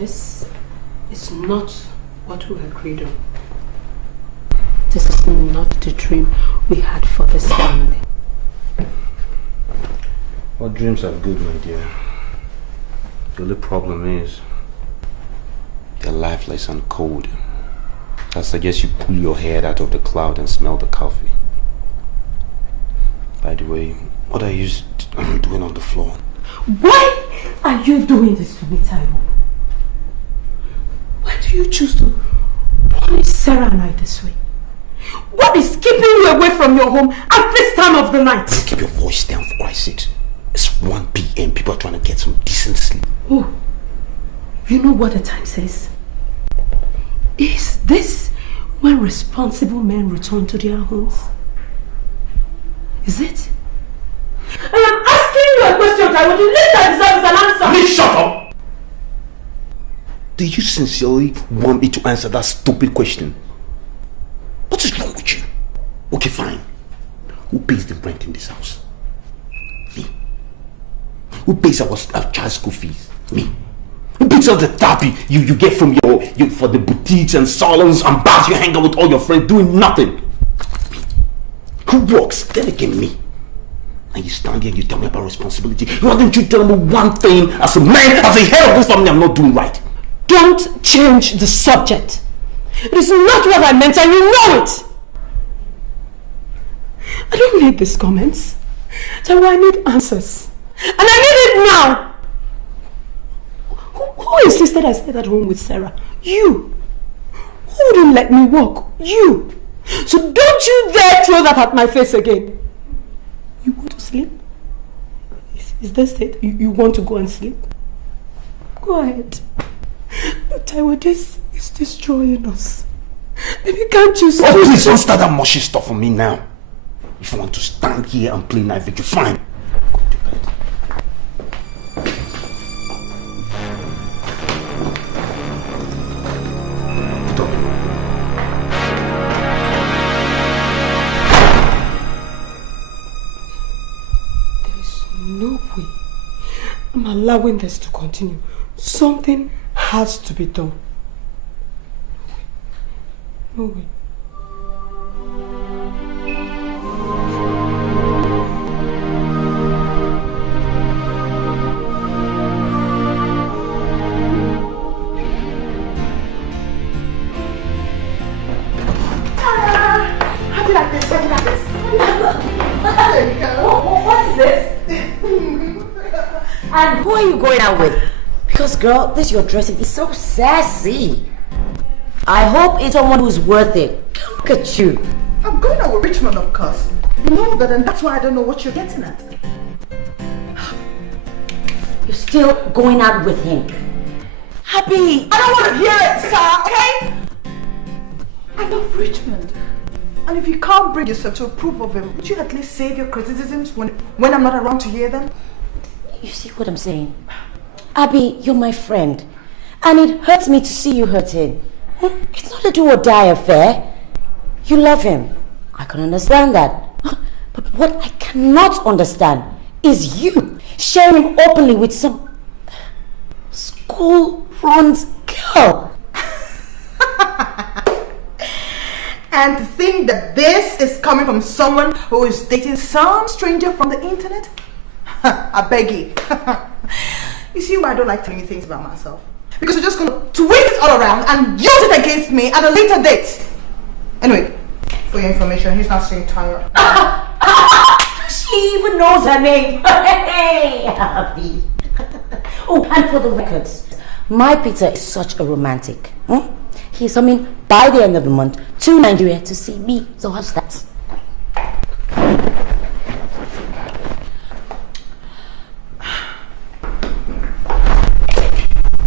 This is not what we agreed on. This is not the dream we had for this family. Well, dreams are good, my dear. The only problem is they're lifeless and cold. I suggest you pull your head out of the cloud and smell the coffee. By the way, what are you doing on the floor? Why are you doing this to me, Taiwo? Why do you choose to punish Sarah and I this way? What is keeping you away from your home at this time of the night? Keep your voice down, for Christ's sake. It's 1 p.m. People are trying to get some decent sleep. Oh, you know what the time says? Is this when responsible men return to their homes? Is it? I am asking you a question, Taiwo. The least I deserve is an answer. Please shut up! Do you sincerely want me to answer that stupid question? What is wrong with you? Okay, fine. Who pays the rent in this house? Me. Who pays our child school fees? Me. Who picks up the tab you get from your for the boutiques and salons and bars you hang out with all your friends doing nothing? Me. Who works? Then again, me. And you stand here and you tell me about responsibility. Why don't you tell me one thing as a man, as a head of this family I'm not doing right? Don't change the subject. It is not what I meant and you know it. I don't need these comments. So I need answers. And I need it now. Who insisted I stayed at home with Sarah? You. Who wouldn't let me walk? You. So don't you dare throw that at my face again. You want to sleep? Is this it? You want to go and sleep? Go ahead. But Taiwo, this is destroying us. Baby, can't you stop? Oh, please don't start that mushy stuff on me now. If you want to stand here and play night vigil, fine. Go to bed. There is no way I'm allowing this to continue. Something has to be done. No way. How do you like this? How do you like this? There you go. What is this? And who are you going out with? Because girl, this you're dressing is so sassy. I hope it's someone who's worth it. Look at you. I'm going out with Richmond, of course. You know that, and that's why I don't know what you're getting at. You're still going out with him. Happy. I don't want to hear it, sir, okay? I love Richmond. And if you can't bring yourself to approve of him, would you at least save your criticisms when I'm not around to hear them? You see what I'm saying? Abby, you're my friend. And it hurts me to see you hurting. It's not a do or die affair. You love him. I can understand that. But what I cannot understand is you sharing him openly with some school-runs girl. And to think that this is coming from someone who is dating some stranger from the internet? I beg you. You see why I don't like telling you things about myself? Because you're just going to twist it all around and use it against me at a later date. Anyway, for your information, he's not saying Tyra. She even knows her name. Hey, Abby. Oh, and for the records, my Peter is such a romantic. He's coming by the end of the month to Nigeria to see me. So how's that?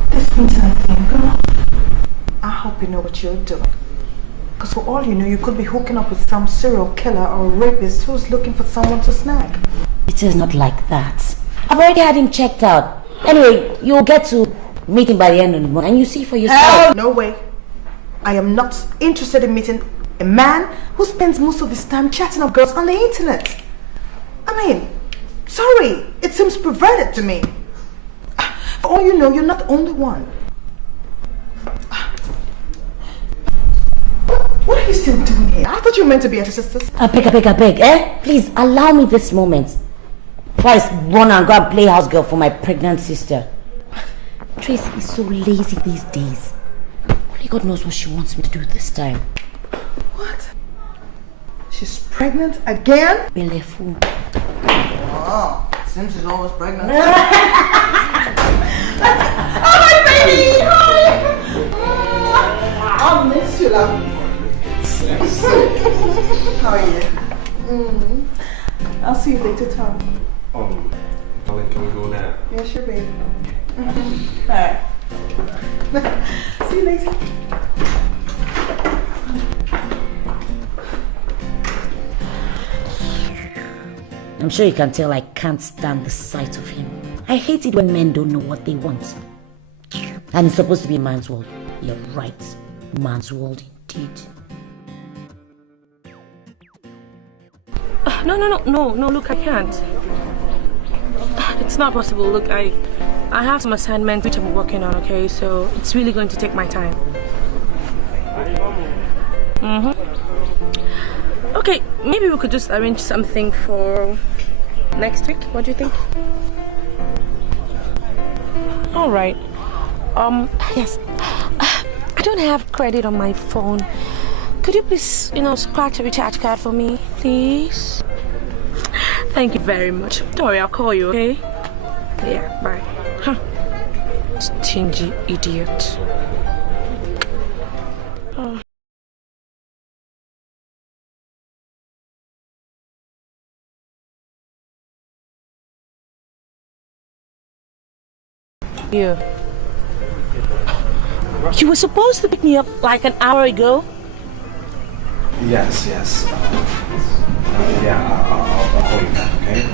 This internet thing, girl, I hope you know what you're doing. Because for all you know, you could be hooking up with some serial killer or rapist who's looking for someone to snag. It is not like that. I've already had him checked out. Anyway, you'll get to meet him by the end of the month and you see for yourself. Hell, no way. I am not interested in meeting a man who spends most of his time chatting up girls on the internet. I mean, sorry, it seems perverted to me. For all you know, you're not the only one. What are you still doing here? I thought you were meant to be at your sister's. I beg, eh? Please, allow me this moment. First, run and go and play house girl for my pregnant sister. Tracy is so lazy these days. Only God knows what she wants me to do this time. What? She's pregnant again? Belefu. Oh, seems she's always pregnant. Oh, my baby! Hi! I'll miss you, love. How are you? I'll see you later, Tom. Darling, can we go now? Yeah, sure, babe. Alright. See you later. I'm sure you can tell I can't stand the sight of him. I hate it when men don't know what they want. And it's supposed to be a man's world. You're right. Man's world indeed. No, look, I can't. It's not possible. Look, I have some assignments which I'm working on, okay? So it's really going to take my time. Okay, maybe we could just arrange something for next week. What do you think? All right. Yes. I don't have credit on my phone. Could you please, scratch a recharge card for me, please? Thank you very much. Don't worry, I'll call you, okay? Yeah, bye. Huh. Stingy idiot. Oh. You were supposed to pick me up like an hour ago. Yes. I'll call you back, okay?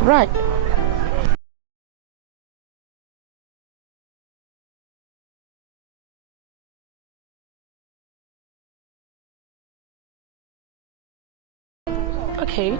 Right. Okay.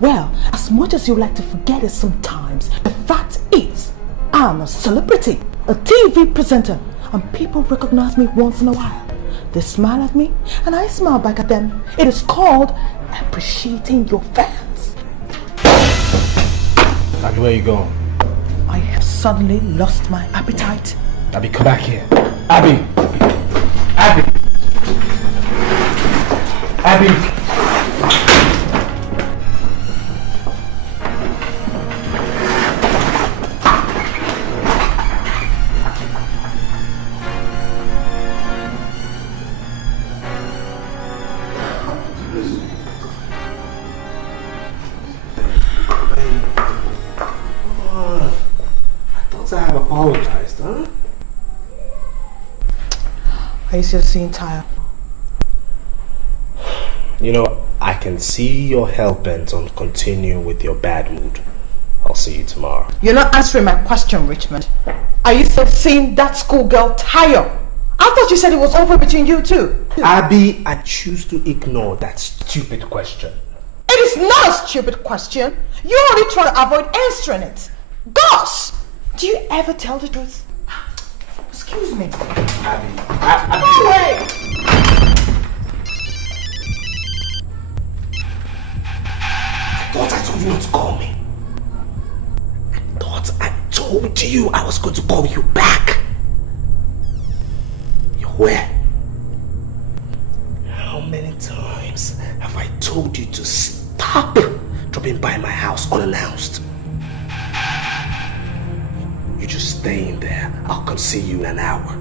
Well, as much as you like to forget it sometimes, the fact is, I'm a celebrity, a TV presenter, and people recognize me once in a while. They smile at me, and I smile back at them. It is called appreciating your fans. Abby, where you going? I have suddenly lost my appetite. Abby, come back here. Abby! Are you still seeing tired? You know, I can see you're hell-bent on continuing with your bad mood. I'll see you tomorrow. You're not answering my question, Richmond. Are you still seeing that schoolgirl Tayo? I thought you said it was over between you two. Abby, I choose to ignore that stupid question. It is not a stupid question. You're only trying to avoid answering it. Gosh! Do you ever tell the truth? Excuse me. Abby, No way! I thought I told you not to call me. I thought I told you I was going to call you back. You're where? How many times have I told you to stop dropping by my house unannounced? You're just staying there. I'll come see you in an hour.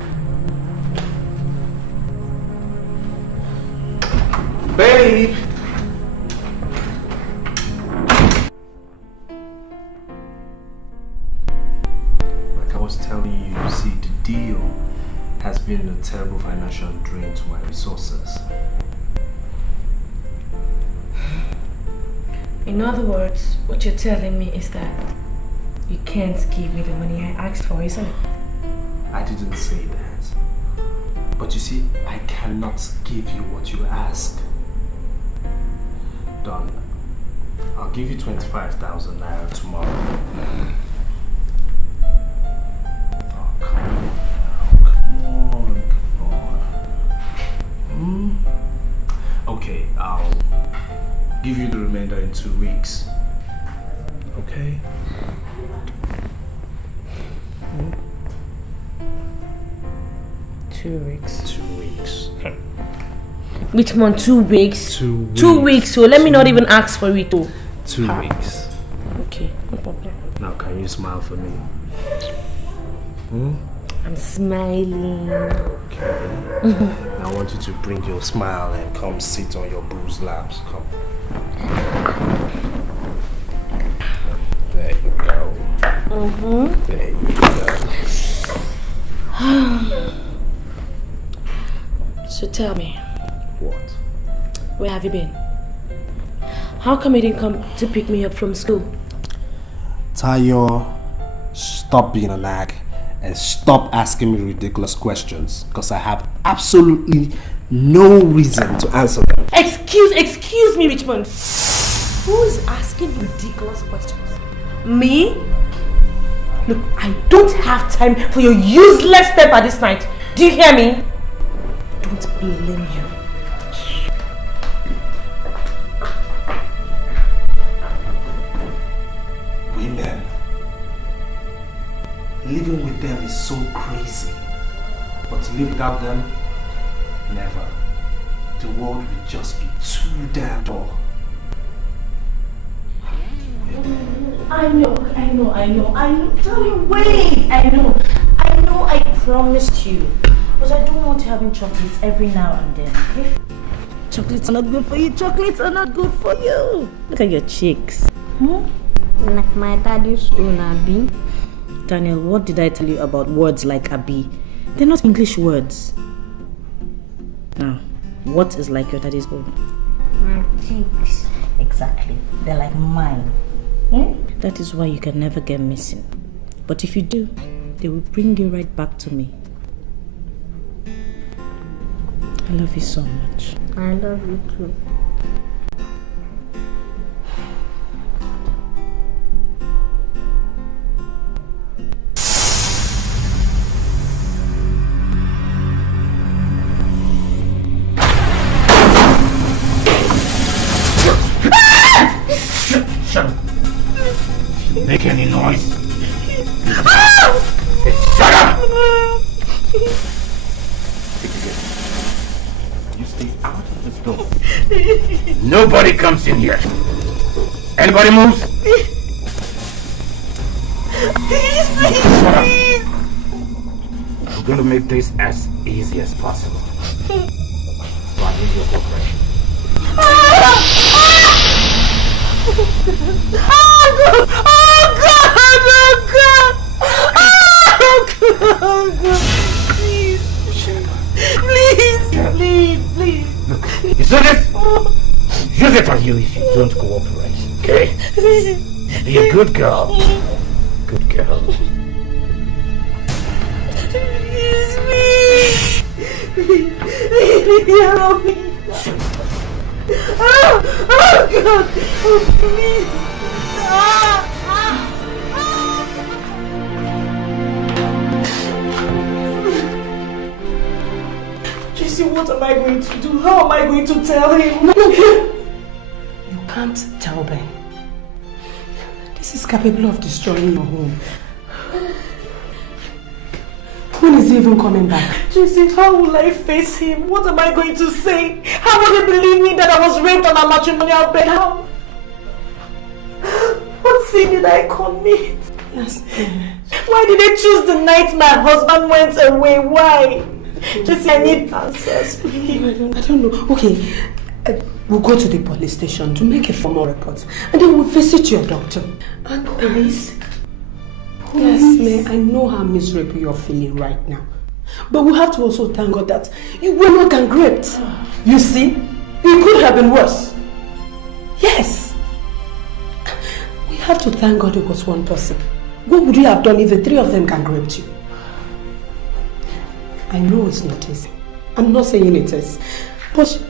Babe! Like I was telling you, see, the deal has been a terrible financial drain to my resources. In other words, what you're telling me is that you can't give me the money I asked for, isn't it? I didn't say that. But you see, I cannot give you what you ask. Done. I'll give you 25,000 naira tomorrow. Oh, come on. Okay, I'll give you the remainder in 2 weeks. Okay? 2 weeks. 2 weeks. Which month? 2 weeks? 2 weeks. 2 weeks, so let me not even ask for it too. 2 weeks. Okay, no problem. Now can you smile for me? I'm smiling. Okay. Now I want you to bring your smile and come sit on your bruised laps. Come. There you go. There you go. So tell me, What? where have you been? How come you didn't come to pick me up from school? Tayo, stop being a nag and stop asking me ridiculous questions because I have absolutely no reason to answer them. Excuse me, Richmond. Who is asking ridiculous questions? Me? Look, I don't have time for your useless temper this night. Do you hear me? Don't blame you. Women, living with them is so crazy, but to live without them, never. The world will just be too damn dull. I know. Darling, wait. I know, I promised you. But I don't want you having chocolates every now and then, okay? Chocolates are not good for you. Chocolates are not good for you. Look at your cheeks. Like my daddy's own Abi. Daniel, what did I tell you about words like Abi? They're not English words. Now, what is like your daddy's own? My cheeks. Exactly. They're like mine. That is why you can never get missing. But if you do, they will bring you right back to me. I love you so much. I love you too. Shut up! If you make any noise, shut up! You stay out of this door. Nobody comes in here. Anybody moves? Shut up. I'm going to make this as easy as possible. So I need your cooperation. Oh God! Please, please. see this? Use it on you if you don't cooperate, okay? Be a good girl. Good girl. It's me! Help me! Oh God! Oh, please! Tracy, what am I going to do? How am I going to tell him? No. You can't tell Ben. This is capable of destroying your home. When is he even coming back? Tracy, how will I face him? What am I going to say? How will he believe me that I was raped on a matrimonial bed? How? What sin did I commit? Yes. Why did they choose the night my husband went away? Why? Tracy, I need answers, please. I don't know. Okay, we'll go to the police station to make a formal report. And then we'll visit your doctor. And police? Yes, May, I know how miserable you're feeling right now. But we have to also thank God that you were not gang raped. You see, it could have been worse. Yes. We have to thank God it was one person. What would you have done if the three of them gang raped you? I know it's not easy. I'm not saying it is. But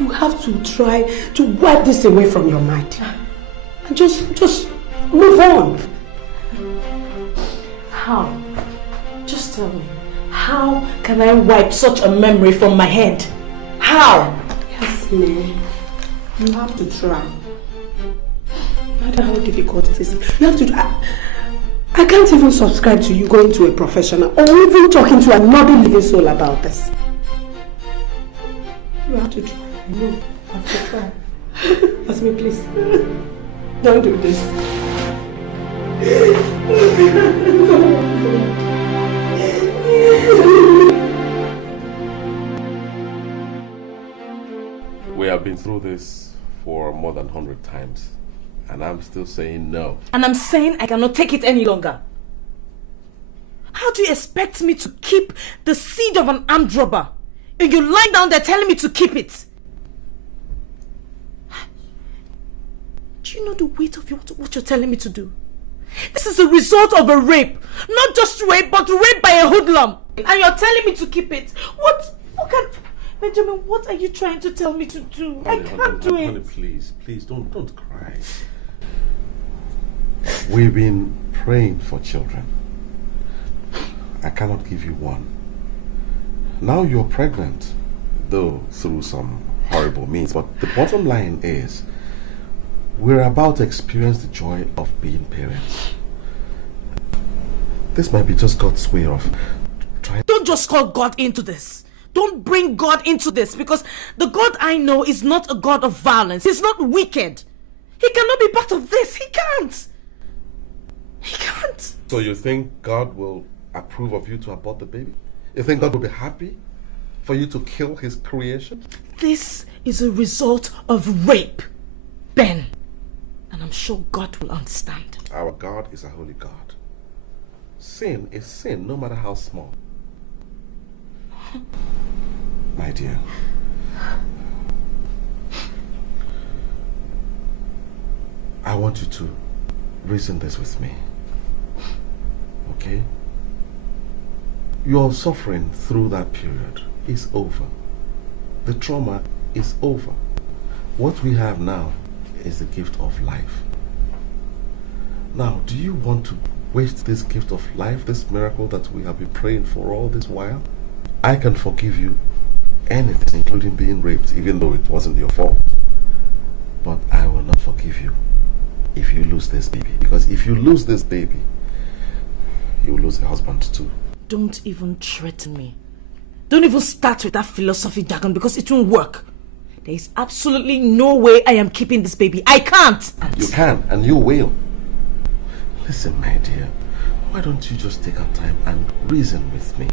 you have to try to wipe this away from your mind. And just move on. How? Just tell me. How can I wipe such a memory from my head? How? Yes, May. You have to try. No matter how difficult it is, you have to. I can't even subscribe to you going to a professional or even talking to another living soul about this. You have to try. I know. You have to try. Jasmine, please. Don't do this. We have been through this for more than 100 times, and I'm still saying no. And I'm saying I cannot take it any longer. How do you expect me to keep the seed of an armed robber? And you lie down there telling me to keep it? Do you know the weight of what you're telling me to do? This is a result of a rape. Not just rape, but rape by a hoodlum. And you're telling me to keep it. What can... Benjamin, what are you trying to tell me to do? I can't do it. Honey, please, don't cry. We've been praying for children. I cannot give you one. Now you're pregnant, though through some horrible means. But the bottom line is, we're about to experience the joy of being parents. This might be just God's way of trying. Don't just call God into this. Don't bring God into this, because the God I know is not a God of violence. He's not wicked. He cannot be part of this. He can't. He can't. So you think God will approve of you to abort the baby? You think God will be happy for you to kill his creation? This is a result of rape, Ben. And I'm sure God will understand. Our God is a holy God. Sin is sin, no matter how small. My dear, I want you to reason this with me. Okay? Your suffering through that period is over. The trauma is over. What we have now is the gift of life. Now, do you want to waste this gift of life, this miracle that we have been praying for all this while? I can forgive you anything, including being raped, even though it wasn't your fault. But I will not forgive you if you lose this baby. Because if you lose this baby, you will lose a husband too. Don't even threaten me. Don't even start with that philosophy jargon, because it won't work. There is absolutely no way I am keeping this baby. I can't. You can, and you will. Listen, my dear, why don't you just take our time and reason with me?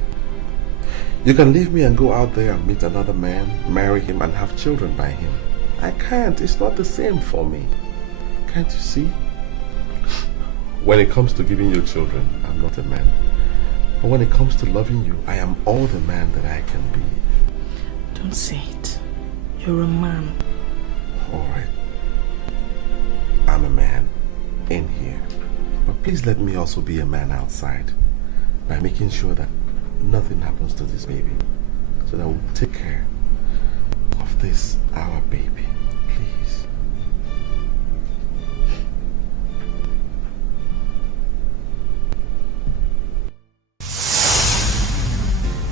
You can leave me and go out there and meet another man, marry him, and have children by him. I can't. It's not the same for me. Can't you see? When it comes to giving you children, I'm not a man. But when it comes to loving you, I am all the man that I can be. Don't say it. You're a man. Alright. I'm a man in here. But please let me also be a man outside by making sure that nothing happens to this baby. So that we'll take care of this, our baby. Please.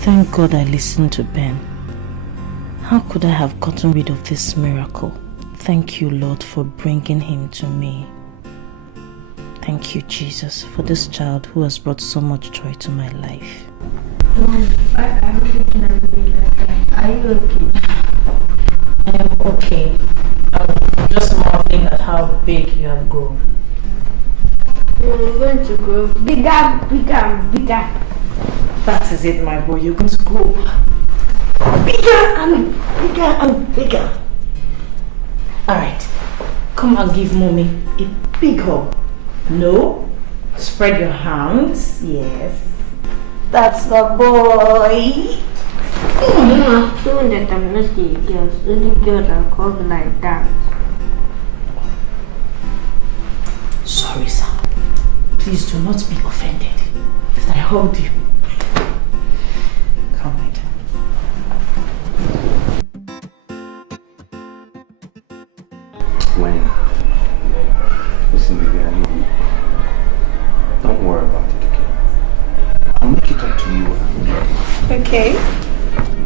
Thank God I listened to Ben. How could I have gotten rid of this miracle? Thank you, Lord, for bringing him to me. Thank you, Jesus, for this child who has brought so much joy to my life. Mom, I'm looking at me like that. Are you okay? I am okay. I'm just marveling at how big you have grown. You're going to grow bigger, bigger, and bigger. That is it, my boy. You're going to grow bigger and bigger and bigger. Alright, come and give mommy a big hug. No, spread your hands. Yes, that's the boy. I'm sure that I'm not the girls. Only girls are called like that. Sorry, sir. Please do not be offended that I hugged you. Come, my dear. When? Listen, baby, I love you. Don't worry about it, okay? I'll make it up to you. Okay.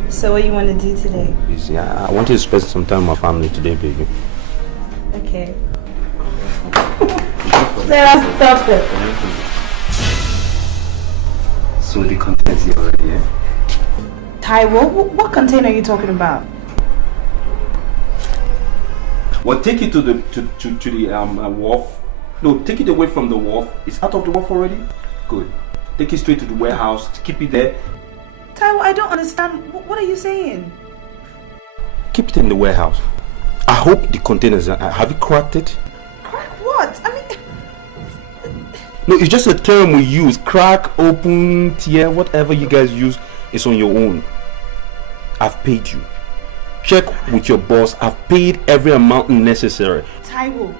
So what you want to do today? Busy. I want you to spend some time with my family today, baby. Okay. Sarah, stop it. So the content's here already, eh? Taiwo, what container are you talking about? Well, take it to the wharf. No, take it away from the wharf. It's out of the wharf already? Good. Take it straight to the warehouse. Keep it there. Taiwo, I don't understand. What are you saying? Keep it in the warehouse. I hope the containers have you cracked it? Crack what? I mean... No, it's just a term we use. Crack, open, tear, whatever you guys use, it's on your own. I've paid you. Check with your boss. I've paid every amount necessary. Taiwo.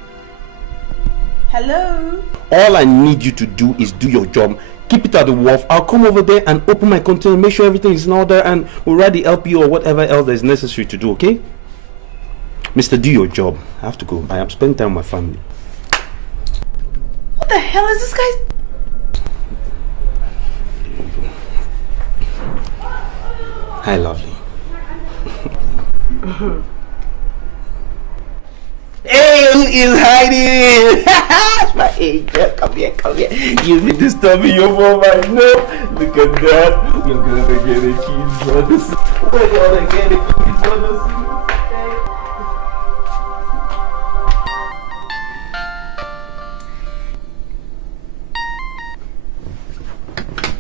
Hello? All I need you to do is do your job. Keep it at the wharf. I'll come over there and open my container, make sure everything is in order, and we'll write the LPO or whatever else that is necessary to do, okay? Mister, do your job. I have to go. I am spending time with my family. What the hell is this guy? Hi, lovely. Hey, who is hiding? It's my angel. Come here, come here. You've been disturbing your mom, I know. Look at that. We're gonna get a kid, brothers. We're gonna get a kid, brothers.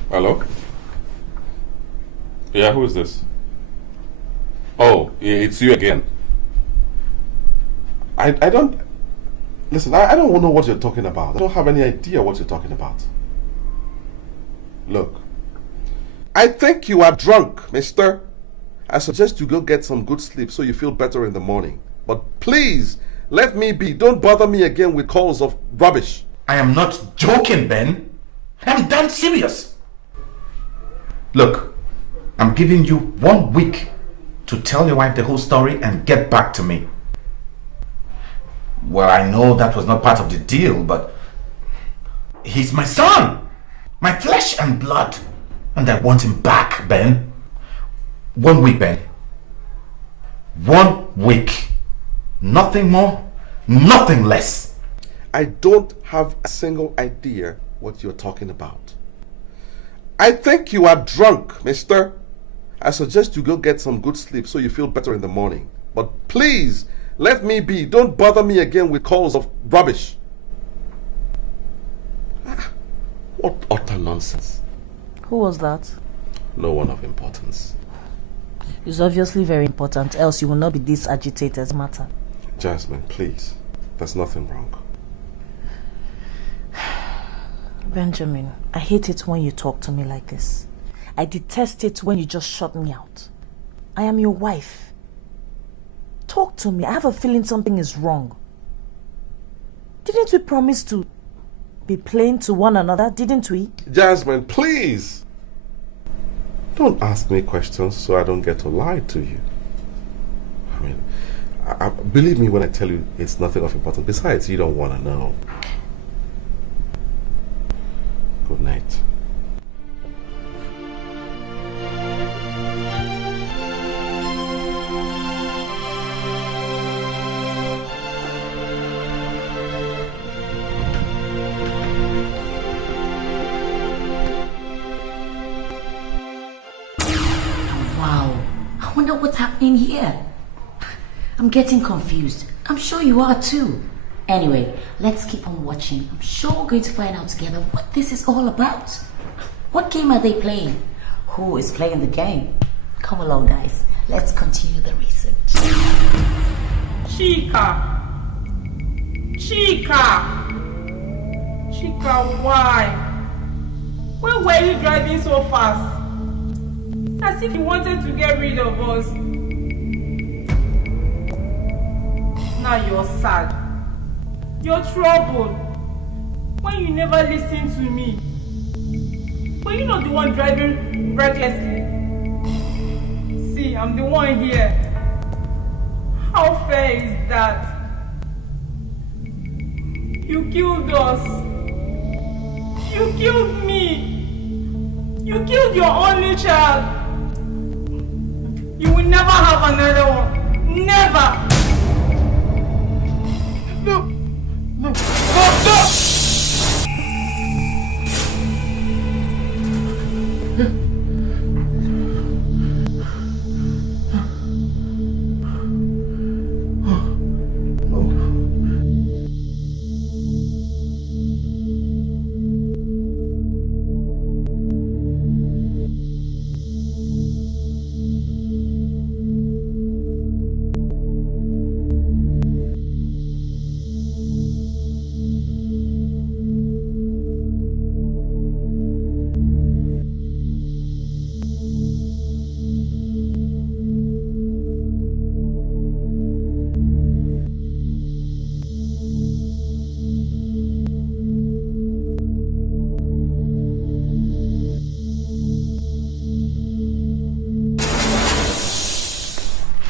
Hello? Yeah, who is this? Oh, yeah, it's you again. I don't... Listen, I don't know what you're talking about. I don't have any idea what you're talking about. Look, I think you are drunk, mister. I suggest you go get some good sleep so you feel better in the morning. But please, let me be. Don't bother me again with calls of rubbish. I am not joking, Ben. I'm damn serious. Look, I'm giving you 1 week to tell your wife the whole story and get back to me. Well, I know that was not part of the deal, but he's my son, my flesh and blood, and I want him back, Ben. 1 week, Ben. 1 week. Nothing more, nothing less. I don't have a single idea what you're talking about. I think you are drunk, mister. I suggest you go get some good sleep so you feel better in the morning. But please, let me be. Don't bother me again with calls of rubbish. What utter nonsense. Who was that? No one of importance. It's obviously very important, else you will not be this agitated matter. Jasmine, please. There's nothing wrong. Benjamin, I hate it when you talk to me like this. I detest it when you just shut me out. I am your wife. Talk to me. I have a feeling something is wrong. Didn't we promise to be plain to one another, didn't we? Jasmine, please! Don't ask me questions so I don't get to lie to you. I mean, believe me when I tell you it's nothing of importance. Besides, you don't want to know. Good night. I wonder what's happening here. I'm getting confused. I'm sure you are too. Anyway, let's keep on watching. I'm sure we're going to find out together what this is all about. What game are they playing? Who is playing the game? Come along, guys. Let's continue the research. Chika, why? Why were you driving so fast? As if you wanted to get rid of us. Now you're sad. You're troubled. When you never listen to me. But you're not the one driving recklessly. See, I'm the one here. How fair is that? You killed us. You killed me. You killed your only child. You will never have another one. Never! No! No!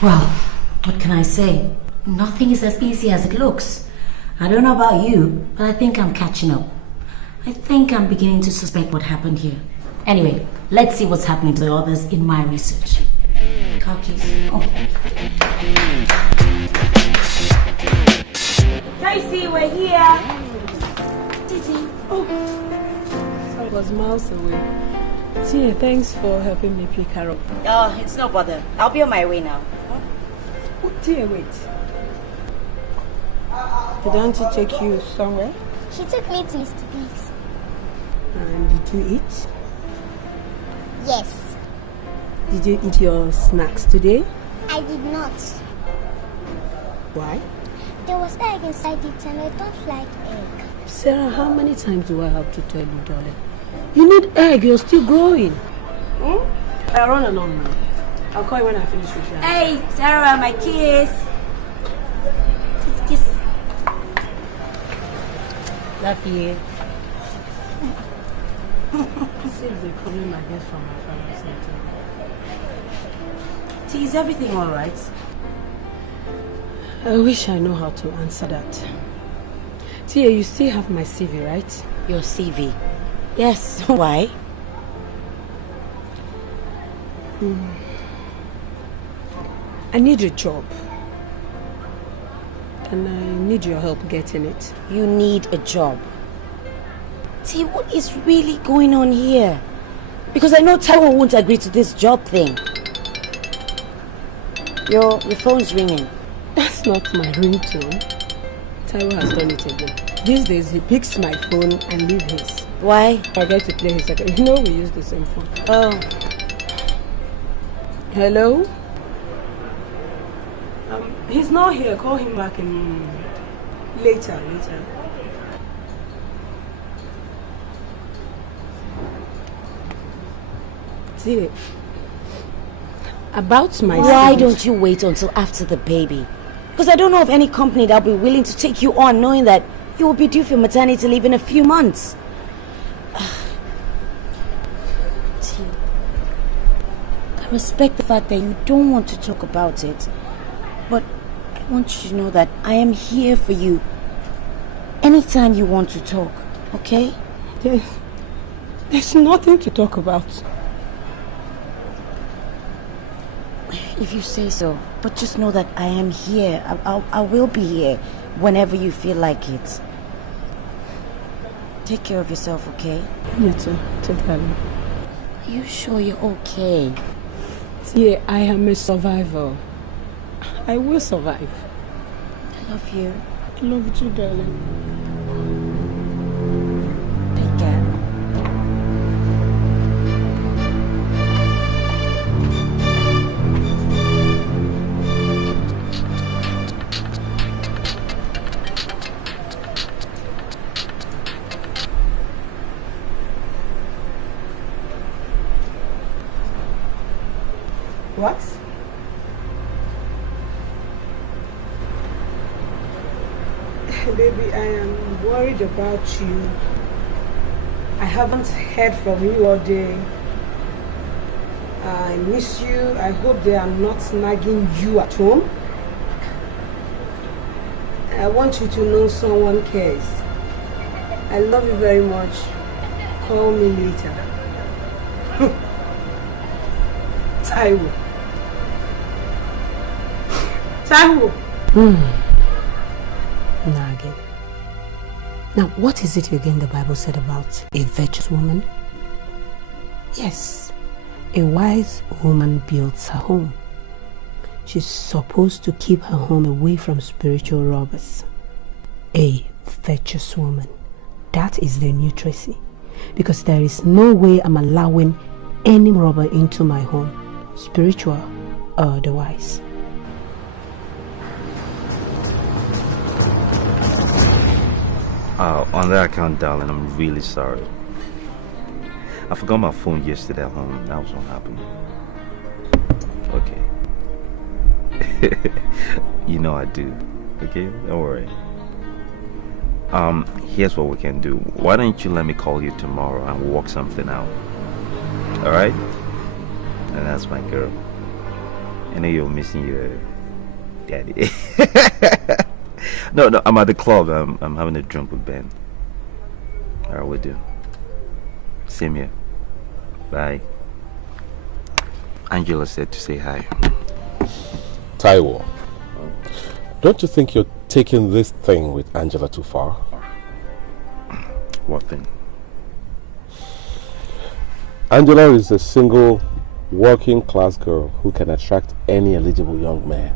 Well, what can I say? Nothing is as easy as it looks. I don't know about you, but I think I'm catching up. I think I'm beginning to suspect what happened here. Anyway, let's see what's happening to the others in my research. Car keys. Oh. Tracy, we're here. Titi. Oh, so I was miles away. Tia, thanks for helping me pick her up. Oh, it's no bother. I'll be on my way now. Oh, Tia, wait. Did Auntie take you somewhere? She took me to Mr. Biggs. And did you eat? Yes. Did you eat your snacks today? I did not. Why? There was egg inside it and I don't like egg. Sarah, how many times do I have to tell you, darling? You need egg, you're still growing. I run along now. I'll call you when I finish with you. Hey, Sarah, my kiss. Kiss. Love you. See if they're coming my head from my father's center. T, is everything all right? I wish I know how to answer that. Tia, you still have my CV, right? Your CV? Yes. Why? I need a job. And I need your help getting it. You need a job? T, what is really going on here? Because I know Taiwo won't agree to this job thing. Your phone's ringing. That's not my ringtone. Taiwo has done it again. These days he picks my phone and leaves his. Why? I get to play his second. You know we use the same phone. Oh. Hello? He's not here. Call him back in later. See, About my Why seat. don't you wait until after the baby? Because I don't know of any company that will be willing to take you on knowing that you will be due for maternity leave in a few months. T, I respect the fact that you don't want to talk about it, but I want you to know that I am here for you anytime you want to talk, okay? There's nothing to talk about. If you say so, but just know that I am here. I will be here whenever you feel like it. Take care of yourself, okay? Me too. Take care. Are you sure you're okay? Yeah, I am a survivor. I will survive. I love you. I love you too, darling. Take care. What? Baby, I am worried about you. I haven't heard from you all day. I miss you. I hope they are not nagging you at home. I want you to know someone cares. I love you very much. Call me later. Taiwo. Taiwo. Nagging. Now, what is it again the Bible said about a virtuous woman? Yes, a wise woman builds her home. She's supposed to keep her home away from spiritual robbers. A virtuous woman. That is the new Tracy. Because there is no way I'm allowing any robber into my home, spiritual or otherwise. On that account, darling, I'm really sorry. I forgot my phone yesterday at home. That was what happened. Okay. You know I do. Okay? Don't worry. Here's what we can do. Why don't you let me call you tomorrow and we'll work something out? Alright? And that's my girl. I know you're missing your daddy. No, I'm at the club. I'm having a drink with Ben. Alright, we'll do. Same here. Bye. Angela said to say hi. Taiwo, don't you think you're taking this thing with Angela too far? What thing? Angela is a single, working class girl who can attract any eligible young man.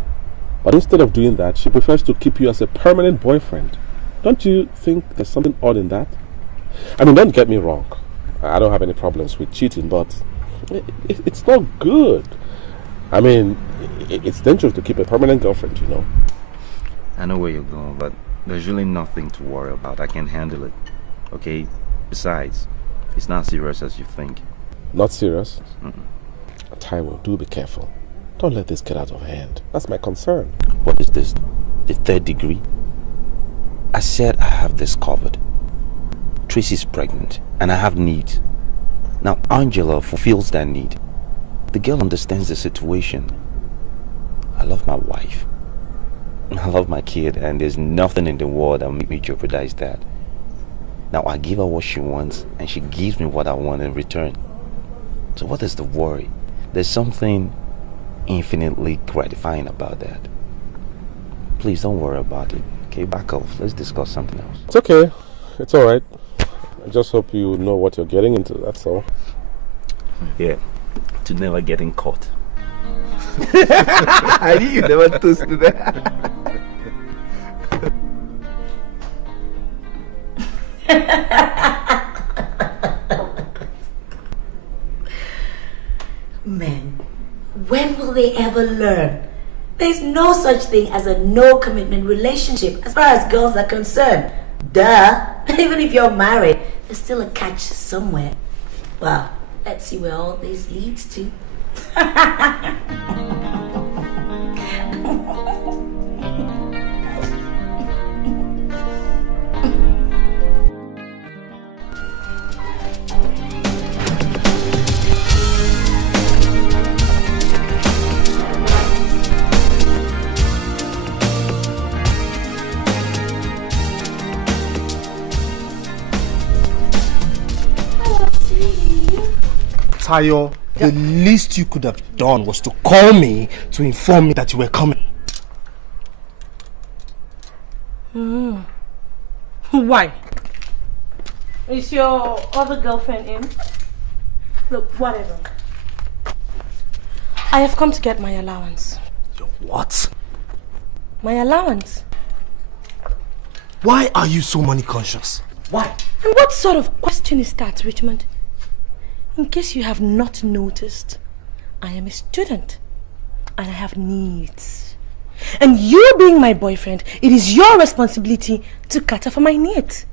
But instead of doing that, she prefers to keep you as a permanent boyfriend. Don't you think there's something odd in that? I mean, don't get me wrong. I don't have any problems with cheating, but it's not good. I mean, it's dangerous to keep a permanent girlfriend, you know. I know where you're going, but there's really nothing to worry about. I can handle it. Okay? Besides, it's not serious as you think. Not serious? Taiwo, do be careful. Don't let this get out of hand. That's my concern. What is this? The third degree? I said I have this covered. Tracy's pregnant and I have needs. Now Angela fulfills that need. The girl understands the situation. I love my wife. I love my kid, and there's nothing in the world that will make me jeopardize that. Now I give her what she wants and she gives me what I want in return. So what is the worry? There's something infinitely gratifying about that. Please don't worry about it. Okay, back off. Let's discuss something else. It's okay. It's alright. I just hope you know what you're getting into, that's all. Yeah, to never getting caught. I knew you never toasted that. Men, when will they ever learn? There's no such thing as a no-commitment relationship as far as girls are concerned. Duh. Even if you're married, there's still a catch somewhere. Well, let's see where all this leads to. Tayo, the least you could have done was to call me to inform me that you were coming. Why? Is your other girlfriend in? Look, whatever. I have come to get my allowance. Your what? My allowance. Why are you so money conscious? Why? And what sort of question is that, Richmond? In case you have not noticed, I am a student and I have needs. And you being my boyfriend, it is your responsibility to cater for my needs.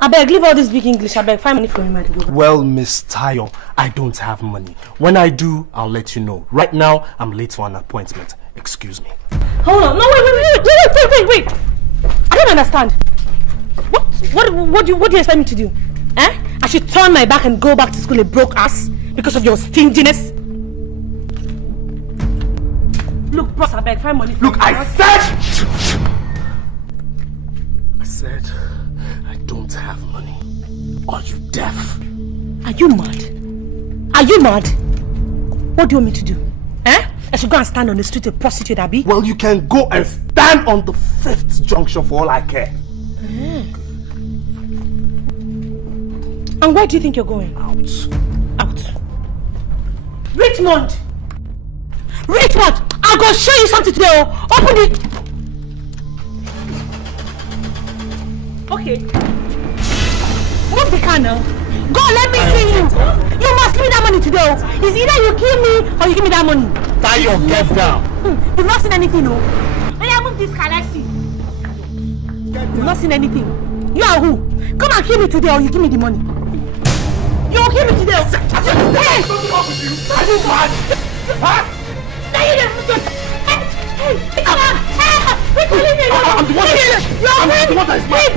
I beg, leave all this big English. I beg, find money for me, man. Well, Miss Tayo, I don't have money. When I do, I'll let you know. Right now, I'm late for an appointment. Excuse me. Hold on. No, wait. I don't understand. What do you expect me to do? Eh? I should turn my back and go back to school a broke ass because of your stinginess? Look, boss, I beg, find money. Look, I said I don't have money. Are you deaf? Are you mad? Are you mad? What do you want me to do? Eh? I should go and stand on the street a prostitute, Abby? Well, you can go and stand on the 5th junction for all I care. And where do you think you're going? Out. Richmond! I'm gonna show you something today. Open it! Okay. Move the car now. Go, let me see you. You must give me that money today. It's either you kill me or you give me that money. Tayo, get down. You've not seen anything, no? When I move this car, let's see. You've not seen anything. You are who? Come and kill me today or you give me the money. You'll kill me today. Hey! What's wrong with you? Are you mad? Huh? Hey! I'm the one that is mad.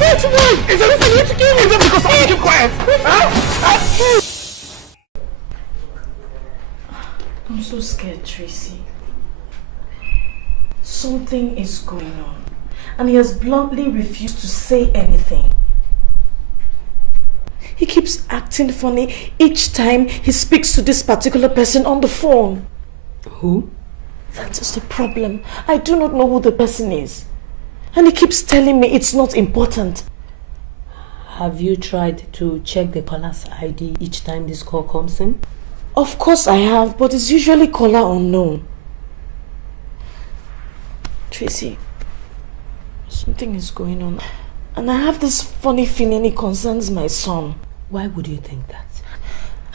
Which one? Is it because I keep quiet? I'm so scared, Tracy. Something is going on, and he has bluntly refused to say anything. He keeps acting funny each time he speaks to this particular person on the phone. Who? That is the problem. I do not know who the person is. And he keeps telling me it's not important. Have you tried to check the caller's ID each time this call comes in? Of course I have, but it's usually caller unknown. Tracy, something is going on. And I have this funny feeling it concerns my son. Why would you think that?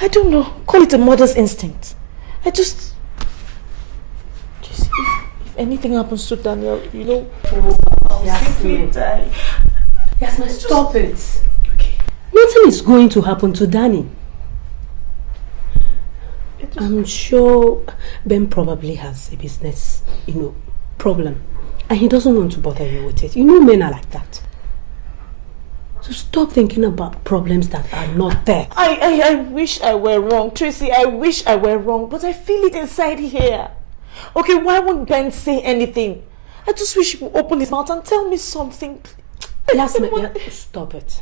I don't know. Call it a mother's instinct. If anything happens to Daniel, you know, I'll simply die. Jasmine, stop it. Okay. Nothing is going to happen to Danny. I'm sure Ben probably has a business, problem. And he doesn't want to bother you with it. You know men are like that. So stop thinking about problems that are not there. I wish I were wrong, Tracy. I wish I were wrong, but I feel it inside here. Okay, why won't Ben say anything? I just wish he would open his mouth and tell me something. Jasmine, stop it.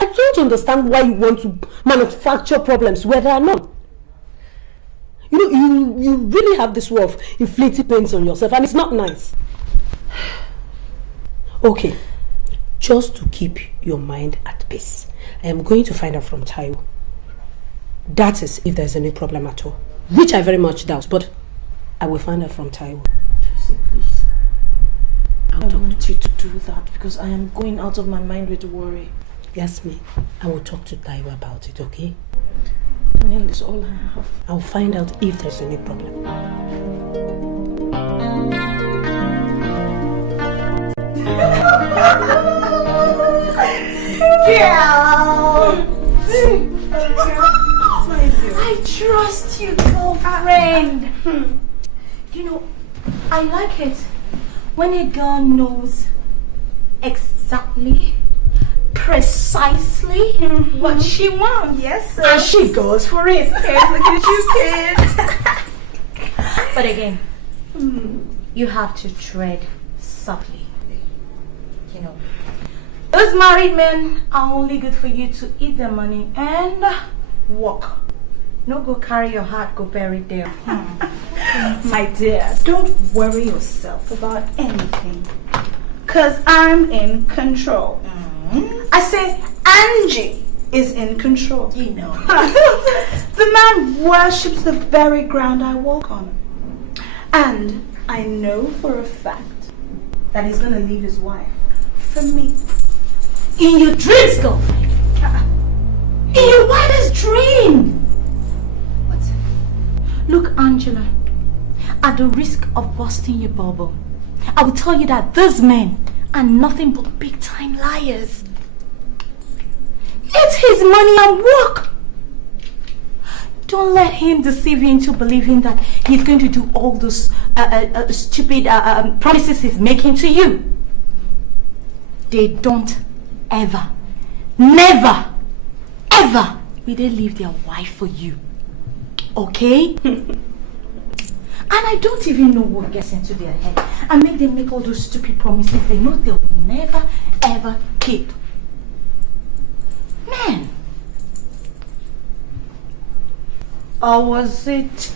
I don't understand why you want to manufacture problems where there are none. You really have this way of inflicting pains on yourself, and it's not nice. Okay, just to keep your mind at peace, I am going to find out from Tayo. That is, if there's any problem at all, which I very much doubt, but I will find out from Tayo. Tracy, please. I want you to do that because I am going out of my mind with worry. Jasmine, I will talk to Tayo about it, okay? Daniel is all I have. I'll find out if there's any problem. I trust you, girlfriend. You know, I like it when a girl knows exactly, precisely what she wants. Yes, sir. And she goes for it. Yes, look at you, kid. But again, you have to tread softly. You know, those married men are only good for you to eat their money and walk. No, go carry your heart, go bury it there. My dear, don't worry yourself about anything. Cause I'm in control. I say Angie is in control. You know. The man worships the very ground I walk on. And I know for a fact that he's gonna leave his wife for me. In your dreams, girlfriend. In your wildest dream. What? Look, Angela, at the risk of busting your bubble, I will tell you that these men are nothing but big-time liars. It's his money and work. Don't let him deceive you into believing that he's going to do all those stupid promises he's making to you. They don't ever, never, ever will they leave their wife for you. Okay? And I don't even know what gets into their head and make them make all those stupid promises they know they will never, ever keep. Man. Or was it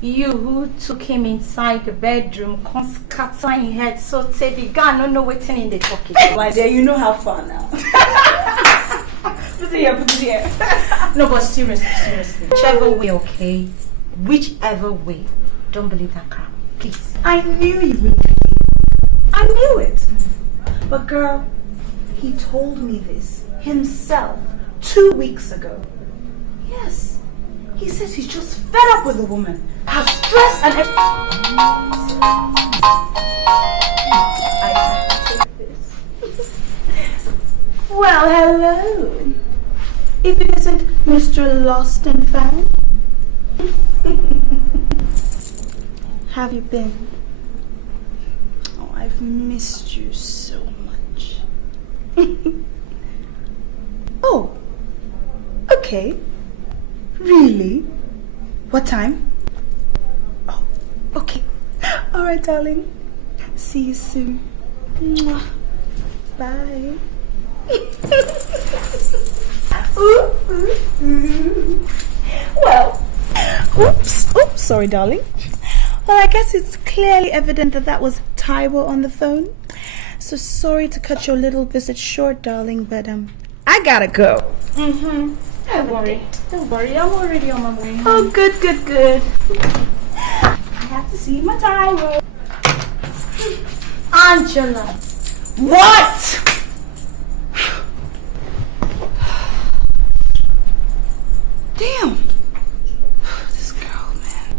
you who took him inside the bedroom, scattering head so the guy don't know what's in the pocket? My dear, you know how far now. Put it here. No, but seriously. Whichever way, okay? Whichever way. Don't believe that crap. Please. I knew you wouldn't believe me. I knew it. But girl, he told me this himself 2 weeks ago. Yes. He says he's just fed up with the woman. Her stress and everything. I have to take this. Well, hello. If it isn't Mr. Lost and Found. Have you been? Oh, I've missed you so much. Oh, okay. Really? What time? Oh, okay. All right, darling. See you soon. Mwah. Bye. Well, oops, sorry, darling. Well, I guess it's clearly evident that was Taiwo on the phone. So sorry to cut your little visit short, darling, but I gotta go. Don't worry, I'm already on my way. Oh, good. I have to see my Taiwo. Angela. What? Damn. This girl, man.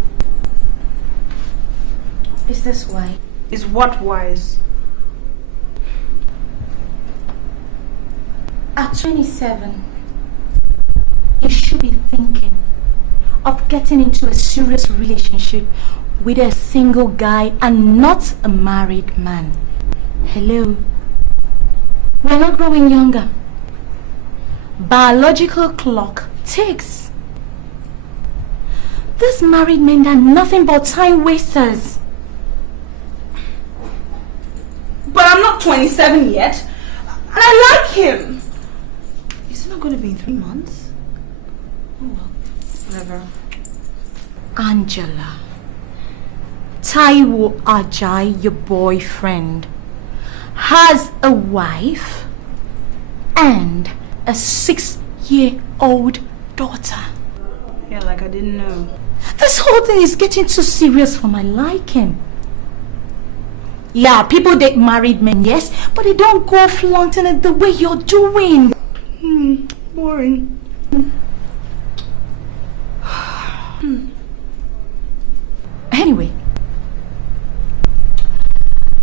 Is this why? Is what wise? At 27, you should be thinking of getting into a serious relationship with a single guy and not a married man. Hello? We're not growing younger. Biological clock ticks. These married men are nothing but time wasters. But I'm not 27 yet. And I like him. Is it not going to be in 3 months? Oh well, whatever. Angela. Taiwo Ajay, your boyfriend, has a wife and a 6-year-old daughter. Yeah, like I didn't know. This whole thing is getting too serious for my liking. Yeah, people date married men, yes, but they don't go flaunting it the way you're doing. Boring. Anyway,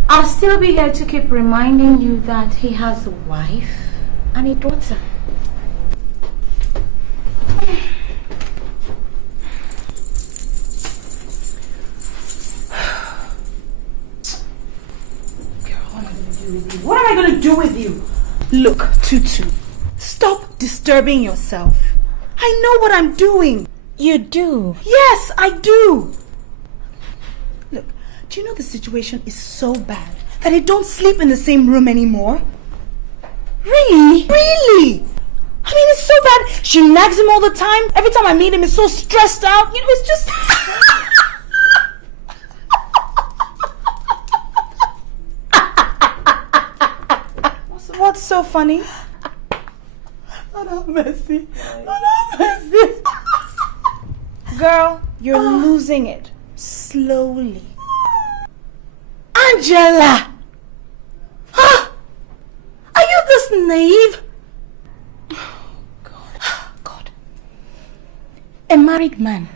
I'll still be here to keep reminding you that he has a wife and a daughter. Look, Tutu, stop disturbing yourself. I know what I'm doing. You do? Yes, I do. Look, do you know the situation is so bad that I don't sleep in the same room anymore? Really? Really? I mean, it's so bad. She nags him all the time. Every time I meet him, he's so stressed out. You know, it's just... What's so funny? Lord have mercy. Lord have mercy. Girl, you're losing it. Slowly. Angela! Huh? Are you this naive? God. A married man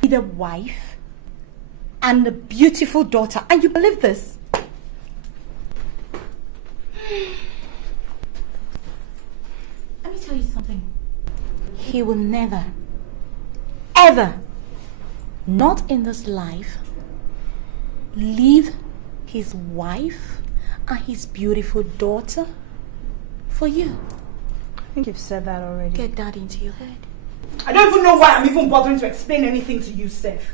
with a wife and a beautiful daughter. And you believe this? Let me tell you something. He will never, ever, not in this life, leave his wife and his beautiful daughter for you. I think you've said that already. Get that into your head. I don't even know why I'm even bothering to explain anything to you, Seth.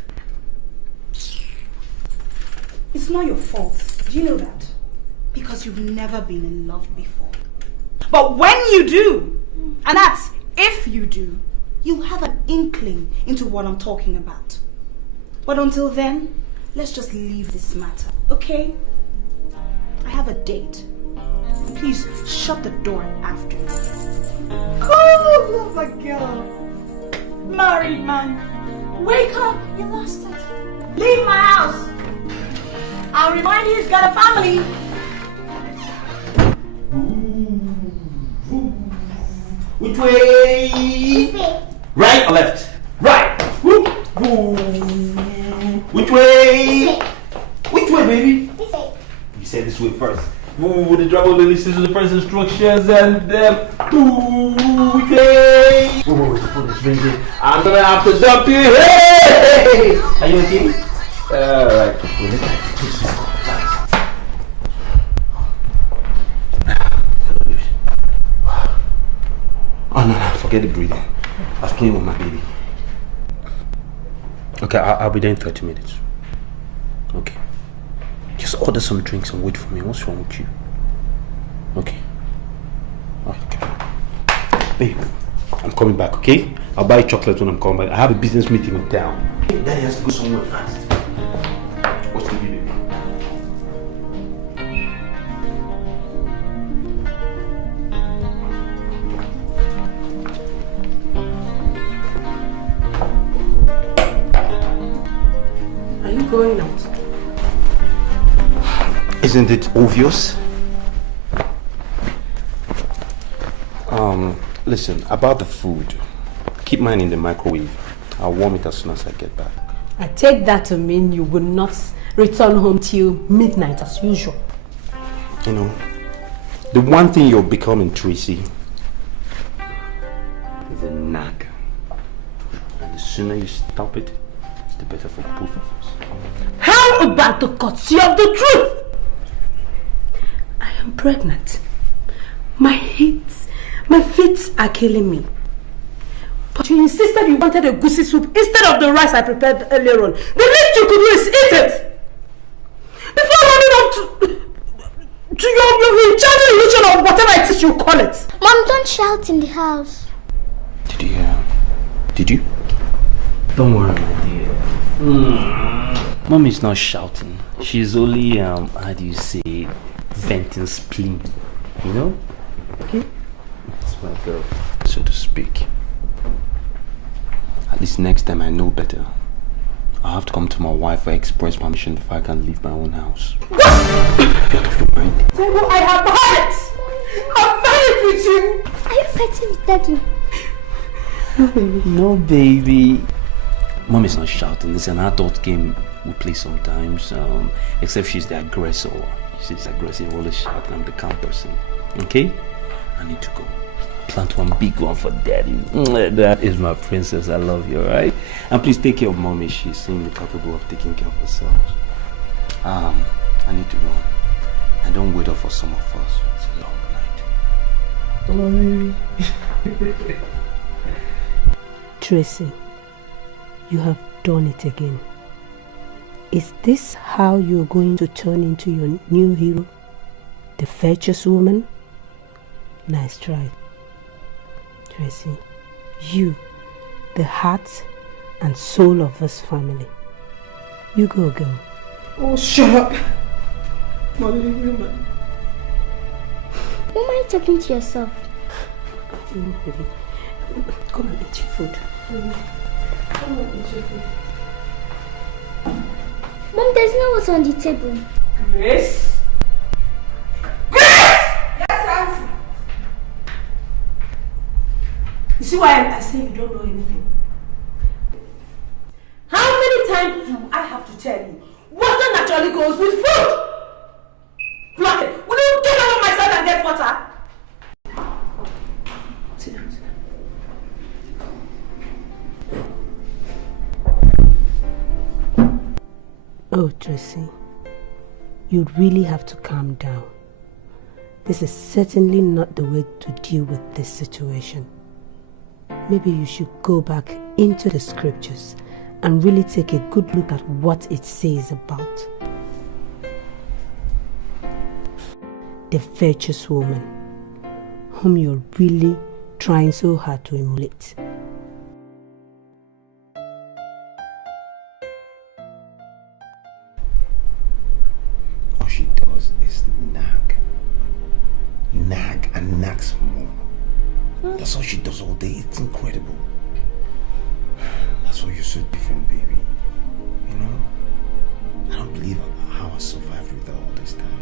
It's not your fault. Do you know that? Because you've never been in love before. But when you do, and that's if you do, you'll have an inkling into what I'm talking about. But until then, let's just leave this matter, okay? I have a date. Please shut the door after me. oh my girl. Married man. Wake up, you lost it. Leave my house. I'll remind you he's got a family. Which way? Right or left? Right. Which way? Which way, baby? You said this way first. The driver will listen to the first instructions and which way? The phone is ringing. I'm gonna have to dump you. Hey! Are you okay? Alright. Oh no, forget the breathing. I was playing with my baby. Okay, I'll be there in 30 minutes. Okay. Just order some drinks and wait for me. What's wrong with you? Okay. Okay. Babe, I'm coming back, okay? I'll buy chocolate when I'm coming back. I have a business meeting in town. Daddy has to go somewhere fast. What's the baby? Going out. Isn't it obvious? Listen, about the food, keep mine in the microwave. I'll warm it as soon as I get back. I take that to mean you will not return home till midnight as usual. You know, the one thing you're becoming, Tracy, is a nag. And the sooner you stop it, the better for both of us. How about the courtesy of the truth? I am pregnant. My feet are killing me. But you insisted you wanted a goosey soup instead of the rice I prepared earlier on. The least you could do is eat it. Before running off to your child illusion or whatever it is you call it. Mom, don't shout in the house. Did you? Don't worry, my dear. Mommy's not shouting. She's only, how do you say, venting spleen. You know? Okay? That's my girl, so to speak. At least next time I know better. I'll have to come to my wife for express permission before I can leave my own house. What? I have had it! I'm married with you! Are you fighting with Daddy? No, baby. No, baby. Mom is not shouting. It's an adult game we play sometimes. Except she's the aggressor. She's aggressive, always shouting. I'm the calm person. Okay? I need to go. Plant one big one for Daddy. That is my princess. I love you, alright? And please take care of Mommy. She's seemingly capable of taking care of herself. I need to run. And don't wait up for some of us. It's a long night. Tracy, you have done it again. Is this how you're going to turn into your new hero? The virtuous woman? Nice try. Tracy, you, the heart and soul of this family. You go, girl. Oh, shut up. Molly woman. Why am I talking to yourself? Come and eat your food. Come and eat your food. Mom, there's no what's on the table. Grace? Grace! Yes, Auntie. You see why I say you don't know anything? How many times do I have to tell you? Water naturally goes with food! Block it! Will you get out of my side and get water? Sit down, sit down. Oh, Tracy, you'd really have to calm down. This is certainly not the way to deal with this situation. Maybe you should go back into the scriptures and really take a good look at what it says about the virtuous woman whom you're really trying so hard to emulate. All she does is nag. Nag and nag some more. That's all she does all day. It's incredible. That's why you're so different, baby. You know? I don't believe how I survived with her all this time.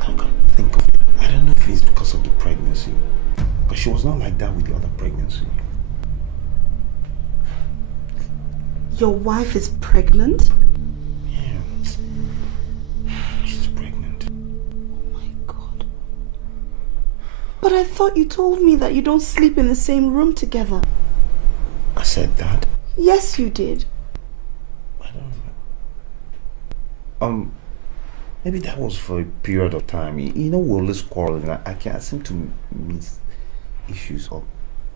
I can't think of it. I don't know if it's because of the pregnancy. But she was not like that with the other pregnancy. Your wife is pregnant? Yeah. She's pregnant. Oh my God. But I thought you told me that you don't sleep in the same room together. I said that? Yes, you did. I don't know. Maybe that was for a period of time. You know, we're always quarreling. I seem to miss issues. Or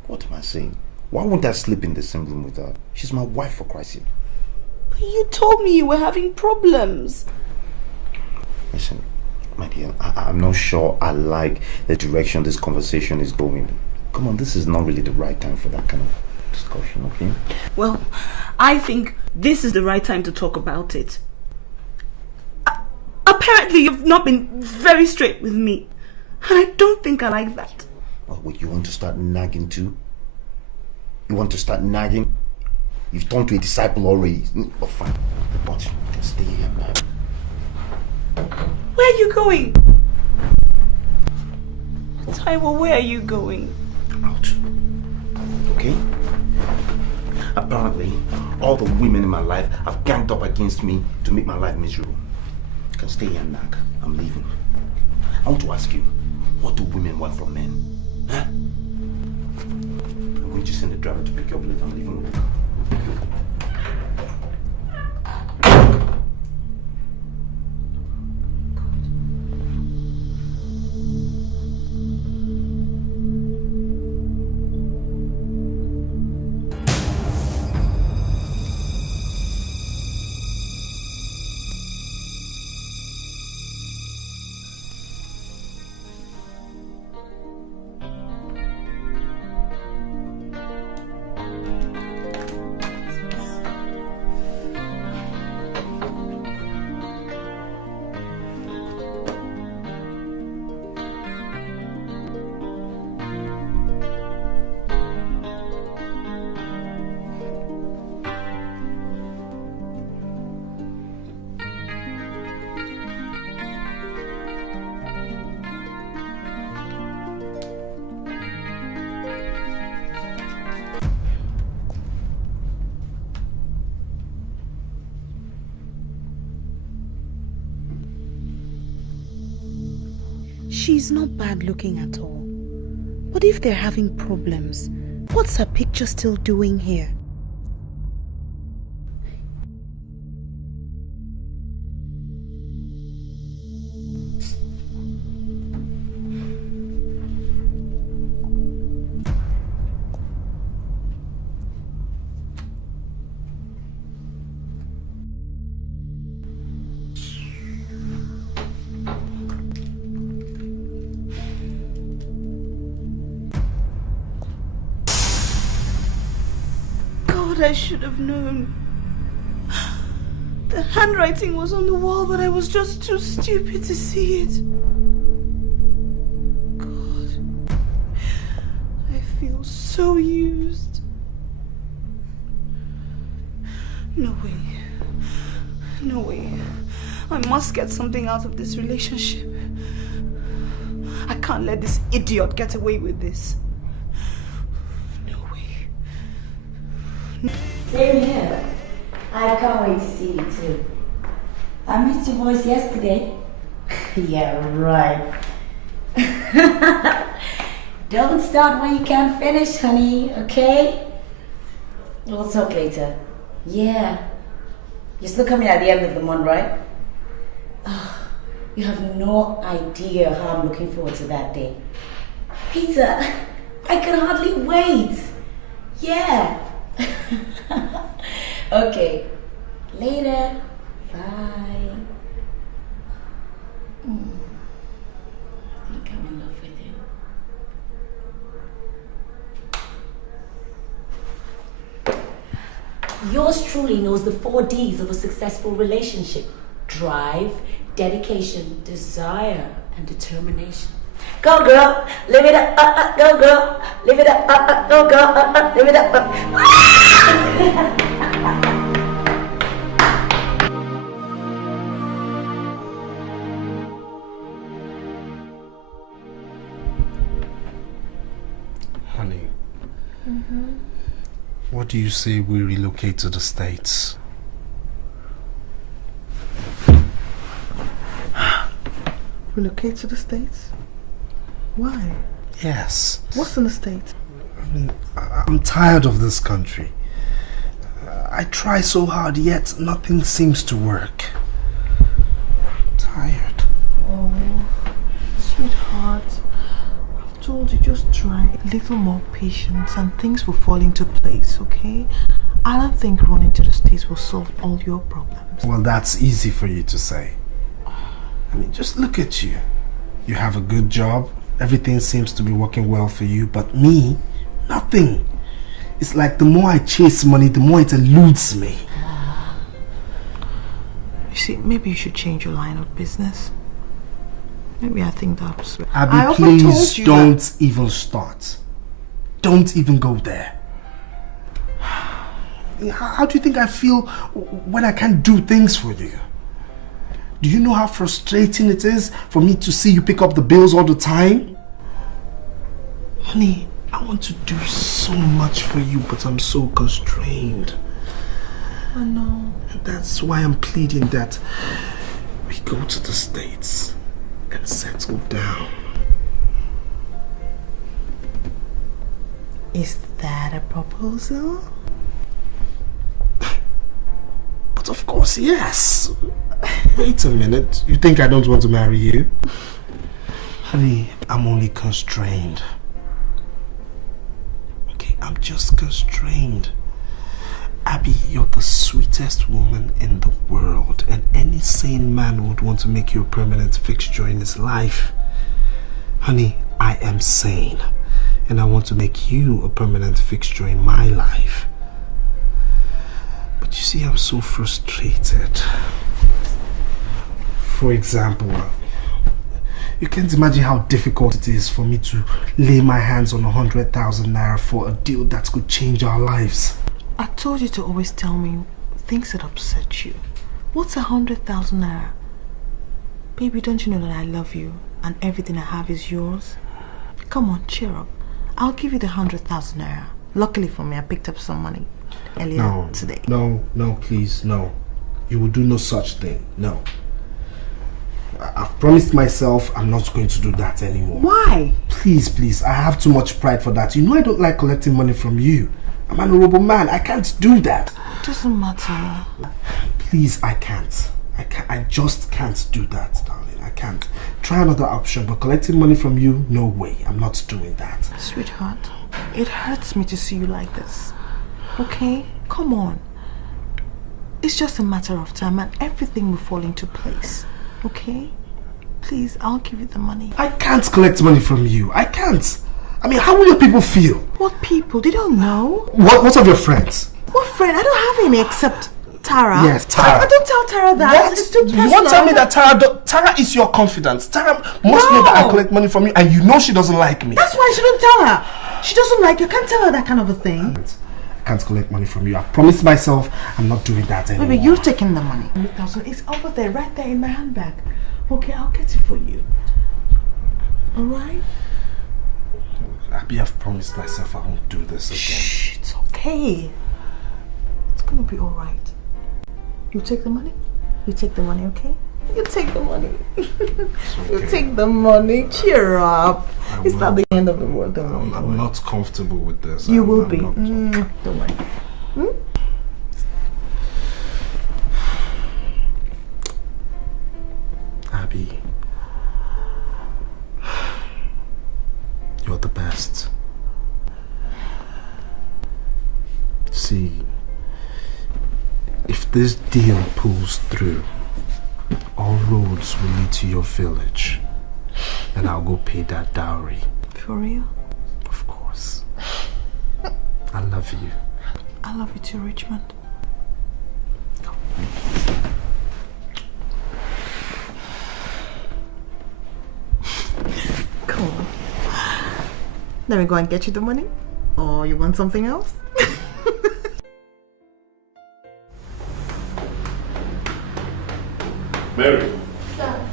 what am I saying? Why won't I sleep in the same room with her? She's my wife, for Christ's sake. But you told me you were having problems. Listen, my dear, I'm not sure I like the direction this conversation is going. Come on, this is not really the right time for that kind of discussion, okay? Well, I think this is the right time to talk about it. Apparently, you've not been very straight with me. And I don't think I like that. Oh, wait, you want to start nagging too? You want to start nagging? You've turned to a disciple already. Oh, fine. But you can stay here, man. Where are you going? Taiwo, where are you going? Out. Okay? Apparently, all the women in my life have ganged up against me to make my life miserable. You can stay here and nag. I'm leaving. I want to ask you, what do women want from men? Huh? I'm going to send the driver to pick you up later. I'm leaving. She's not bad looking at all. But if they're having problems, what's her picture still doing here? But I should have known. The handwriting was on the wall, but I was just too stupid to see it. God, I feel so used. No way. No way. I must get something out of this relationship. I can't let this idiot get away with this. No way. Same here. I can't wait to see you too. I missed your voice yesterday. Yeah, right. Don't start when you can't finish, honey, okay? We'll talk later. Yeah. You're still coming at the end of the month, right? Oh, you have no idea how I'm looking forward to that day. Peter, I can hardly wait. Yeah. Okay. Later. Bye. I think I'm in love with you. Yours truly knows the 4 Ds of a successful relationship. Drive, dedication, desire, and determination. Go girl, live it up, go girl, live it up, go girl, live it up. Honey, what do you say we relocate to the States? Relocate to the States? Why? Yes. What's in the States? I mean, I'm tired of this country. I try so hard, yet nothing seems to work. I'm tired. Oh, sweetheart. I've told you, just try a little more patience and things will fall into place, okay? I don't think running to the States will solve all your problems. Well, that's easy for you to say. I mean, just look at you. You have a good job. Everything seems to be working well for you. But me, nothing. It's like the more I chase money, the more it eludes me. You see, maybe you should change your line of business. Maybe I think that's... Abby, please don't even start. Don't even go there. How do you think I feel when I can't do things for you? Do you know how frustrating it is for me to see you pick up the bills all the time? Honey, I want to do so much for you, but I'm so constrained. I know. And that's why I'm pleading that we go to the States and settle down. Is that a proposal? But of course, yes. Wait a minute. You think I don't want to marry you? Honey, I'm only constrained. Okay, I'm just constrained. Abby, you're the sweetest woman in the world, and any sane man would want to make you a permanent fixture in his life. Honey, I am sane, and I want to make you a permanent fixture in my life. But you see, I'm so frustrated. For example, you can't imagine how difficult it is for me to lay my hands on 100,000 naira for a deal that could change our lives. I told you to always tell me things that upset you. What's 100,000 naira? Baby, don't you know that I love you and everything I have is yours? Come on, cheer up. I'll give you the 100,000 naira. Luckily for me, I picked up some money earlier today. No, please, no. You will do no such thing, no. I've promised myself I'm not going to do that anymore. Why? Please, I have too much pride for that. You know I don't like collecting money from you. I'm an honorable man. I can't do that. It doesn't matter. Please, I can't. I just can't do that, darling. I can't. Try another option, but collecting money from you, no way. I'm not doing that. Sweetheart, it hurts me to see you like this. Okay? Come on. It's just a matter of time and everything will fall into place. Okay? Please, I'll give you the money. I can't collect money from you. I can't. I mean, how will your people feel? What people? They don't know. What of your friends? What friend? I don't have any except Tara. Yes, Tara. Don't tell Tara that. What? It's too personal. You want to tell me that Tara is your confidant? Tara must know that I collect money from you, and you know she doesn't like me. That's why I shouldn't tell her. She doesn't like you. Can't tell her that kind of a thing. I can't collect money from you. I promised myself I'm not doing that anymore. Baby, you're taking the money. 100,000. It's over there, right there in my handbag. Okay, I'll get it for you. Alright? Abby, I've promised myself I won't do this again. Shh, it's okay. It's gonna be alright. You take the money? You take the money, okay? You take the money. You take the money. Cheer up. It's not the end of the world. Don't worry. I'm not comfortable with this. You will be. Don't worry. Abby, you're the best. See, if this deal pulls through, all roads will lead to your village, and I'll go pay that dowry. For real? Of course. I love you. I love you too, Richmond. Come on. Let me go and get you the money. Or you want something else? Mary. Sir.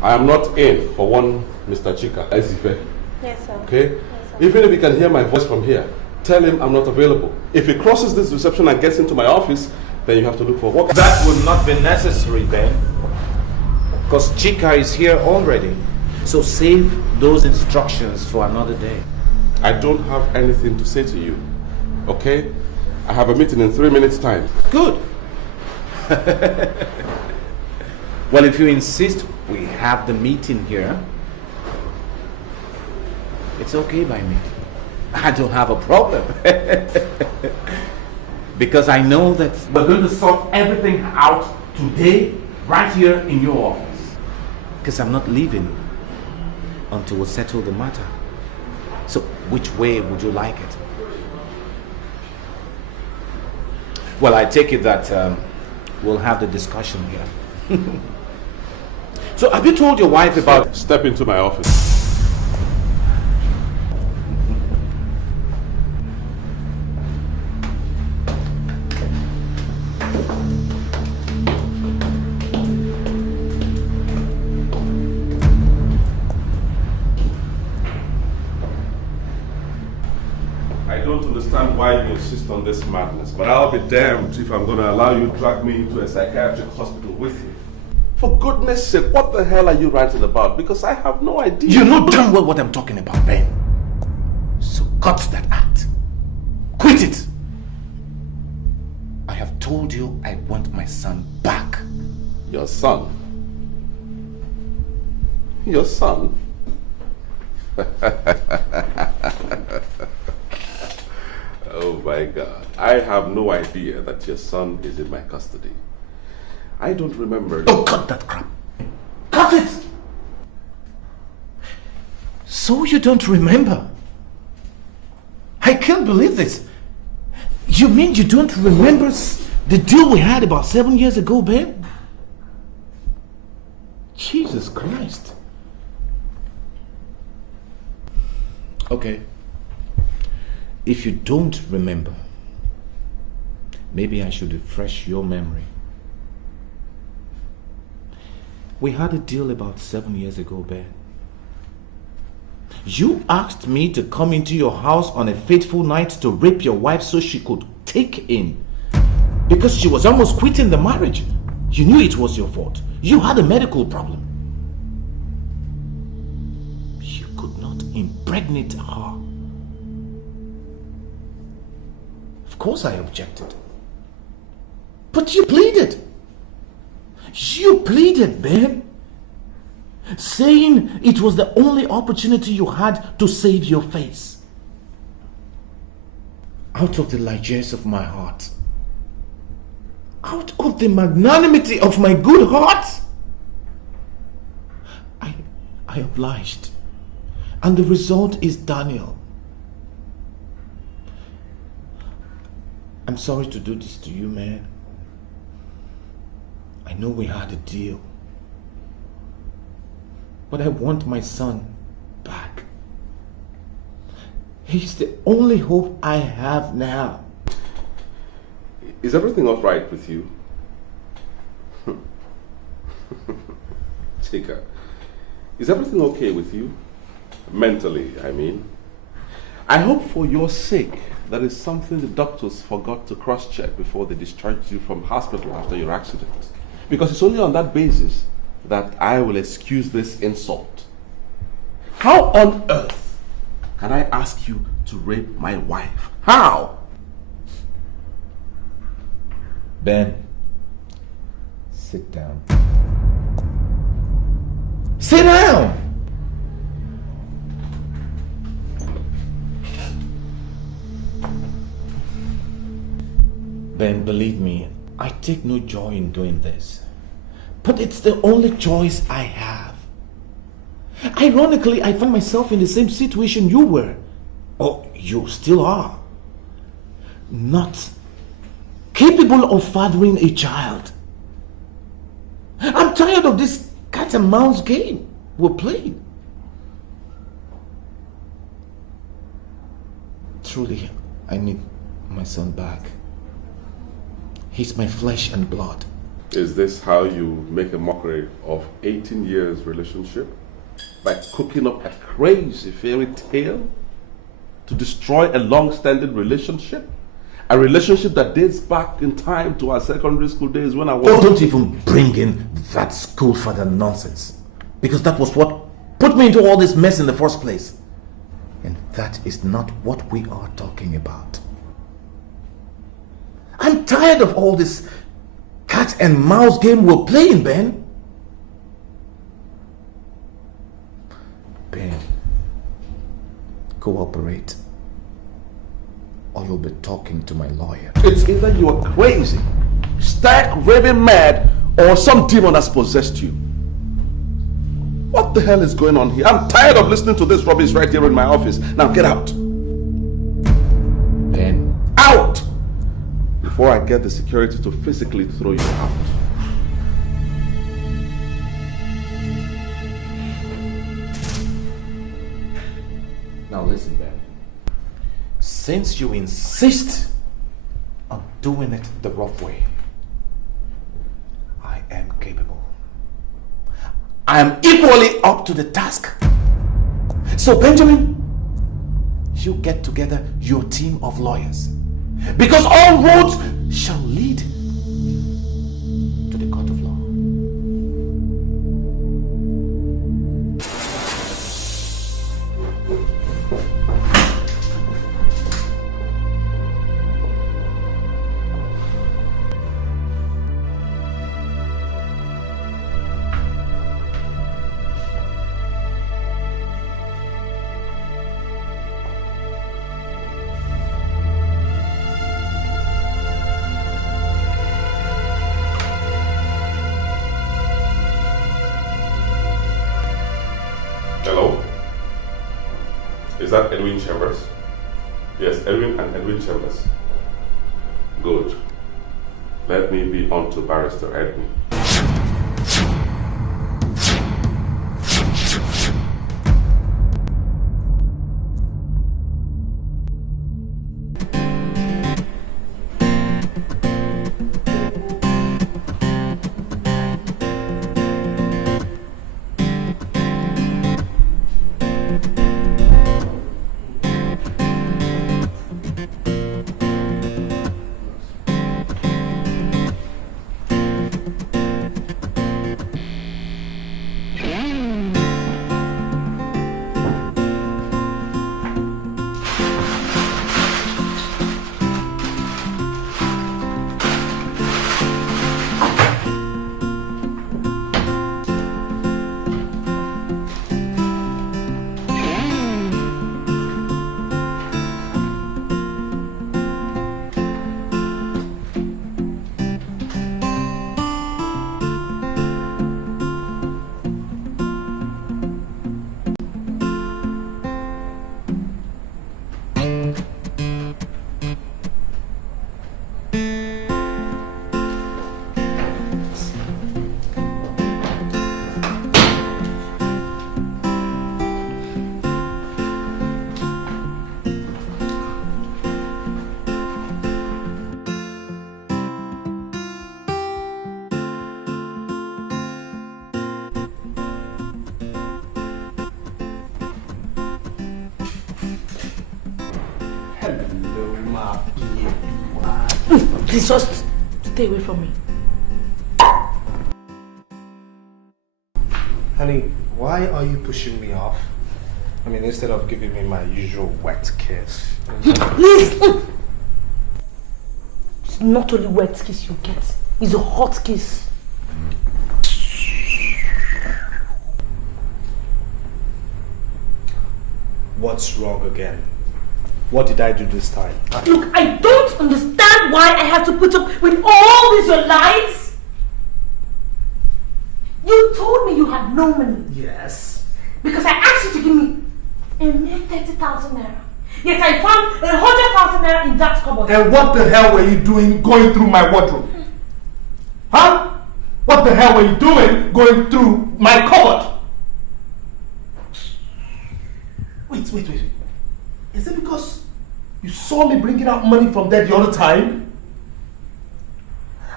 I am not in for one Mr. Chika. Ezife. Yes, sir. Okay? Yes, sir. Even if he can hear my voice from here, tell him I'm not available. If he crosses this reception and gets into my office, then you have to look for work. That will not be necessary, Ben. Because Chika is here already. So save those instructions for another day. I don't have anything to say to you. Okay? I have a meeting in 3 minutes' time. Good. Well, if you insist we have the meeting here, it's okay by me. I don't have a problem. Because I know that we're going to sort everything out today, right here in your office. Because I'm not leaving until we settle the matter. So, which way would you like it? Well, I take it that we'll have the discussion here. So, have you told your wife about... Step into my office. Why you insist on this madness, but I'll be damned if I'm going to allow you to drag me into a psychiatric hospital with you. For goodness sake, what the hell are you writing about? Because I have no idea. You know damn well what I'm talking about, Ben. So cut that act. Quit it. I have told you I want my son back. Your son? Your son? Oh my God. I have no idea that your son is in my custody. I don't remember. Oh, cut that crap. Cut it! So you don't remember? I can't believe this. You mean you don't remember the deal we had about 7 years ago, Ben? Jesus Christ. Okay. If you don't remember, maybe I should refresh your memory. We had a deal about 7 years ago, Ben. You asked me to come into your house on a fateful night to rape your wife so she could take in. Because she was almost quitting the marriage. You knew it was your fault. You had a medical problem. You could not impregnate her. Of course I objected. But you pleaded. You pleaded, Ben. Saying it was the only opportunity you had to save your face. Out of the largesse of my heart. Out of the magnanimity of my good heart. I obliged. And the result is Daniel. I'm sorry to do this to you, man. I know we had a deal. But I want my son back. He's the only hope I have now. Is everything all right with you? Chika, is everything okay with you? Mentally, I mean. I hope for your sake that is something the doctors forgot to cross-check before they discharged you from hospital after your accident. Because it's only on that basis that I will excuse this insult. How on earth can I ask you to rape my wife? How? Ben, sit down. Sit down! Ben, believe me, I take no joy in doing this. But it's the only choice I have. Ironically, I find myself in the same situation you were. Or you still are. Not capable of fathering a child. I'm tired of this cat and mouse game we're playing. Truly, I need my son back. He's my flesh and blood. Is this how you make a mockery of 18 years relationship? By cooking up a crazy fairy tale to destroy a long-standing relationship? A relationship that dates back in time to our secondary school days when I was... Don't even bring in that school father nonsense. Because that was what put me into all this mess in the first place. And that is not what we are talking about. I'm tired of all this cat and mouse game we're playing, Ben. Ben, cooperate, or you'll be talking to my lawyer. It's either you are crazy, stark raving mad, or some demon has possessed you. What the hell is going on here? I'm tired of listening to this rubbish right here in my office. Now get out. Ben. Out! Before I get the security to physically throw you out. Now listen, Ben. Since you insist on doing it the rough way, I am capable. I am equally up to the task. So Benjamin, you get together your team of lawyers. Because all roads shall lead to the court of law. Hello? Is that Edwin Chambers? Yes, Edwin and Edwin Chambers. Good. Let me be on to Barrister Edwin. Please just stay away from me. Honey, why are you pushing me off? I mean, instead of giving me my usual wet kiss. Please! It's not only wet kiss you get, it's a hot kiss. What's wrong again? What did I do this time? Look, I don't understand why I have to put up with all these your lies. You told me you had no money. Yes. Because I asked you to give me a mere 30,000 naira. Yet I found 100,000 naira in that cupboard. And what the hell were you doing going through my wardrobe? Huh? What the hell were you doing going through my cupboard? Wait. Is it because you saw me bringing out money from there the other time?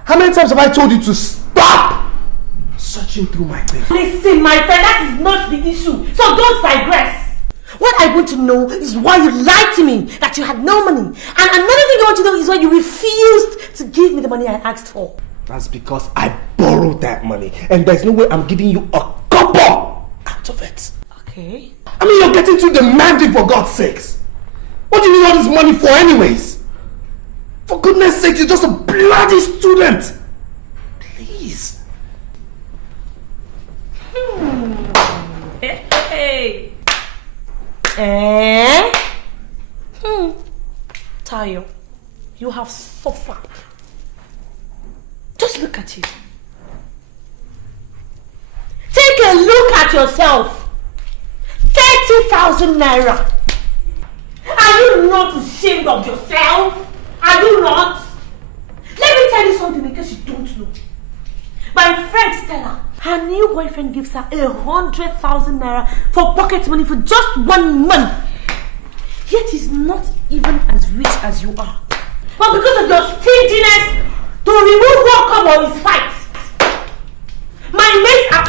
How many times have I told you to stop searching through my things? Listen, my friend, that is not the issue. So don't digress. What I want to know is why you lied to me that you had no money. And another thing I want to know is why you refused to give me the money I asked for. That's because I borrowed that money. And there's no way I'm giving you a copper out of it. Okay. I mean, you're getting too demanding, for God's sakes. What do you need all this money for anyways? For goodness sake, you're just a bloody student. Please. Hey. Tayo, you have suffered. Just look at you. Take a look at yourself. 30,000 naira. Are you not ashamed of yourself? Are you not? Let me tell you something in case you don't know. My friend Stella, her new boyfriend gives her 100,000 naira for pocket money for just 1 month. Yet he's not even as rich as you are. But because of your stinginess to remove one cover of his fight, my mates are...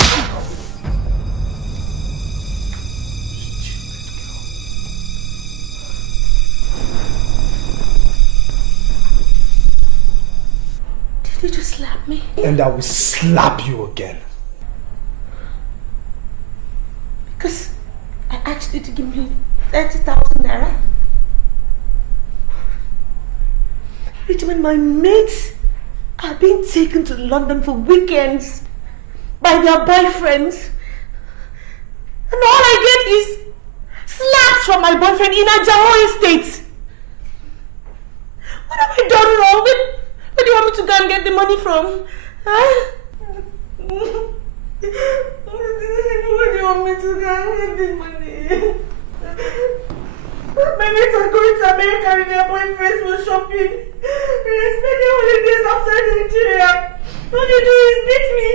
Did you just slap me? And I will slap you again. Because I asked you to give me 30,000 naira. Richmond, my mates are being taken to London for weekends by their boyfriends. And all I get is slaps from my boyfriend in a Jaho estate. What have I done wrong? Where do you want me to go and get the money from? Huh? Where do you want me to go and get the money? My mates are going to America with their boyfriends for shopping. We're spending holidays outside Nigeria. All you do is beat me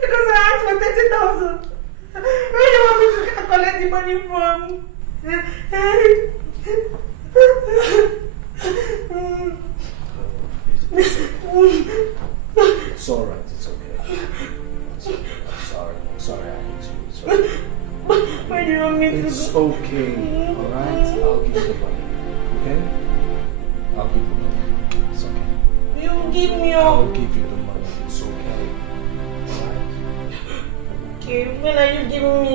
because I asked for 30,000. Where do you want me to collect the money from? It's alright, it's okay. I'm sorry I hate you. It's okay. Where do you want me to go? It's okay, alright? I'll give you the money, okay? I'll give you the money. It's okay. You give me I'll give you the money. It's okay. Alright? Okay, when are you giving me?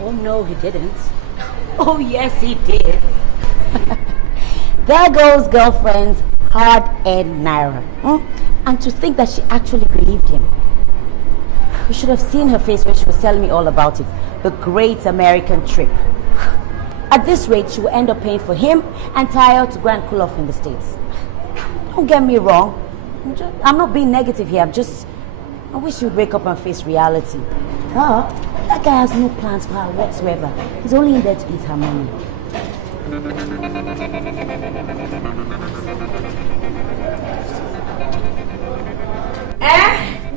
Oh no, he didn't. Oh yes, he did. There goes girlfriend's hard-earned naira. And to think that she actually believed him. You should have seen her face when she was telling me all about it. The great American trip. At this rate, she will end up paying for him and Tayo to go and cool off in the States. Don't get me wrong. I'm not being negative here. I wish she would wake up and face reality. That guy has no plans for her whatsoever. He's only in there to eat her money.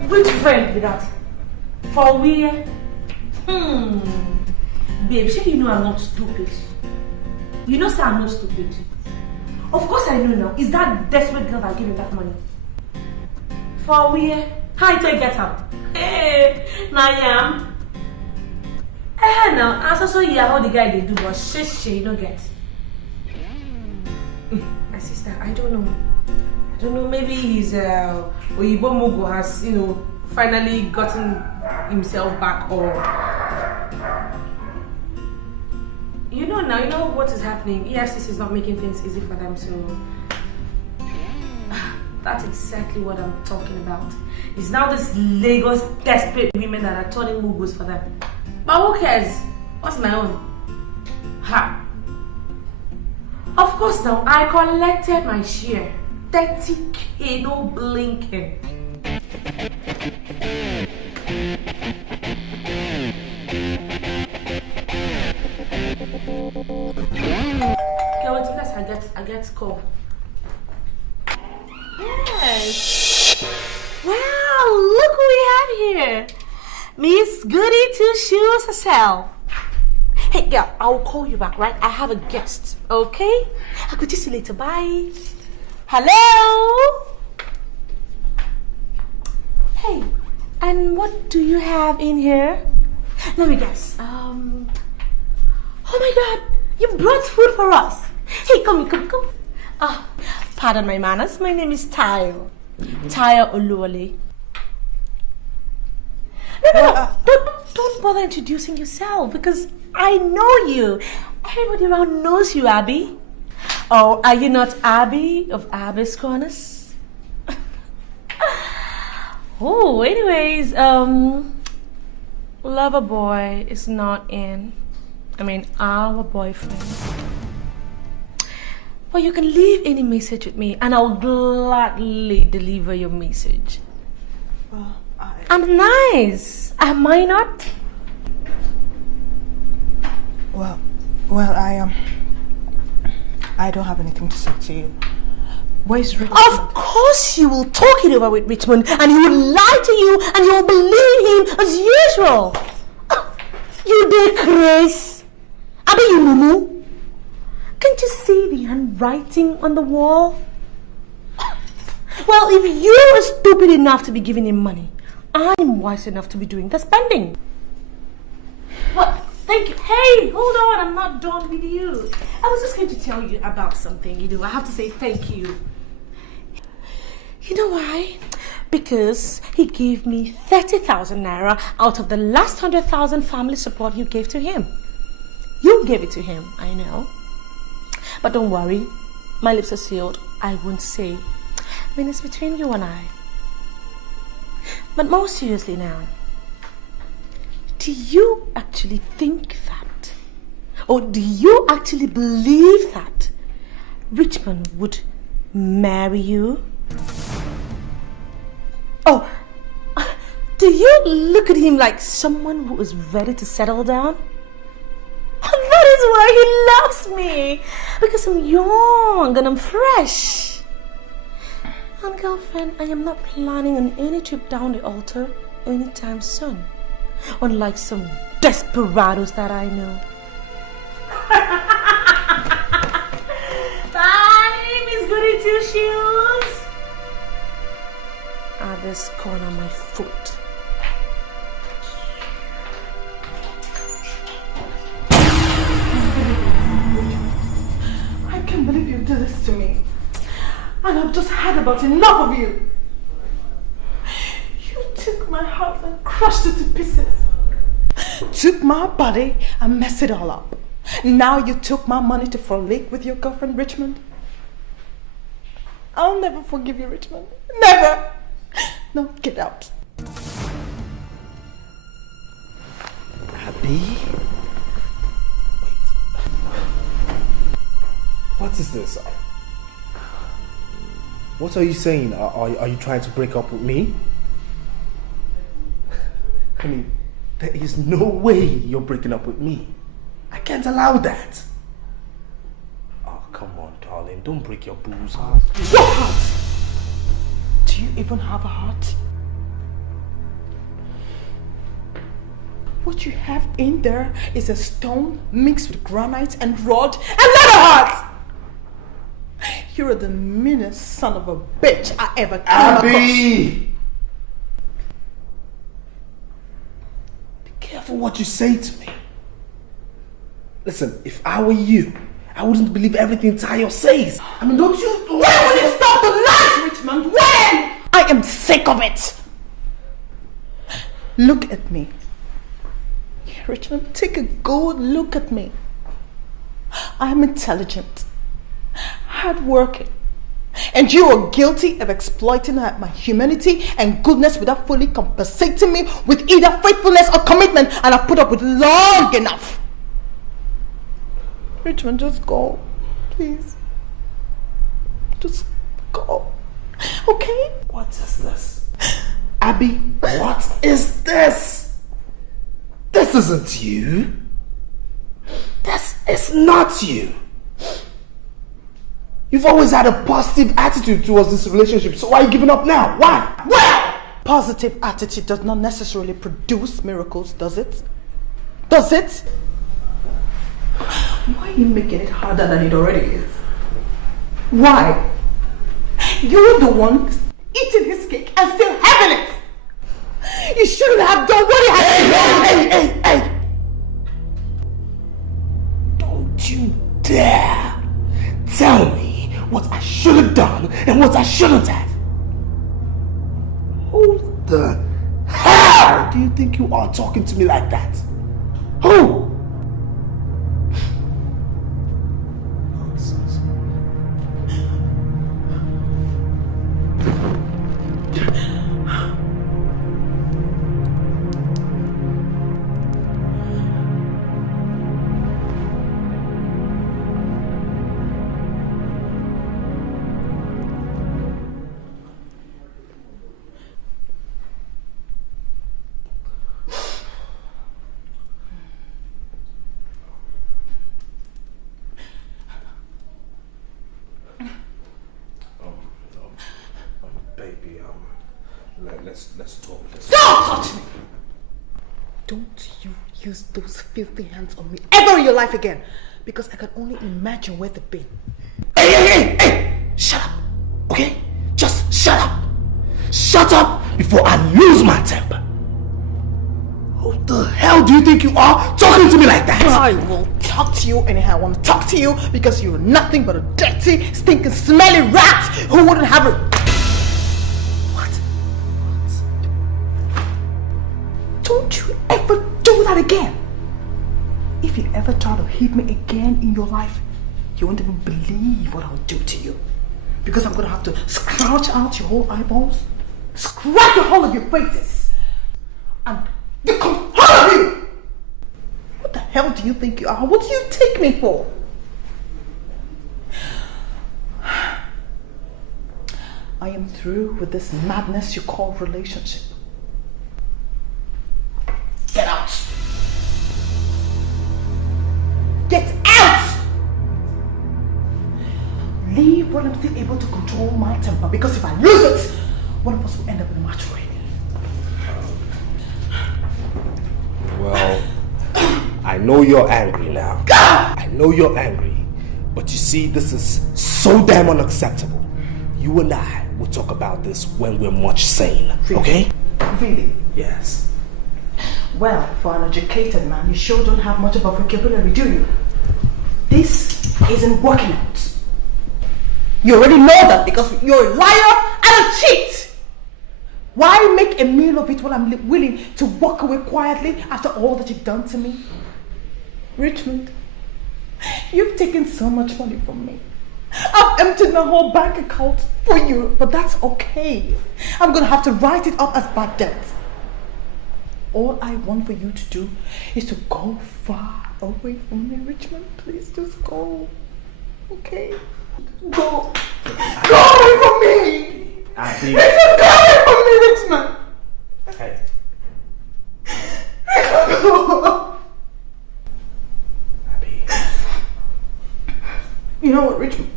Which friend be that? For where? Babe, sure you know I'm not stupid. You know, sir, I'm not stupid. Of course I know now. Is that desperate girl that gave me that money? For where? How you take get up? Hey, Nayam. Hey, now, I also hear how the guy they do, but she you don't get. My sister, I don't know. Maybe he's Oyibo Mogo has, finally gotten himself back, or now you know what is happening. EFCC is not making things easy for them, so that's exactly what I'm talking about. It's now this Lagos desperate women that are turning Mogos for them. But who cares? What's my own? Ha! Of course now, I collected my share. 30k, no blinking. Okay, wait, I get call. Yes. Wow, look who we have here. Miss Goody Two Shoes herself. Hey girl, I'll call you back, right? I have a guest, okay? I could just see you later. Bye. Hello? Hey, and what do you have in here? Let me guess. Oh my god, you brought food for us. Hey, come. Pardon my manners. My name is Tayo Oluwole. No, don't bother introducing yourself because I know you. Everybody around knows you, Abby. Oh, are you not Abby of Abby's Corners? Oh, anyways, lover boy is not in. Our boyfriend. But you can leave any message with me and I'll gladly deliver your message. Well, I'm nice. Am I not? Well, I don't have anything to say to you. Where's Richmond? Of course you will talk it over with Richmond and he will lie to you and you will believe him as usual. You did, Chris. Abi, you mumu. Can't you see the handwriting on the wall? Well, if you are stupid enough to be giving him money, I'm wise enough to be doing the spending. What? Thank you. Hey, hold on. I'm not done with you. I was just going to tell you about something. I have to say thank you. You know why? Because he gave me 30,000 naira out of the last 100,000 family support you gave to him. You gave it to him, I know. But don't worry. My lips are sealed. I won't say. It's between you and I. But more seriously now. Do you actually think that, or do you actually believe that Richmond would marry you? Oh, do you look at him like someone who is ready to settle down? That is why he loves me, because I'm young and I'm fresh. And girlfriend, I am not planning on any trip down the altar anytime soon. Unlike some desperados that I know. Bye, Miss Goody Two Shoes. At this corner of my foot. I can't believe you did this to me. And I've just had about enough of you. You took my heart and crushed it to pieces. Took my body and messed it all up. Now you took my money to frolic with your girlfriend Richmond. I'll never forgive you, Richmond. Never. No, get out. Abby? Wait. What is this? What are you saying? Are you trying to break up with me? There is no way you're breaking up with me. I can't allow that. Oh, come on, darling. Don't break your boo's heart. What heart? Do you even have a heart? What you have in there is a stone mixed with granite and rod and not a heart! You're the meanest son of a bitch I ever came across. careful what you say to me. Listen, if I were you, I wouldn't believe everything Tayo says. I mean, don't you... When will you stop the lies, Richmond? When? I am sick of it. Look at me. Richmond, take a good look at me. I'm intelligent, hardworking, and you are guilty of exploiting my humanity and goodness without fully compensating me with either faithfulness or commitment, and I've put up with long enough. Richmond, just go, please. Just go, okay? What is this? Abby, what is this? This isn't you. This is not you. You've always had a positive attitude towards this relationship, so why are you giving up now? Why? Well, positive attitude does not necessarily produce miracles, does it? Does it? Why are you making it harder than it already is? Why? You're the one eating his cake and still having it. You shouldn't have done what he had. Hey! Don't you dare tell me what I should have done and what I shouldn't have. Who the hell do you think you are talking to me like that? Who? Let's talk. Don't touch me! Don't you use those filthy hands on me ever in your life again, because I can only imagine where they've been. Hey! Shut up, okay? Just shut up. Shut up before I lose my temper. Who the hell do you think you are talking to me like that? I will talk to you anyhow I want to talk to you, because you're nothing but a dirty, stinking, smelly rat who wouldn't have a... Don't you ever do that again. If you ever try to hit me again in your life, you won't even believe what I'll do to you. Because I'm gonna have to scratch out your whole eyeballs, scratch the whole of your faces, and become all of you. What the hell do you think you are? What do you take me for? I am through with this madness you call relationship. Get out! Get out! Leave when I'm still able to control my temper, because if I lose it, one of us will end up in a match ring. Well, I know you're angry now. I know you're angry. But you see, this is so damn unacceptable. You and I will talk about this when we're much sane, okay? Really? Yes. Well, for an educated man, you sure don't have much of a vocabulary, do you? This isn't working out. You already know that because you're a liar and a cheat. Why make a meal of it when I'm willing to walk away quietly after all that you've done to me? Richmond, you've taken so much money from me. I've emptied my whole bank account for you, but that's okay. I'm gonna have to write it off as bad debt. All I want for you to do is to go far away from me, Richmond. Please just go. Okay? Go. Go away from me! Richmond, go away from me, Richmond! Hey. Richmond, go! Abby. You know what, Richmond?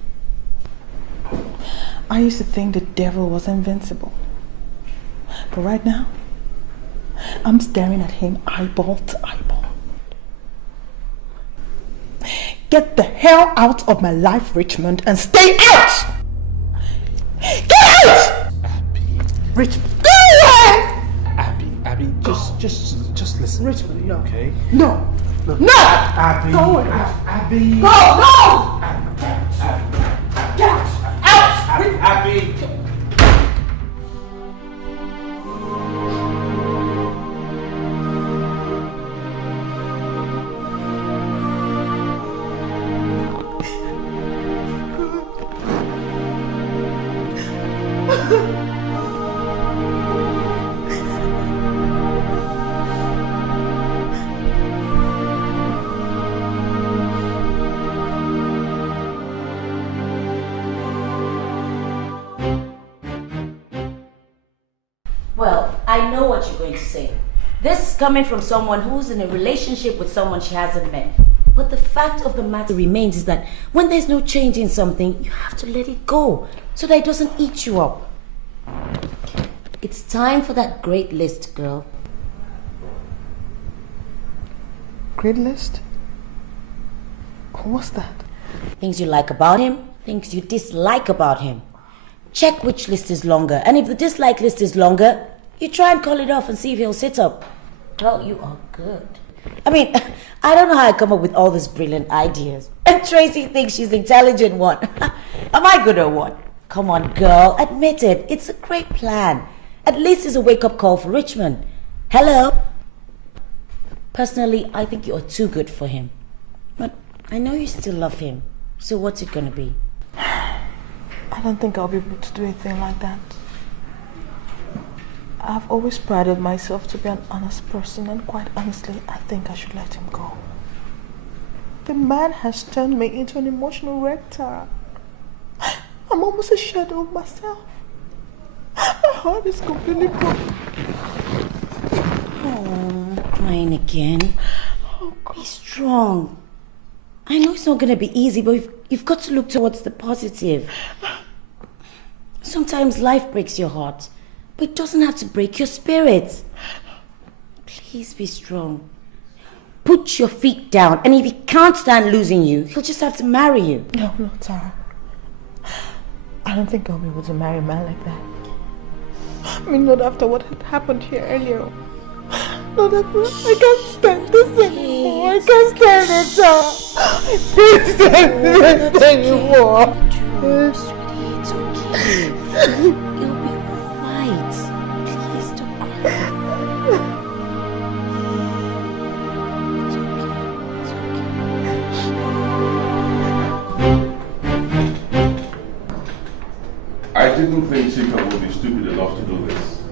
I used to think the devil was invincible. But right now, I'm staring at him eyeball to eyeball. Get the hell out of my life, Richmond, and stay out! Get out! Abby. Richmond, go away! Abby, just listen. Richmond, no. Okay? No. No! Abby. Go away. Abby. Go! Go! Get out! Abby. Well, I know what you're going to say. This is coming from someone who's in a relationship with someone she hasn't met. But the fact of the matter remains is that when there's no change in something, you have to let it go so that it doesn't eat you up. It's time for that great list, girl. Great list? What's that? Things you like about him, things you dislike about him. Check which list is longer, and if the dislike list is longer, you try and call it off and see if he'll sit up. Well, you are good. I mean, I don't know how I come up with all these brilliant ideas. And Tracy thinks she's the intelligent one. Am I good or what? Come on, girl, admit it. It's a great plan. At least it's a wake-up call for Richmond. Hello? Personally, I think you're too good for him. But I know you still love him. So what's it gonna be? I don't think I'll be able to do anything like that. I've always prided myself to be an honest person, and quite honestly, I think I should let him go. The man has turned me into an emotional wreck, Tara. I'm almost a shadow of myself. My heart is completely broken. Oh, crying again. Be strong. I know it's not going to be easy, but you've got to look towards the positive. Sometimes life breaks your heart, but it doesn't have to break your spirit. Please be strong. Put your feet down, and if he can't stand losing you, he'll just have to marry you. No, Tara. I don't think I'll be able to marry a man like that. I mean, not after what had happened here earlier. Not after. I can't stand this anymore. I can't stand it, Tara. I can't stand this anymore. Sweetie, it's okay. You'll be alright. Please don't cry. I didn't think Chika would be stupid enough to do this.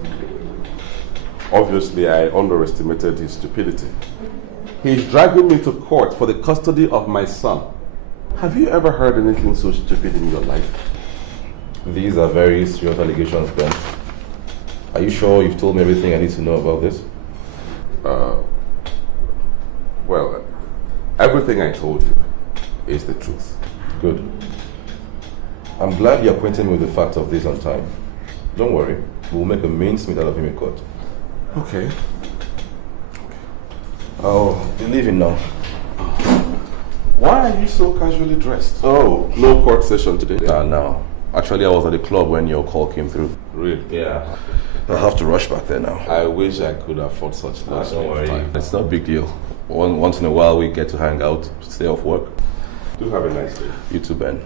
Obviously, I underestimated his stupidity. He's dragging me to court for the custody of my son. Have you ever heard anything so stupid in your life? These are very serious allegations, Ben. Are you sure you've told me everything I need to know about this? Well, everything I told you is the truth. Good. I'm glad you're acquainted me with the facts of this on time. Don't worry, we'll make a mincemeat out of him in court. Okay. I'll be leaving now. Why are you so casually dressed? Oh, no court session today? No. Actually, I was at the club when your call came through. Really? Yeah. I'll have to rush back there now. I wish I could afford such last Don't worry. time. It's not a big deal. Once in a while, we get to hang out, stay off work. Do have a nice day. You too, Ben.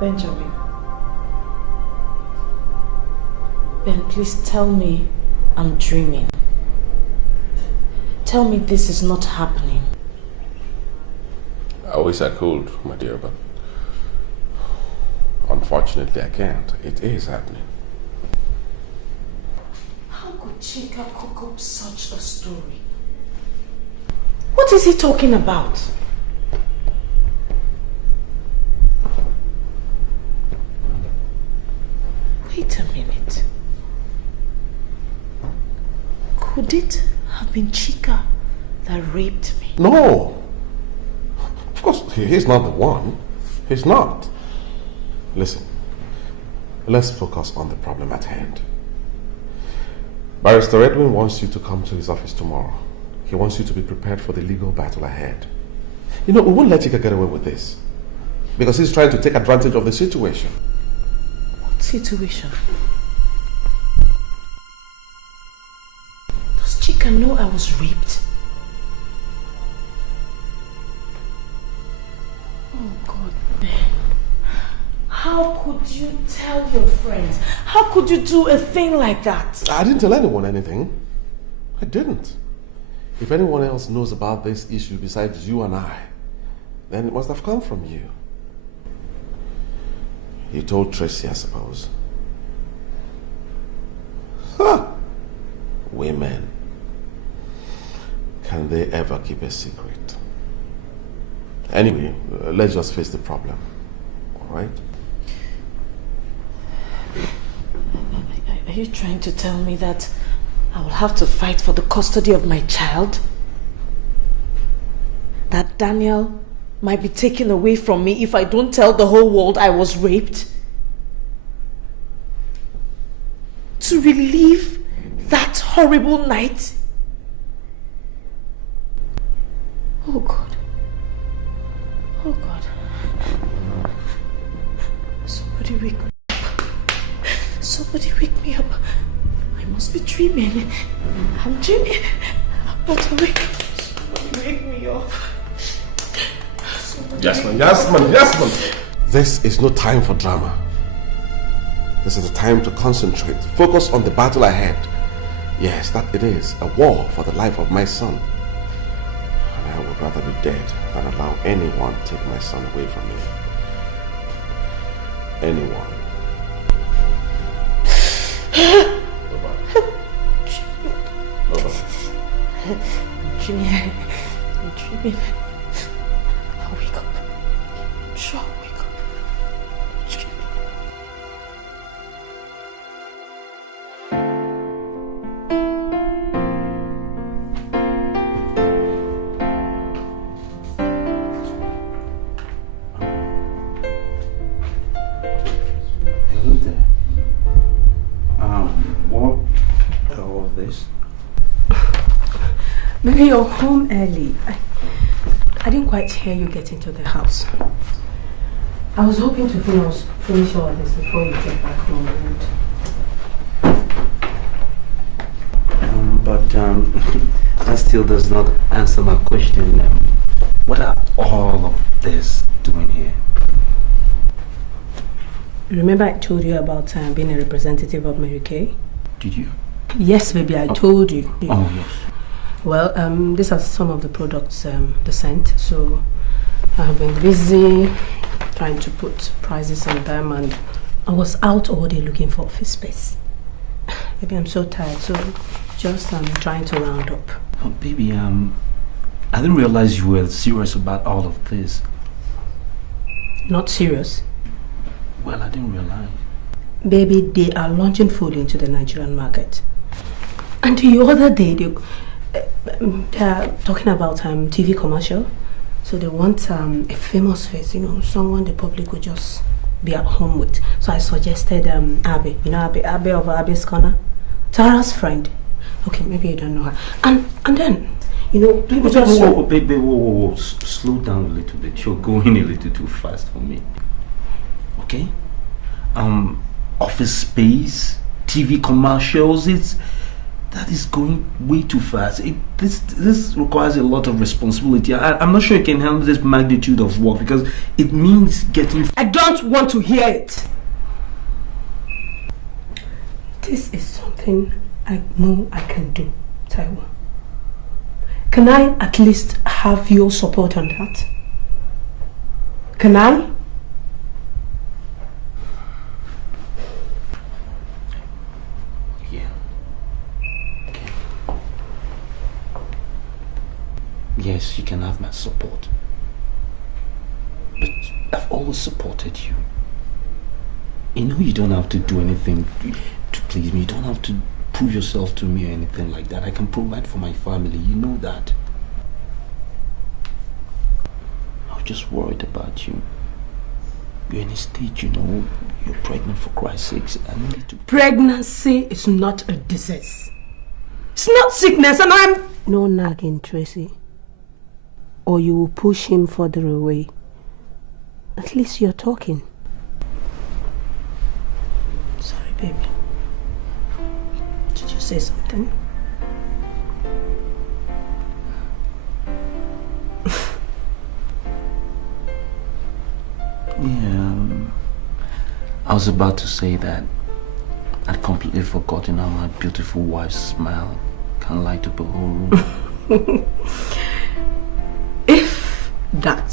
Benjamin. Ben, please tell me I'm dreaming. Tell me this is not happening. I wish I could, my dear, but unfortunately I can't. It is happening. How could Chika cook up such a story? What is he talking about? Wait a minute. Could it have been Chika that raped me? No! Of course, he's not the one. He's not. Listen, let's focus on the problem at hand. Barrister Edwin wants you to come to his office tomorrow. He wants you to be prepared for the legal battle ahead. You know, we won't let Chika get away with this. Because he's trying to take advantage of the situation. What situation? Does Chika know I was raped? Oh God, Ben. How could you tell your friends? How could you do a thing like that? I didn't tell anyone anything. I didn't. If anyone else knows about this issue besides you and I, then it must have come from you. You told Tracy, I suppose. Huh. Women. Can they ever keep a secret? Anyway, let's just face the problem. All right? Are you trying to tell me that I will have to fight for the custody of my child? That Daniel might be taken away from me if I don't tell the whole world I was raped? To relive that horrible night? Oh God. Oh God. Somebody wake me up. Somebody wake me up. I must be dreaming. I'm dreaming. I'm not awake. Somebody wake me up. Jasmine. This is no time for drama. This is a time to concentrate. Focus on the battle ahead. Yes, that it is. A war for the life of my son. And I would rather be dead than allow anyone to take my son away from me. Anyone. I'm dreaming. I'll wake up. I'm sure I'll wake up. Hello there. What all of this? Maybe you're home early. I didn't quite hear you get into the house. I was hoping to finish all this before you get back home. But that still does not answer my question. What are all of this doing here? Remember I told you about being a representative of Mary Kay? Did you? Yes, baby, I told you. Oh, yes. Well, these are some of the products they sent, so I've been busy trying to put prices on them, and I was out all day looking for office space. Maybe I'm so tired, so just trying to round up. Oh, baby, I didn't realize you were serious about all of this. Not serious? Well, I didn't realize. Baby, they are launching food into the Nigerian market. And the other day, they're talking about TV commercial. So they want a famous face, someone the public would just be at home with. So I suggested Abby, Abby of Abby's Corner, Tara's friend. Okay, maybe you don't know her. And then, people just... Whoa. Slow down a little bit. You're going a little too fast for me. Okay? Office space, TV commercials, that is going way too fast. This requires a lot of responsibility. I'm not sure you can handle this magnitude of work because it means getting... I don't want to hear it. This is something I know I can do, Taiwo. Can I at least have your support on that? Can I? Yes, you can have my support. But I've always supported you. You don't have to do anything to please me. You don't have to prove yourself to me or anything like that. I can provide for my family. You know that. I was just worried about you. You're in a state, you're pregnant for Christ's sakes. I need to... Pregnancy is not a disease. It's not sickness and I'm... No nagging, Tracy. Or you will push him further away. At least you're talking. Sorry, baby. Did you say something? Yeah, I was about to say that I'd completely forgotten how my beautiful wife's smile can light up a whole room. If that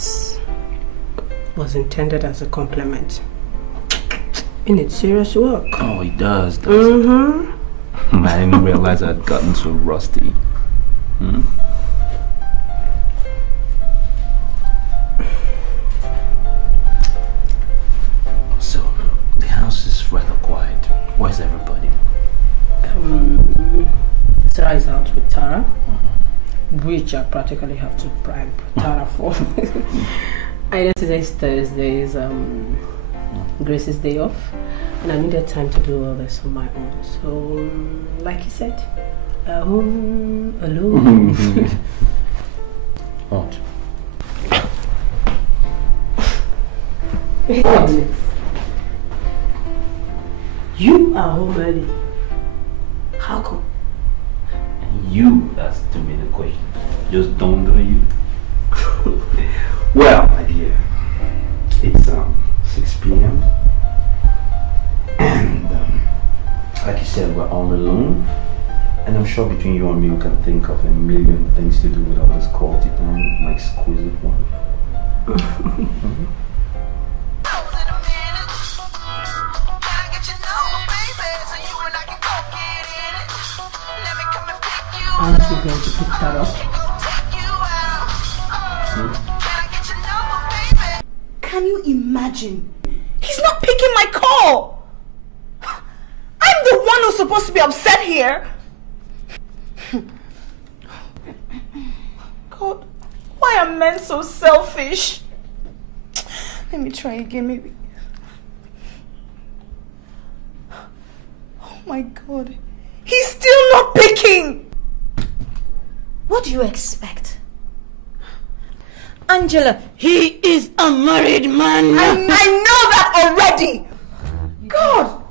was intended as a compliment, it needs serious work. Oh, it does. I didn't realize I'd gotten so rusty. So, the house is rather quiet. Where's everybody? Sarah is out with Tara, which I practically have to bribe Tara for. I know today's Thursday is Grace's day off, and I needed time to do all this on my own. So, like you said, home alone. What? Wait a minute. You are home early. How come? And you asked me the question. Just dawned on you. Well, my dear, it's 6 p.m. And like you said, we're all alone. And I'm sure between you and me, we can think of a million things to do with all this quality time, my exquisite one. Aren't you going to pick that up? Can you imagine? He's not picking my call. I'm the one who's supposed to be upset here. God, why are men so selfish? Let me try again, maybe. Oh my God. He's still not picking. What do you expect? Angela, he is a married man. I know that already. God,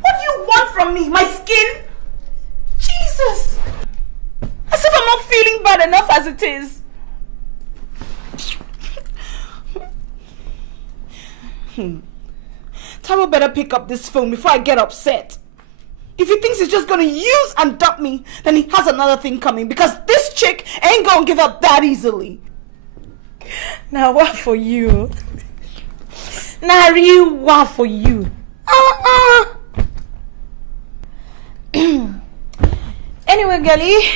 what do you want from me? My skin? Jesus. As if I'm not feeling bad enough as it is. Taro better pick up this phone before I get upset. If he thinks he's just gonna use and dump me, then he has another thing coming, because this chick ain't gonna give up that easily. Now what for you? Now you what for you? Anyway, girlie,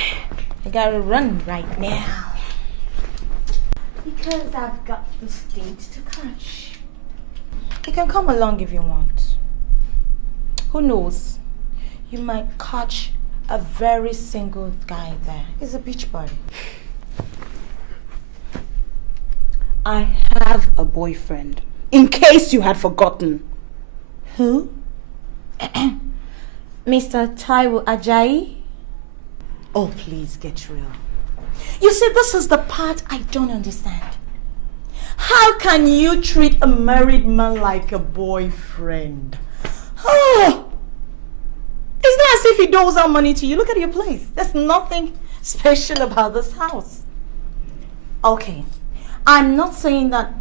I gotta run right now. Because I've got this date to catch. You can come along if you want. Who knows? You might catch a very single guy there. It's a beach party. I have a boyfriend. In case you had forgotten. Who? Mr. Taiwo Ajayi? Oh, please get real. You see, this is the part I don't understand. How can you treat a married man like a boyfriend? Oh! It's not as if he doles out money to you. Look at your place. There's nothing special about this house. Okay, I'm not saying that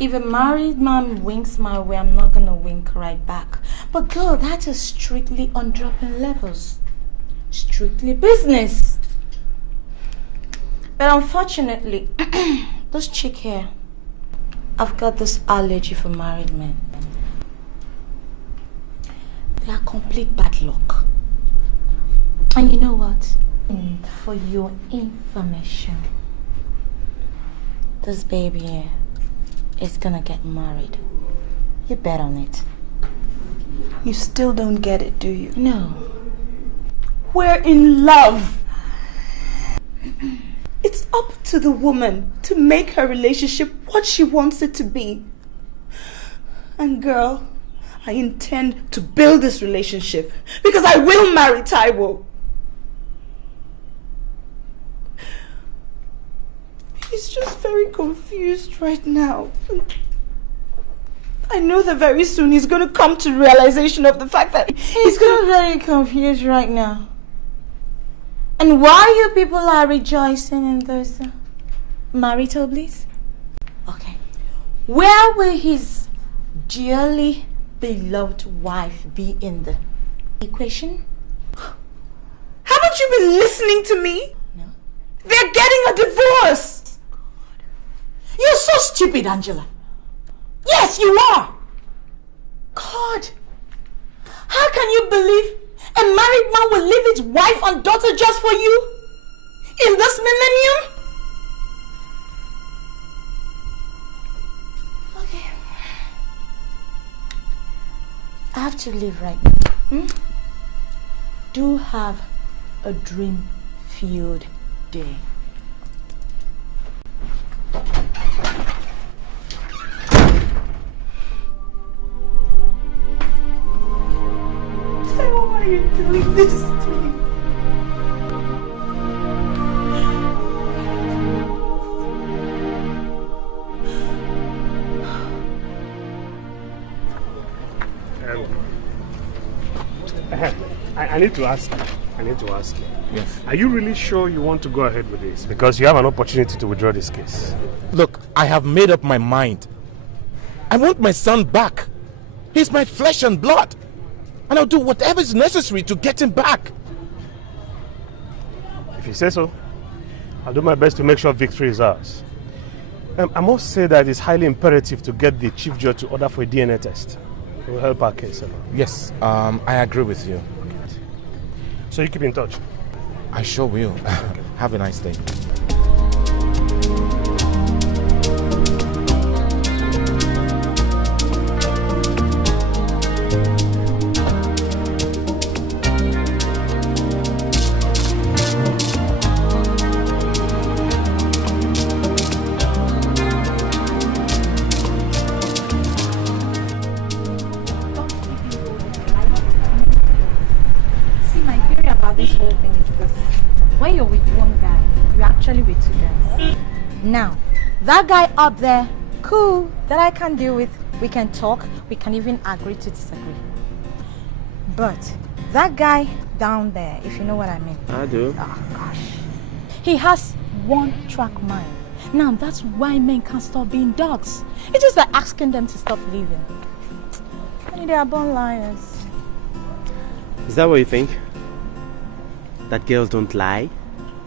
if a married man winks my way, I'm not gonna wink right back. But girl, that is strictly on dropping levels. Strictly business. But unfortunately, this chick here, I've got this allergy for married men. They are complete bad luck. And you know what? For your information, this baby here is gonna get married. You bet on it. You still don't get it, do you? No. We're in love. It's up to the woman to make her relationship what she wants it to be. And girl, I intend to build this relationship because I will marry Taiwo. He's just very confused right now. I know that very soon he's going to come to realization of the fact that he's very confused right now. And why you people are rejoicing in this marital bliss? Okay. Where will his dearly beloved wife be in the equation? Haven't you been listening to me? No. They're getting a divorce. You're so stupid, Angela. Yes, you are. God, how can you believe a married man will leave his wife and daughter just for you? In this millennium? Okay. I have to leave right now. Do have a dream-filled day. Why are you doing this to me? I need to ask you. Yes. Are you really sure you want to go ahead with this? Because you have an opportunity to withdraw this case. Look, I have made up my mind. I want my son back. He's my flesh and blood. And I'll do whatever is necessary to get him back. If you say so, I'll do my best to make sure victory is ours. I must say that it's highly imperative to get the chief judge to order for a DNA test. It will help our case a lot. Yes, I agree with you. So you keep in touch? I sure will. Have a nice day. This whole thing is this: when you're with one guy, you're actually with two guys. Now, that guy up there, cool, that I can deal with. We can talk, we can even agree to disagree. But that guy down there, if you know what I mean. I do. Oh gosh. He has one-track mind. Now that's why men can't stop being dogs. It's just like asking them to stop living. They are born liars. Is that what you think? That girls don't lie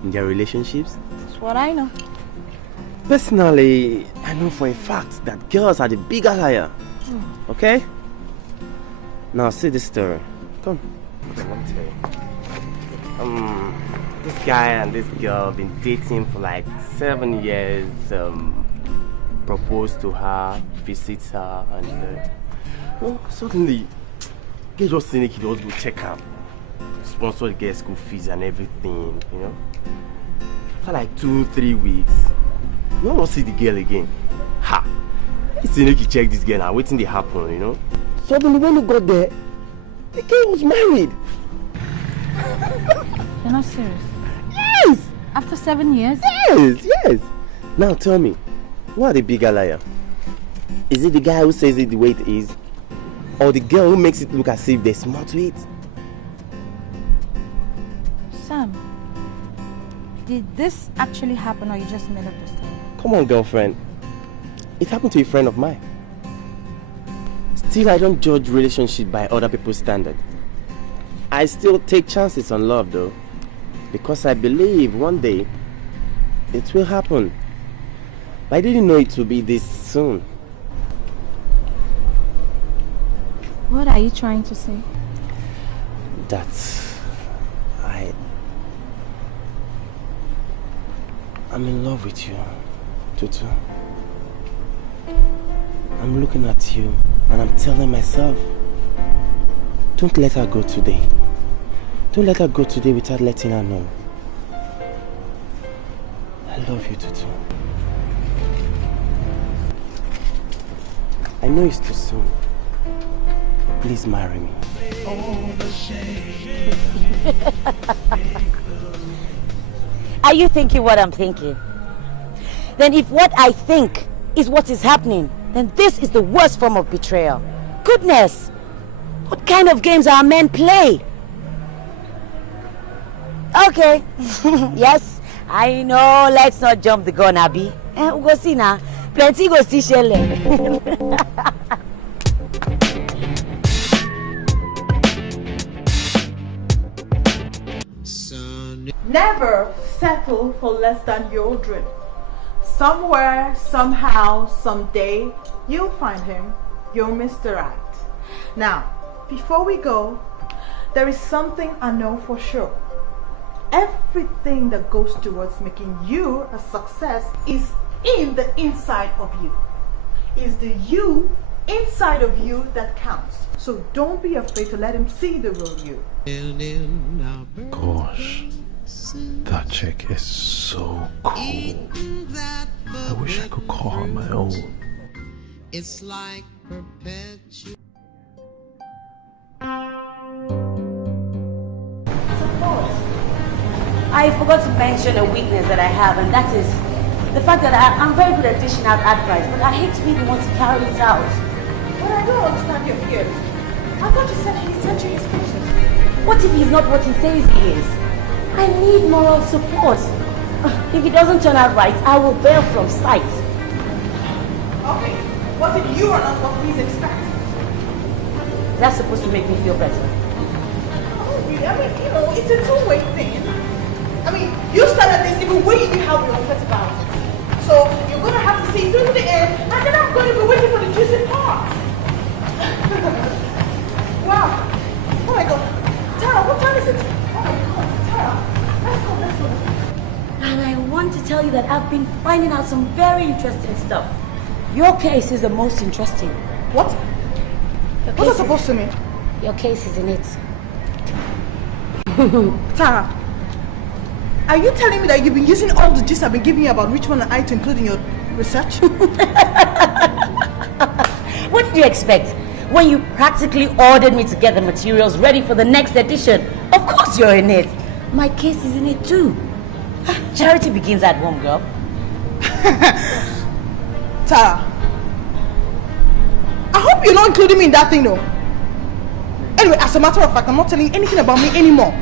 in their relationships? That's what I know. Personally, I know for a fact that girls are the bigger liar. Okay? Now see this story. Come. Let me tell you. This guy and this girl have been dating for like 7 years. Proposed to her, visit her, and suddenly, get just saying he just go check her. Sponsor the girl's school fees and everything, you know. For like 2-3 weeks, you don't see the girl again. Ha! He's saying he check this girl and waiting to happen, you know. Suddenly when he got there, the girl was married. You're not serious? Yes! After 7 years? Yes! Now tell me, who are the bigger liar? Is it the guy who says it the way it is? Or the girl who makes it look as if there's more to it? Sam, did this actually happen or you just made up the story? Come on, girlfriend. It happened to a friend of mine. Still, I don't judge relationship by other people's standard. I still take chances on love though, because I believe one day it will happen. But I didn't know it would be this soon. What are you trying to say? That I'm in love with you, Tutu. I'm looking at you and I'm telling myself, don't let her go today. Don't let her go today without letting her know. I love you, Tutu. I know it's too soon. Please marry me. Are you thinking what I'm thinking? then if what I think is what is happening, then this is the worst form of betrayal. Goodness! What kind of games are men play? Okay. Yes, I know. Let's not jump the gun, Abby. We'll go see now. Plenty go see Shelley. Never settle for less than your dream. Somewhere, somehow, someday, you'll find him, your Mr. Right. Now, before we go, there is something I know for sure. Everything that goes towards making you a success is in the inside of you. It's the you inside of you that counts. So don't be afraid to let him see the real you. Gosh, that chick is so cool. I wish I could call her my own. It's like perpetual. I forgot to mention a weakness that I have, and that is the fact that I'm very good at dishing out advice, but I hate to be the one to carry it out. But I don't understand your fears. I thought you said he sent you his pictures. What if he's not what he says he is? I need moral support. If it doesn't turn out right, I will bail from sight. Okay, what if you are not what he's expecting? That's supposed to make me feel better. Oh, really? I mean, you know, it's a two-way thing. I mean, you started this even when you didn't have your thoughts about it. So you're going to have to see through to the end, and then I'm going to be waiting for the juicy part. Wow. Oh my God. Tara, what time is it? Oh my God. Tara, let's go. And I want to tell you that I've been finding out some very interesting stuff. Your case is the most interesting. What? What's that supposed to mean? Your case is in it. Tara, are you telling me that you've been using all the gist I've been giving you about Richmond and I to include in your research? What did you expect? When you practically ordered me to get the materials ready for the next edition, of course you're in it. My case is in it too. Charity begins at home, girl. Tara, I hope you're not including me in that thing though. Anyway, as a matter of fact, I'm not telling you anything about me anymore.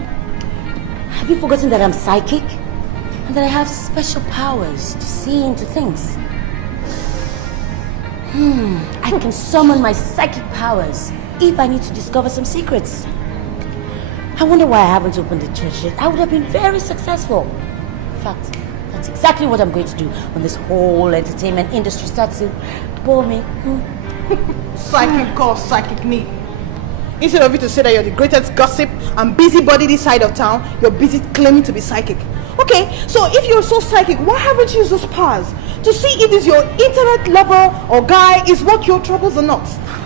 Have you forgotten that I'm psychic? And that I have special powers to see into things? I can summon my psychic powers if I need to discover some secrets. I wonder why I haven't opened the church yet. I would have been very successful. In fact, that's exactly what I'm going to do when this whole entertainment industry starts to bore me. Psychic cause psychic need. Instead of you to say that you're the greatest gossip and busybody this side of town, you're busy claiming to be psychic. Okay, so if you're so psychic, why haven't you used those powers to see if this your internet lover or guy is worth your troubles or not?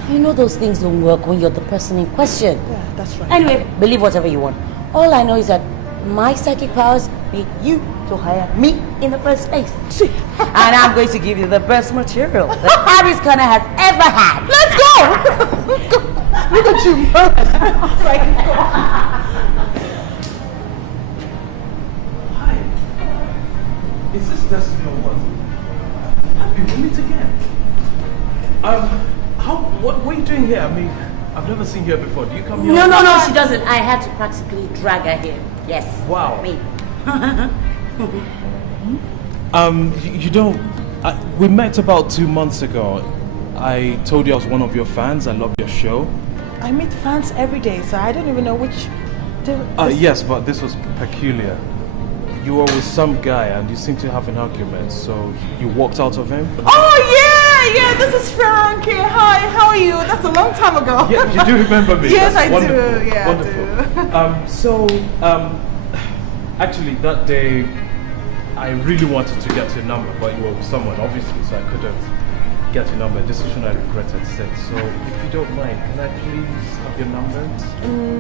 You know those things don't work when you're the person in question. Yeah, that's right. Anyway, believe whatever you want. All I know is that my psychic powers made you to hire me in the first place. And I'm going to give you the best material that Abby's Corner has ever had. Let's go! Look at you. Psychic Hi. Is this Destiny or what? Happy, we meet again. What are you doing here? I mean, I've never seen you here before. Do you come here? No, she doesn't. I had to practically drag her here. Yes. Wow. Me. You don't. We met about 2 months ago. I told you I was one of your fans. I love your show. I meet fans every day, so I don't even know which. Yes, but this was peculiar. You were with some guy and you seemed to have an argument, so you walked out of him? Oh, yeah, this is Frank. Hi, how are you? That's a long time ago. Yeah, you do remember me. Yes, That's I wonderful. do. Yeah, wonderful. I do. Actually, that day, I really wanted to get your number, but you were with someone, obviously, so I couldn't get your number. A decision I regretted since. So, if you don't mind, can I please have your number?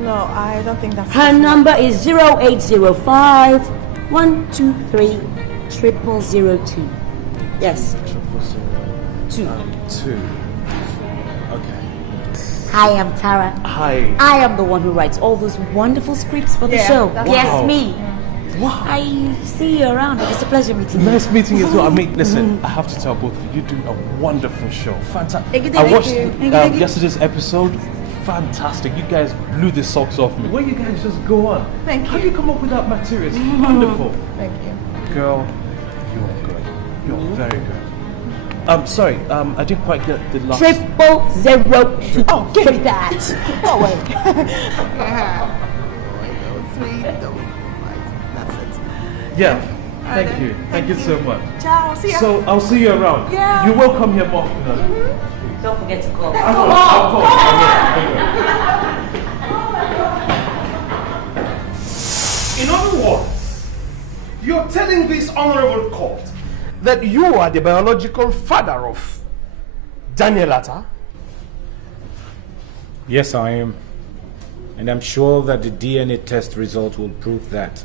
No, I don't think that's... Her number is 0805 123 0002. Yes. 002. Okay. Hi, I'm Tara. Hi. I am the one who writes all those wonderful scripts for the show. Wow. Yes, me. Wow. I see you around. It's a pleasure meeting you. Nice meeting you too. I mean, listen, I have to tell both of you, you do a wonderful show. Fantastic. I watched yesterday's episode. Fantastic. You guys blew the socks off me. Where you guys just go on? Thank you. How do you come up with that material? It's wonderful. Thank you. Girl, you're good. You're very good. Sorry, I didn't quite get the last... 000. Oh, give me that. Go away. That's it. Yeah, thank you. Thank you so much. Ciao. See ya. So, I'll see you around. Yeah. You will come here more often. Don't forget to call. I'll call. In other words, you're telling this honorable court that you are the biological father of Daniel Atta? Yes, I am. And I'm sure that the DNA test result will prove that.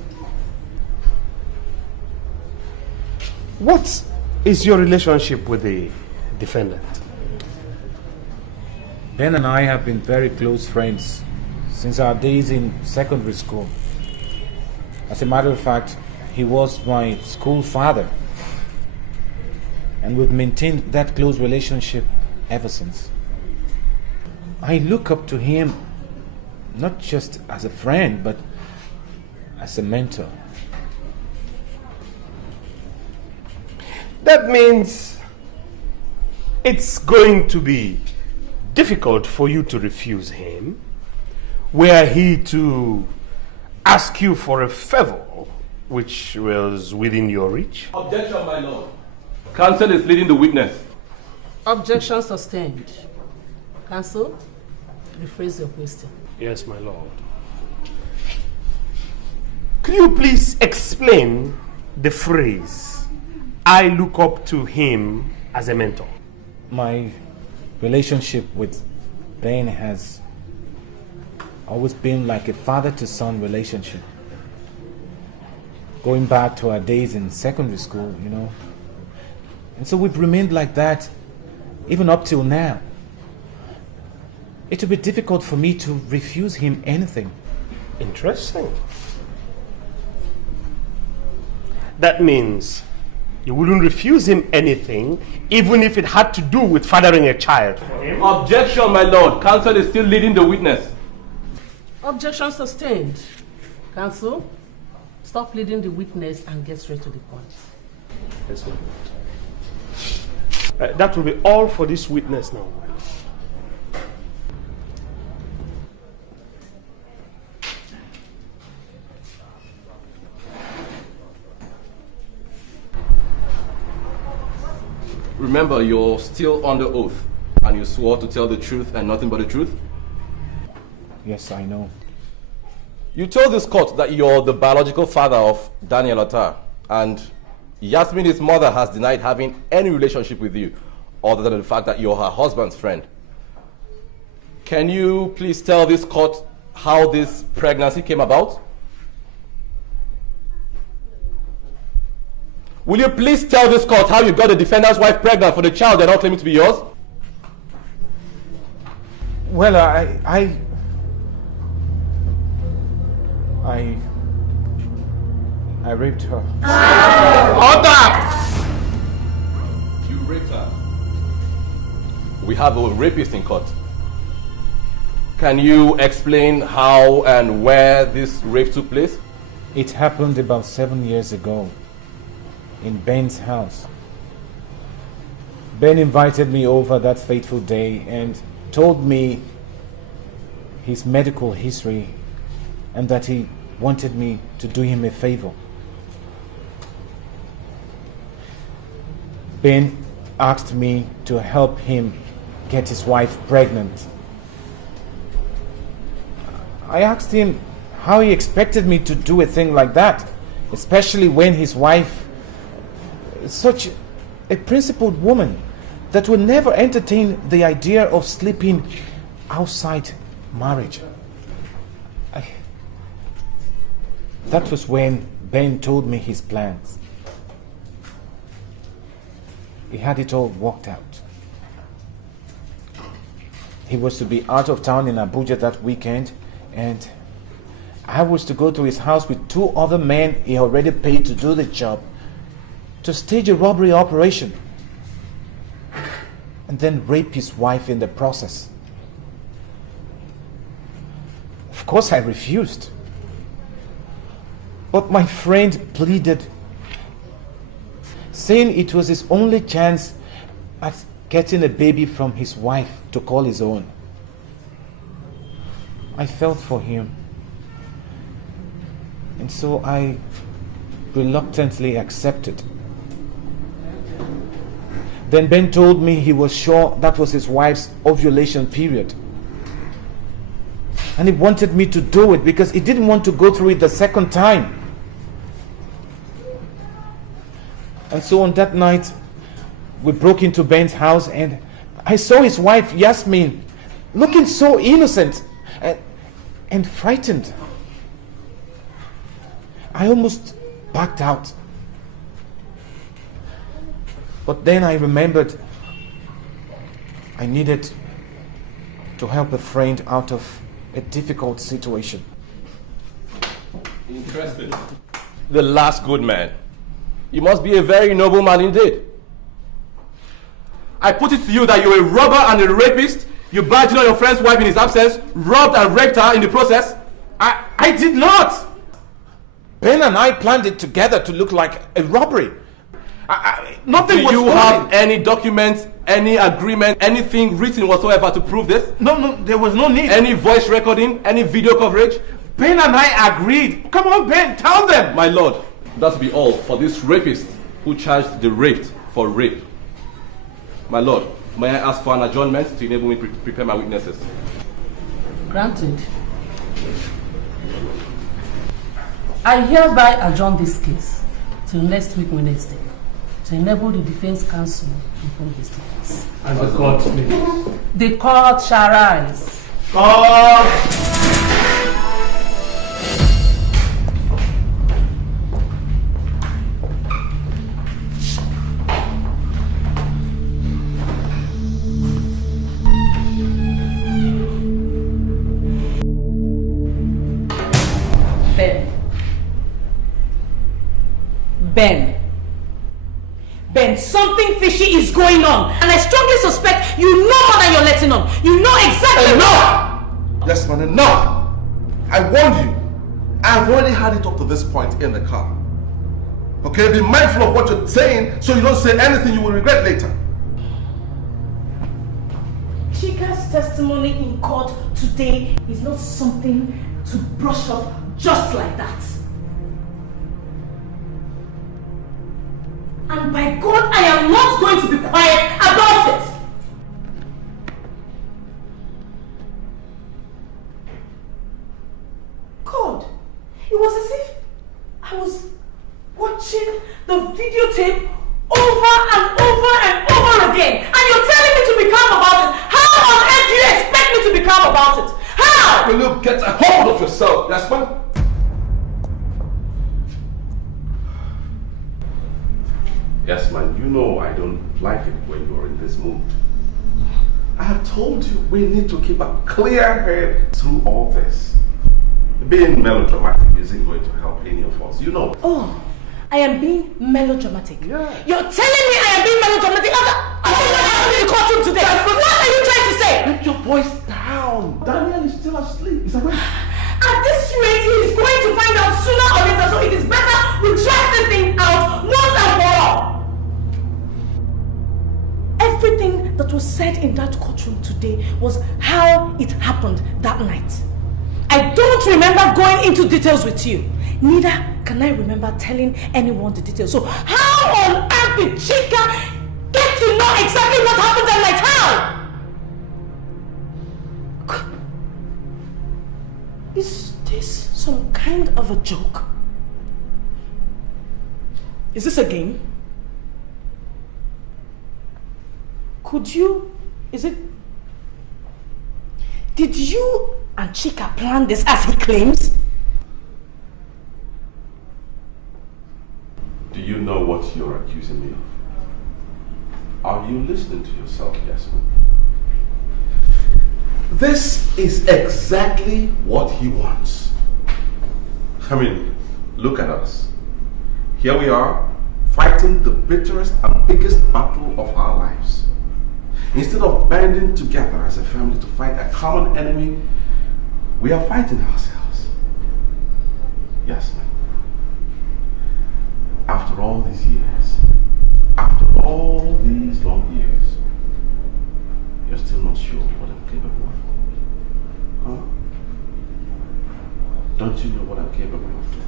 What is your relationship with the defendant? Ben and I have been very close friends since our days in secondary school. As a matter of fact, he was my school father. And we've maintained that close relationship ever since. I look up to him not just as a friend, but as a mentor. That means it's going to be difficult for you to refuse him were he to ask you for a favor which was within your reach. Objection, my lord. Counsel is leading the witness. Objection sustained. Counsel, rephrase your question. Yes, my lord. Could you please explain the phrase, I look up to him as a mentor? My relationship with Ben has always been like a father-to-son relationship. Going back to our days in secondary school, you know. And so we've remained like that even up till now. It would be difficult for me to refuse him anything. Interesting. That means you wouldn't refuse him anything, even if it had to do with fathering a child. Objection, my lord. Counsel is still leading the witness. Objection sustained. Counsel, stop leading the witness and get straight to the point. Yes, my lord. That will be all for this witness now. Remember, you're still under oath, and you swore to tell the truth and nothing but the truth? Yes, I know. You told this court that you're the biological father of Daniel Atta, and Jasmine, his mother, has denied having any relationship with you, other than the fact that you're her husband's friend. Can you please tell this court how this pregnancy came about? Will you please tell this court how you got the defendant's wife pregnant for the child they're not claiming to be yours? Well, I raped her. Order! You raped her. We have a rapist in court. Can you explain how and where this rape took place? It happened about 7 years ago in Ben's house. Ben invited me over that fateful day and told me his medical history and that he wanted me to do him a favor. Ben asked me to help him get his wife pregnant. I asked him how he expected me to do a thing like that, especially when his wife is such a principled woman that would never entertain the idea of sleeping outside marriage. That was when Ben told me his plans. He had it all worked out. He was to be out of town in Abuja that weekend, and I was to go to his house with 2 other men he already paid to do the job, to stage a robbery operation, and then rape his wife in the process. Of course, I refused. But my friend pleaded, saying it was his only chance at getting a baby from his wife to call his own. I felt for him, and so I reluctantly accepted. Then Ben told me he was sure that was his wife's ovulation period, and he wanted me to do it because he didn't want to go through it the second time. And so on that night, we broke into Ben's house, and I saw his wife, Jasmine, looking so innocent and frightened. I almost backed out. But then I remembered I needed to help a friend out of a difficult situation. Interesting. The last good man. You must be a very noble man indeed. I put it to you that you're a robber and a rapist. You badged on your friend's wife in his absence, robbed and raped her in the process. I did not. Ben and I planned it together to look like a robbery. Nothing was Do you have any documents, any agreement, anything written whatsoever to prove this? No, there was no need. Any voice recording, any video coverage? Ben and I agreed. Come on, Ben, tell them. My lord, that will be all for this rapist who charged the raped for rape. My lord, may I ask for an adjournment to enable me to prepare my witnesses? Granted. I hereby adjourn this case till next week Wednesday to enable the defense counsel to inform his defense. And the court, please. The court shall rise. Ben, something fishy is going on, and I strongly suspect you know more than you're letting on. You know exactly. Enough! Yes, man, enough! I warned you. I've already had it up to this point in the car. Okay, be mindful of what you're saying so you don't say anything you will regret later. Chika's testimony in court today is not something to brush off just like that. And by God, I am not going to be quiet about it. God, it was as if I was watching the videotape over and over and over again. And you're telling me to be calm about it. How on earth do you expect me to be calm about it? How? Will you get a hold of yourself, Jasmine? Yes, man, you know I don't like it when you're in this mood. I have told you we need to keep a clear head through all this. Being melodramatic isn't going to help any of us, you know. Oh, I am being melodramatic. Yeah. You're telling me I am being melodramatic after what happened in the courtroom today? What are you trying to say? Put your voice down. Daniel is still asleep. He's awake. At this rate, he is going to find out sooner or later, so it is better we track this thing out once and for all. Everything that was said in that courtroom today was how it happened that night. I don't remember going into details with you. Neither can I remember telling anyone the details. So how on earth did Chika get to know exactly what happened that night? How? Is this some kind of a joke? Is this a game? Did you and Chika plan this as he claims? Do you know what you're accusing me of? Are you listening to yourself, Jasmine? This is exactly what he wants. I mean, look at us. Here we are, fighting the bitterest and biggest battle of our lives. Instead of banding together as a family to fight a common enemy, we are fighting ourselves. Yes, ma'am. After all these years, after all these long years, you're still not sure what I'm capable of? Huh? Don't you know what I'm capable of doing?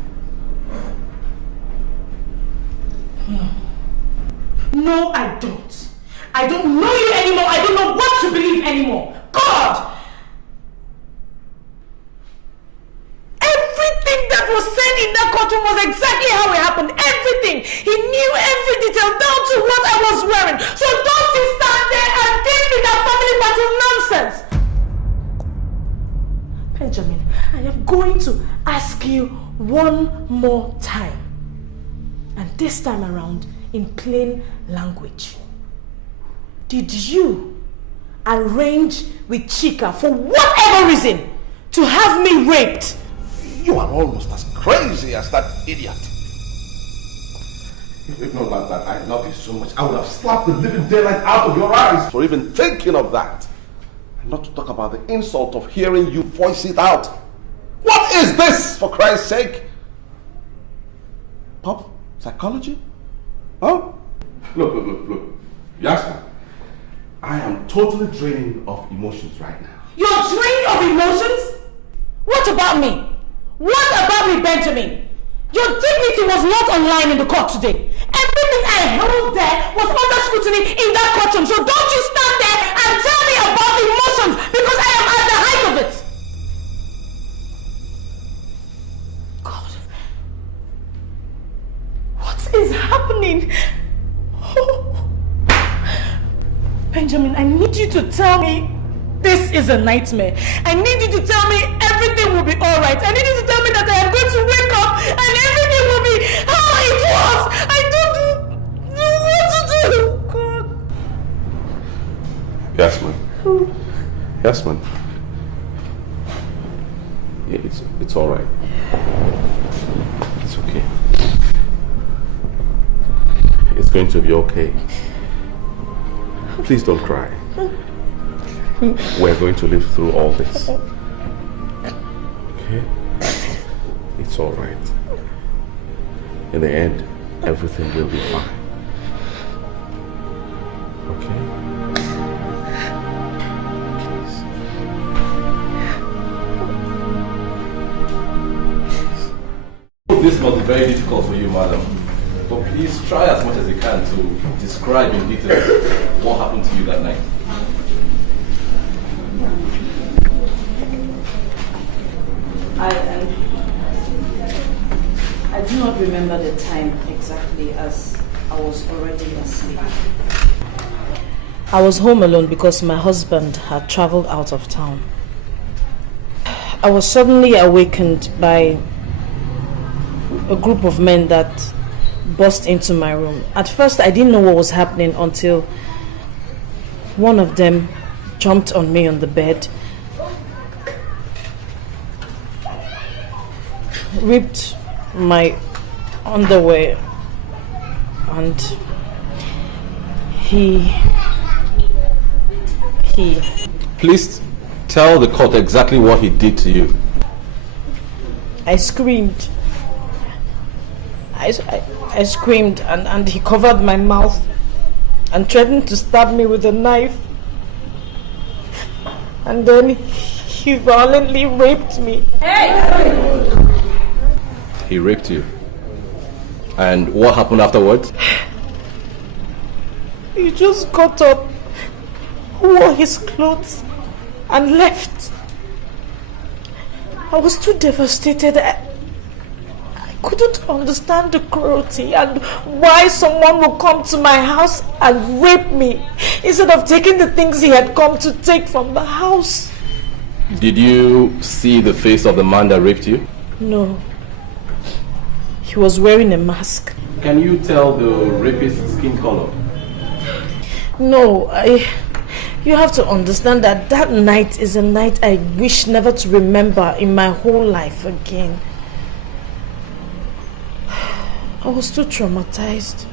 No, I don't. I don't know you anymore. I don't know what to believe anymore. God! Everything that was said in that courtroom was exactly how it happened. Everything. He knew every detail down to what I was wearing. So don't you stand there and give me that family battle nonsense. Benjamin, I am going to ask you one more time. And this time around, in plain language. Did you arrange with Chika for whatever reason to have me raped? You are almost as crazy as that idiot. If not like that, I love you so much, I would have slapped the living daylight out of your eyes for even thinking of that. And not to talk about the insult of hearing you voice it out. What is this, for Christ's sake? Pop? Psychology? Huh? Look. Jasmine, I am totally drained of emotions right now. You're drained of emotions? What about me? What about me, Benjamin? Your dignity was not online in the court today. Everything I held there was under scrutiny in that courtroom. So don't you stand there and tell me about emotions because I am at the height of it. God. What is happening? Benjamin, I need you to tell me this is a nightmare. I need you to tell me everything will be alright. I need you to tell me that I am going to wake up and everything will be how it was. I don't know what to do. God. Jasmine. Yeah, it's alright. It's okay. It's going to be okay. Please don't cry. We're going to live through all this. Okay? It's all right. In the end, everything will be fine. Okay? Please. This must be very difficult for you, madam. But please try as much as you can to describe in detail what happened to you that night. I do not remember the time exactly as I was already asleep. I was home alone because my husband had traveled out of town. I was suddenly awakened by a group of men that burst into my room. At first, I didn't know what was happening until one of them jumped on me on the bed, ripped my underwear, and he... Please tell the court exactly what he did to you. I screamed. I screamed and he covered my mouth and threatened to stab me with a knife. And then he violently raped me. Hey! He raped you. And what happened afterwards? He just got up, wore his clothes, and left. I was too devastated. I couldn't understand the cruelty and why someone would come to my house and rape me instead of taking the things he had come to take from the house. Did you see the face of the man that raped you? No. He was wearing a mask. Can you tell the rapist's skin color? No, you have to understand that that night is a night I wish never to remember in my whole life again. I was too traumatized.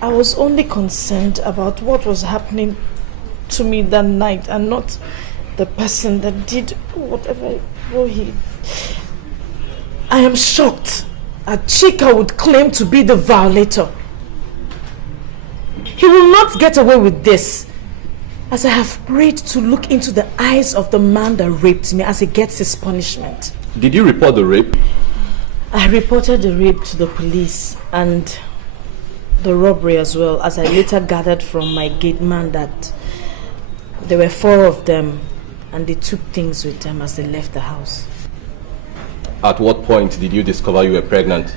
I was only concerned about what was happening to me that night and not the person that did whatever he... I am shocked that Chika would claim to be the violator. He will not get away with this, as I have prayed to look into the eyes of the man that raped me as he gets his punishment. Did you report the rape? I reported the rape to the police and the robbery as well, as I later gathered from my gate man that there were 4 of them and they took things with them as they left the house. At what point did you discover you were pregnant?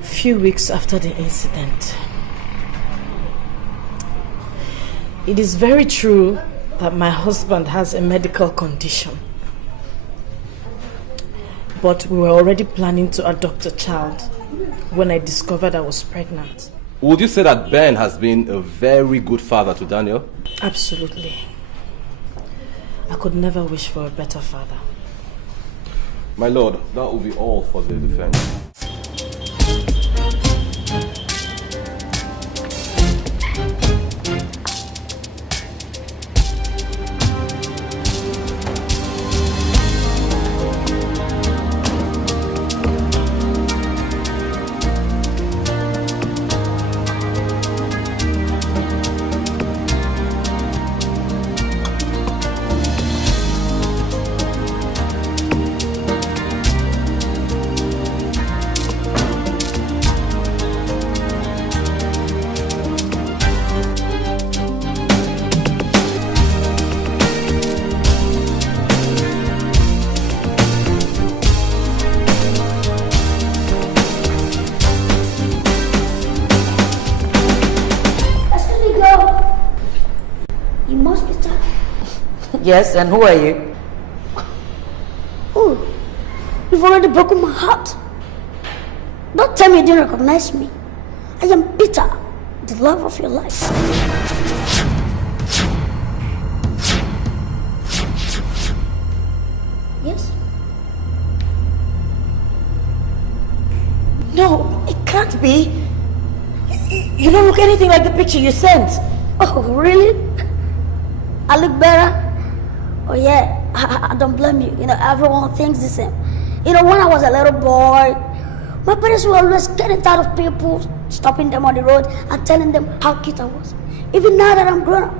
Few weeks after the incident. It is very true that my husband has a medical condition, but we were already planning to adopt a child when I discovered I was pregnant. Would you say that Ben has been a very good father to Daniel? Absolutely. I could never wish for a better father. My lord, that will be all for the defense. Yes, and who are you? Oh, you've already broken my heart. Don't tell me you didn't recognize me. I am Peter, the love of your life. Yes? No, it can't be. You don't look anything like the picture you sent. Oh, really? I look better? Oh yeah, I don't blame you. You know, everyone thinks the same. You know, when I was a little boy, my parents were always getting tired of people stopping them on the road and telling them how cute I was. Even now that I'm grown up,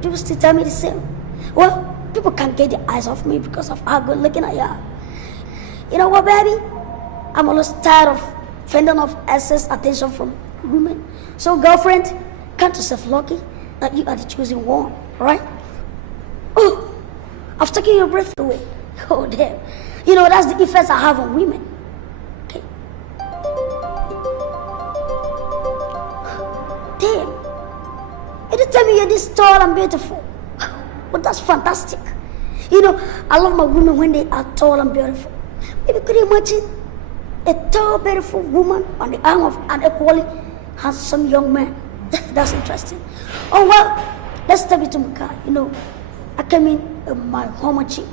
people still tell me the same. Well, people can't get their eyes off me because of how good looking I am. You know what, baby? I'm always tired of fending off excess attention from women. So, girlfriend, count yourself lucky that you are the chosen one, right? Oh, I've taken your breath away. Oh, damn. You know, that's the effects I have on women. Okay. Damn. You didn't tell me you're this tall and beautiful. But that's fantastic. You know, I love my women when they are tall and beautiful. Maybe could you imagine a tall, beautiful woman on the arm of an equally handsome young man? That's interesting. Oh, well, let's step into my car. You know, I came in my Homer Jeep.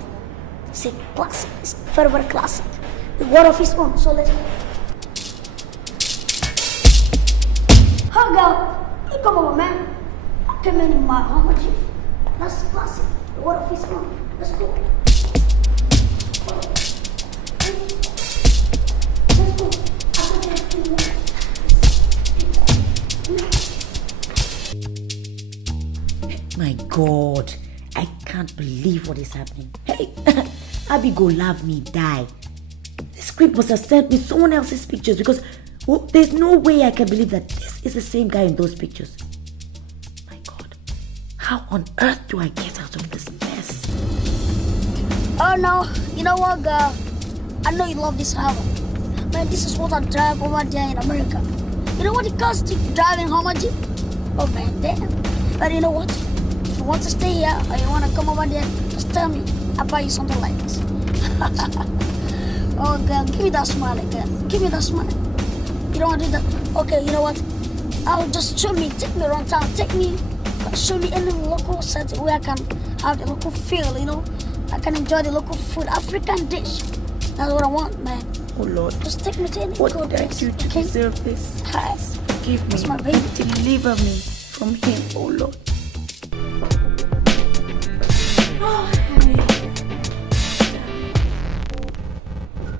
It's a classic. It's very, very classic. The word of his own. So let's go. Hey, girl. You come over, man. I came in my Homer Jeep. That's classic. The word of his own. Let's go. Let's go. My God, I can't believe what is happening. Hey, Abby go love me, die. The script must have sent me someone else's pictures because there's no way I can believe that this is the same guy in those pictures. My God, how on earth do I get out of this mess? Oh no, you know what, girl? I know you love this album. Man, this is what I drive over there in America. You know what it costs to drive in Homer Jeep? Oh man, damn. But you know what? If you want to stay here or you want to come over there, just tell me. I'll buy you something like this. Oh girl, give me that smile again. Give me that smile. You don't want to do that? Okay, you know what? I'll just take me around town. Show me any local setting where I can have the local feel, you know? I can enjoy the local food, African dish. That's what I want, man. Oh Lord. Just take me to any What good did I place, do to okay? deserve this? Yes. Forgive me. That's my baby. Deliver me from him, oh Lord.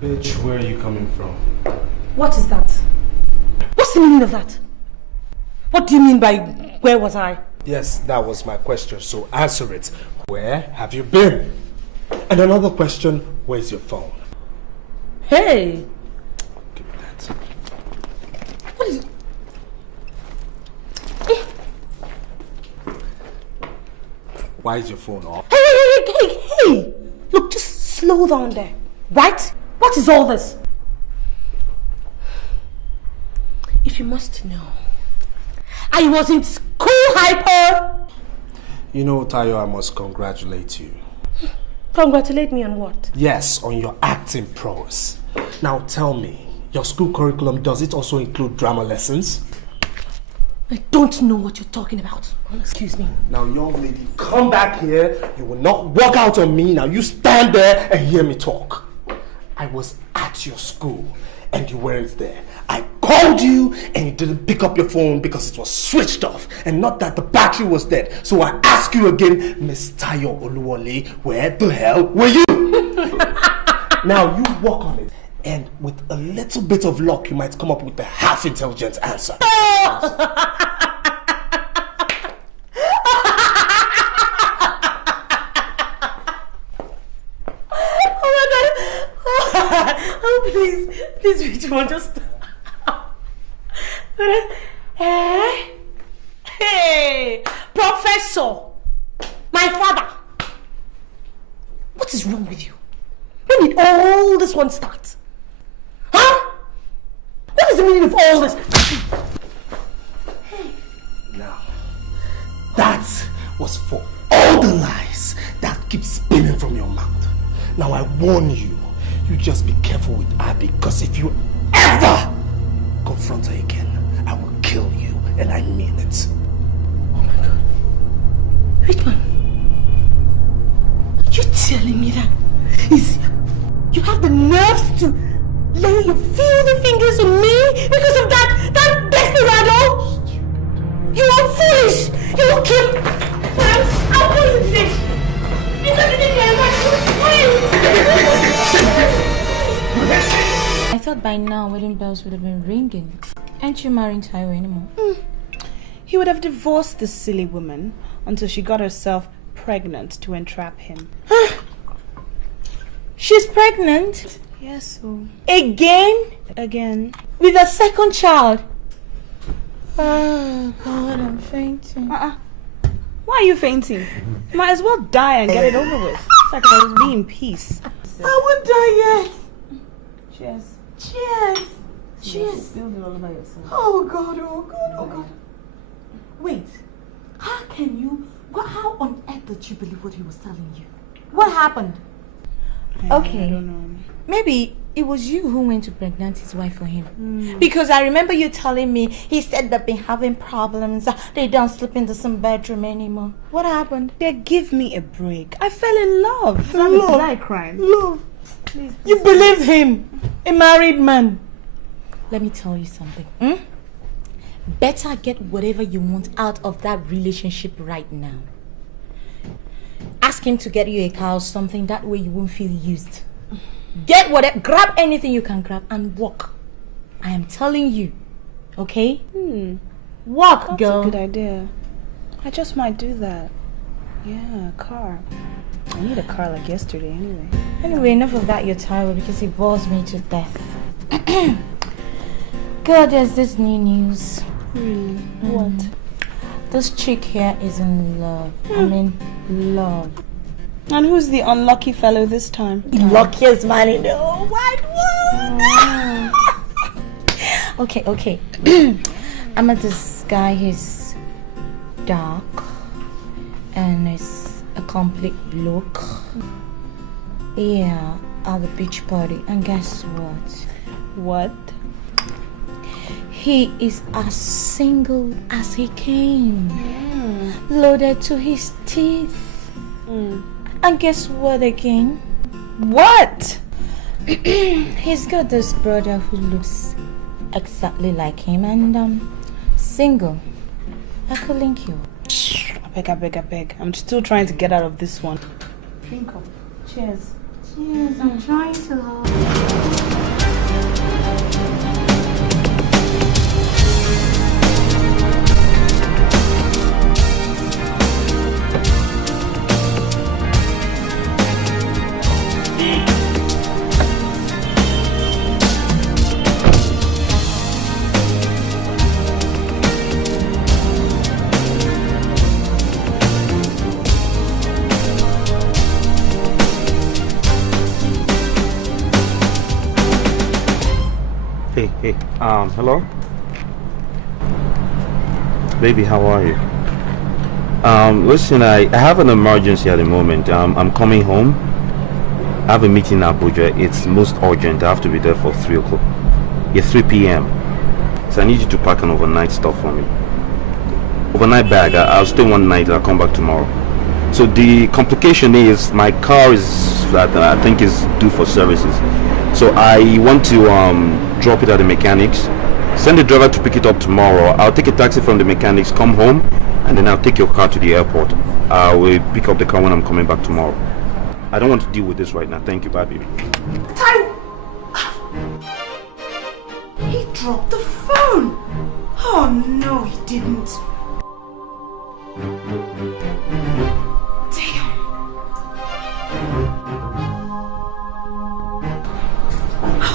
Bitch, where are you coming from? What is that? What's the meaning of that? What do you mean by where was I? Yes, that was my question, so answer it. Where have you been? And another question, where's your phone? Hey! Give me that. What is... Why is your phone off? Hey! Look, just slow down there, right? What is all this? If you must know, I was in school hyper. You know, Tayo, I must congratulate you. Congratulate me on what? Yes, on your acting prowess. Now tell me, your school curriculum, does it also include drama lessons? I don't know what you're talking about. Excuse me. Now, young lady, come back here. You will not walk out on me. Now, you stand there and hear me talk. I was at your school and you weren't there. I called you and you didn't pick up your phone because it was switched off and not that the battery was dead. So I ask you again, Miss Tayo Oluwole, where the hell were you? Now, you work on it. And with a little bit of luck, you might come up with a half-intelligent answer. Oh, please, Richmond, just... Hey, Professor, my father, what is wrong with you? When did all this one start? Huh? What is the meaning of all this? Now, that was for all the lies that keep spinning from your mouth. Now I warn you, you just be careful with Abby, because if you ever confront her again, I will kill you, and I mean it. Oh my God. Richmond, are you telling me that you have the nerves to lay your filthy fingers on me because of that desperado? You are foolish! You will kill... I'll kill you today! Because you think you're I thought by now wedding bells would have been ringing. Aren't you marrying Tayo anymore? He would have divorced this silly woman until she got herself pregnant to entrap him. She's pregnant? Yes, so... Again? With a second child? Oh, God, I'm fainting. Why are you fainting? You might as well die and get it over with. It's like I'll be in peace. I won't die yet. Cheers. Cheers. Cheers. Build it all by yourself. Oh, God, oh, God, oh, God. Wait. How on earth did you believe what he was telling you? What happened? Okay. I don't know. Maybe it was you who went to pregnant his wife for him. Because I remember you telling me he said they've been having problems. They don't sleep in the same bedroom anymore. What happened? Give me a break. I fell in love. Is that a crime? Love. Please. You believed him. A married man. Let me tell you something. Better get whatever you want out of that relationship right now. Ask him to get you a car or something. That way you won't feel used. Get whatever, grab anything you can grab and walk. I am telling you. Okay? Walk, That's girl. a good idea. I just might do that. Yeah, a car. I need a car like yesterday anyway. Anyway, enough of that, you're tired because it bores me to death. Girl, there's this new news. Really? What? This chick here is in love. I mean, love. And who's the unlucky fellow this time? The luckiest man in the whole wide world. Okay. I met this guy. He's dark and he's a complete bloke. Yeah, at the beach party. And guess what? What? He is as single as he came. Loaded to his teeth. And guess what again? What? He's got this brother who looks exactly like him and single. I could link you. I beg. I'm still trying to get out of this one. Drink up. Cheers. Cheers, I'm trying to. Hey, hello? Baby, how are you? Listen, I have an emergency at the moment. I'm coming home. I have a meeting in Abuja. It's most urgent. I have to be there for 3 o'clock. Yeah, 3 p.m. So I need you to pack an overnight stuff for me. Overnight bag. I'll stay one night. I'll come back tomorrow. So the complication is my car is, I think, is due for services. So I want to drop it at the mechanics. Send the driver to pick it up tomorrow. I'll take a taxi from the mechanics, come home, and then I'll take your car to the airport. I will pick up the car when I'm coming back tomorrow. I don't want to deal with this right now. Thank you, bye, baby. He dropped the phone. Oh no, he didn't. Damn.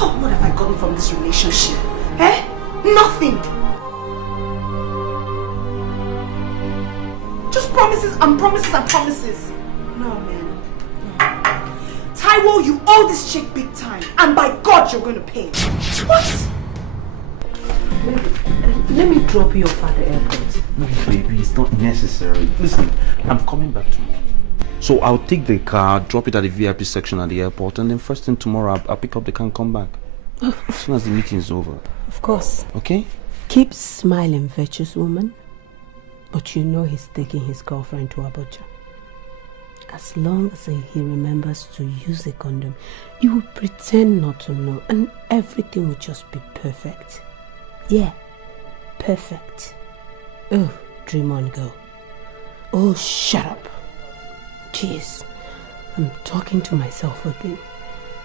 Oh, what have I gotten from this relationship? Eh? Nothing. Just promises and promises and promises. No, man. No. Taiwo, you owe this chick big time. And by God, you're going to pay. What? Let me drop you off at the airport. No, baby, it's not necessary. Listen, I'm coming back tomorrow. So I'll take the car, drop it at the VIP section at the airport, and then first thing tomorrow, I'll pick up the car and come back. As soon as the meeting is over. Of course. Okay? Keep smiling, virtuous woman. But you know he's taking his girlfriend to Abuja. As long as he remembers to use a condom, you will pretend not to know, and everything will just be perfect. Yeah, perfect. Oh, dream on, girl. Oh, shut up. Jeez, I'm talking to myself again.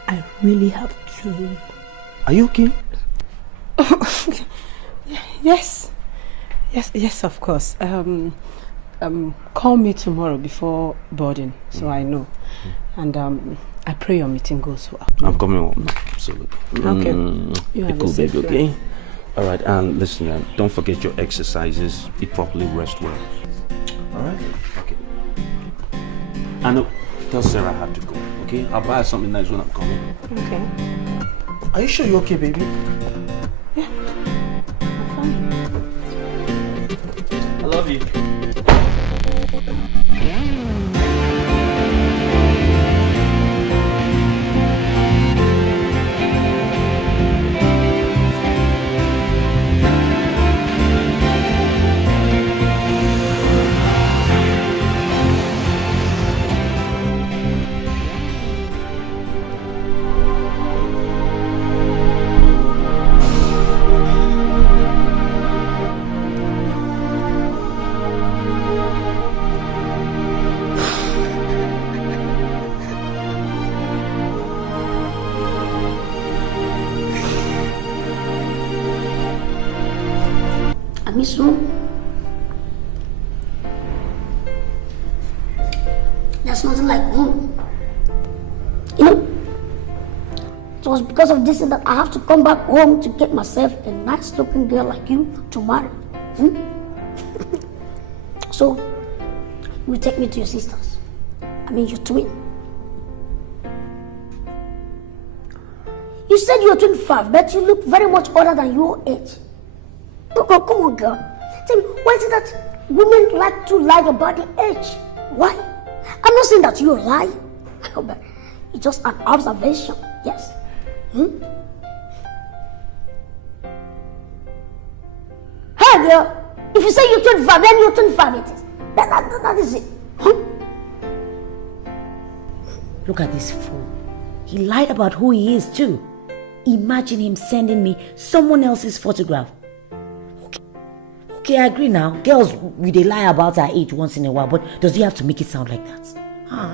I really have to... Are you okay? Yes, of course. Call me tomorrow before boarding, so I know. And I pray your meeting goes well. I'm coming home. Absolutely. Okay. You have cool, a safe baby. flight. Okay. All right. And listen, don't forget your exercises. Eat properly. Rest well. All right. Okay. And tell Sarah I have to go. Okay. I'll buy her something nice when I'm coming. Okay. Are you sure you're okay, baby? Yeah. I'm fine. I love you. Miss home. There's nothing like home. You know, it was because of this that I have to come back home to get myself a nice looking girl like you to marry. So, you take me to your sisters. I mean your twin. You said you're 25, but you look very much older than your age. Come on, girl. Tell me, why is it that women like to lie about their age? Why? I'm not saying that you're lying, but it's just an observation, yes? Hey, girl, if you say you're 25, then you're 25 it is. That is it. Look at this fool. He lied about who he is too. Imagine him sending me someone else's photograph. Okay, I agree now. Girls, they lie about our age once in a while, but does he have to make it sound like that? Huh?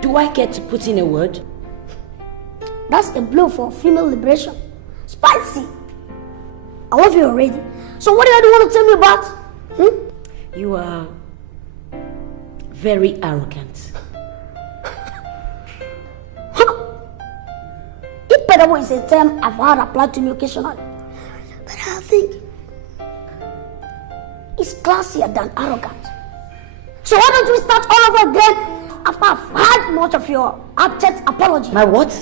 Do I get to put in a word? That's a blow for female liberation. Spicy. I love you already. So what do you want to tell me about? You are very arrogant. Impedable is a term I've heard applied to me occasionally. But I think it's classier than arrogant. So why don't we start all over again after I've had much of your abject apology? My what?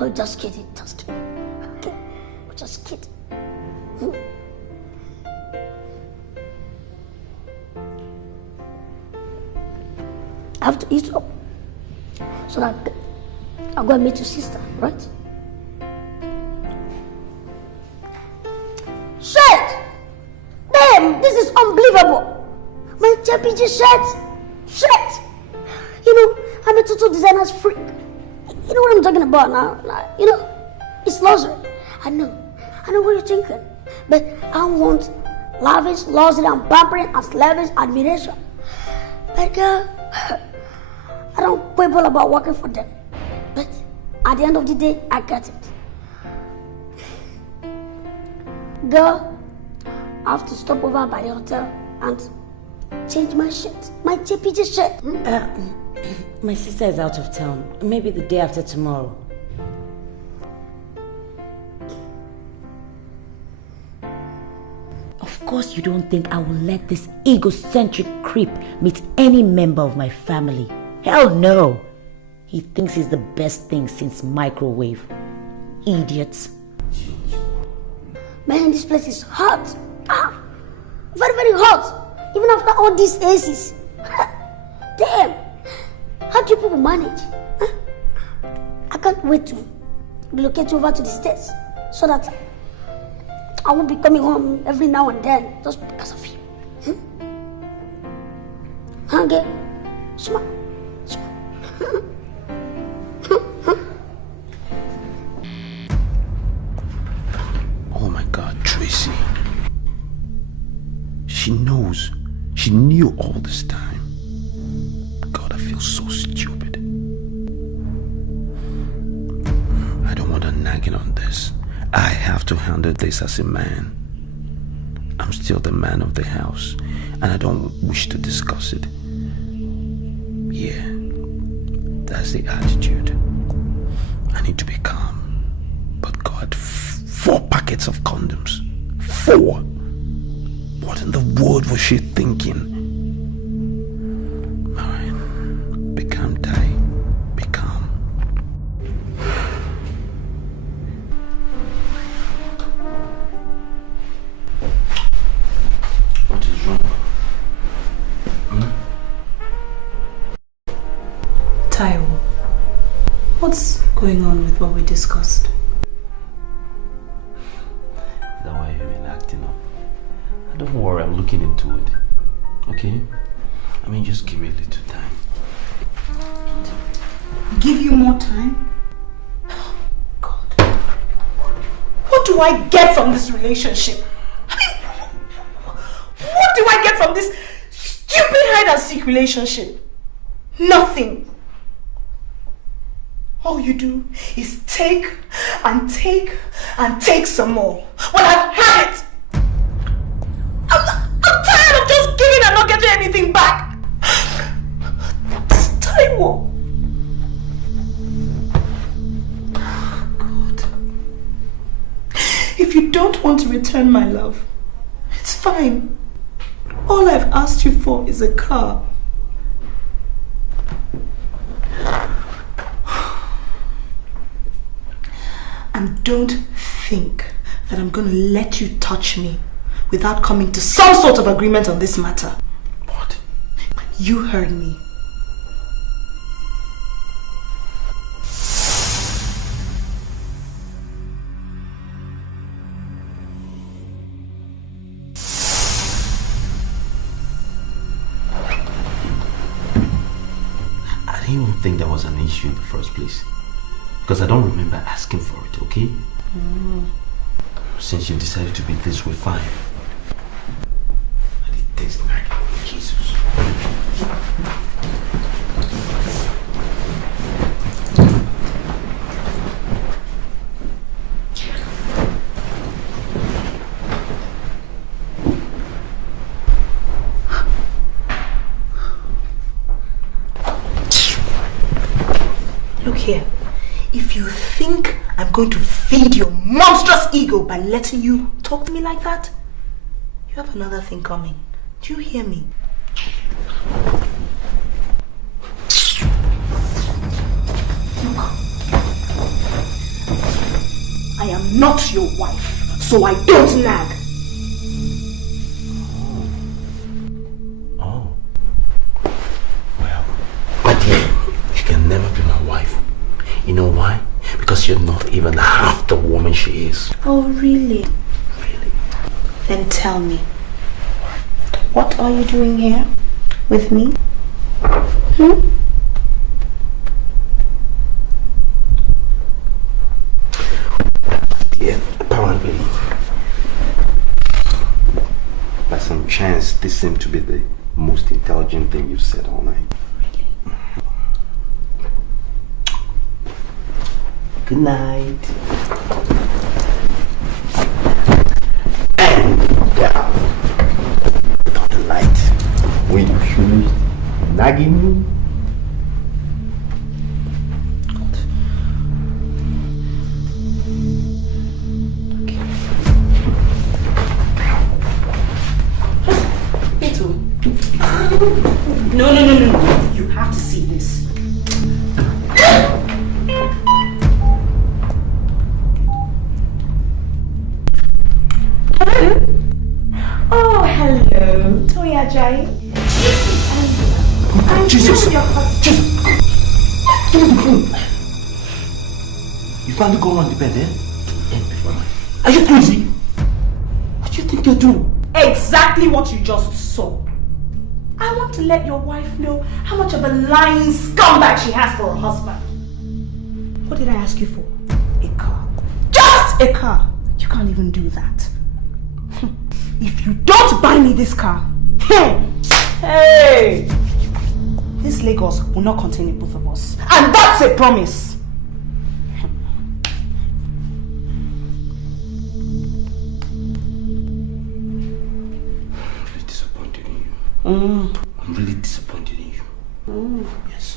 Oh, just kidding, just kidding. Okay, just kidding. I have to eat up so that I'll go and meet your sister, right? Shit! Damn, this is unbelievable! My JPG shirt! Shit! You know, I'm a total designer's freak. You know what I'm talking about now? You know, it's luxury. I know what you're thinking. But I want lavish, luxury, and pampering and slavish admiration. But girl, I don't quibble about working for them. But at the end of the day, I get it. Girl, I have to stop over by the hotel and change my shirt. My JPG shirt. My sister is out of town. Maybe the day after tomorrow. Of course you don't think I will let this egocentric creep meet any member of my family. Hell no! He thinks he's the best thing since microwave. Idiots. Man, this place is hot. Very, very hot. Even after all these aces. Damn! How do people manage? I can't wait to relocate over to the States so that I won't be coming home every now and then just because of you. Okay? Smart. Oh my God, Tracy. She knows. She knew all this time. God, I feel so stupid. I don't want her nagging on this. I have to handle this as a man. I'm still the man of the house, and I don't wish to discuss it. Yeah, that's the attitude. I need to be calm. But God, 4 packets of condoms. 4! What in the world was she thinking? Alright, be calm, Ty. Be calm. What is wrong? Taiwo, what's going on with what we discussed? Is that why you've been acting up? Don't worry, I'm looking into it. Okay? I mean, just give me a little time. Give you more time? God. What do I get from this relationship? I mean, what do I get from this stupid hide-and-seek relationship? Nothing. All you do is take and take and take some more. Well, I've had it. I'm tired of just giving and not getting anything back. This Taiwo. God. If you don't want to return my love, it's fine. All I've asked you for is a car. And don't think that I'm going to let you touch me without coming to some sort of agreement on this matter. What? You heard me. I didn't even think that was an issue in the first place. Because I don't remember asking for it, okay? Since you decided to be this way, fine. I did taste like Jesus. Look here. If you think I'm going to feed your monstrous ego by letting you talk to me like that, you have another thing coming. Do you hear me? Look, I am not your wife, so I don't nag. Oh. Well, my dear, you can never be my wife. You know why? Because you're not even half the woman she is. Oh, really? Really? Then tell me, what are you doing here with me? Yeah, apparently, by some chance, this seemed to be the most intelligent thing you've said all night. Good night. And put on the light. When you finish nagging me. No. You have to see this. Hello. Oh, hello. Toya Jai. Jesus! Jesus! Give me the phone. You finally go on the bed, eh? Are you crazy? What do you think you're doing? Exactly what you just saw. I want to let your wife know how much of a lying scumbag she has for a husband. What did I ask you for? A car. Just a car. You can't even do that. If you don't buy me this car, hey, this Lagos will not contain the both of us. And that's a promise. I'm really disappointed in you. Yes.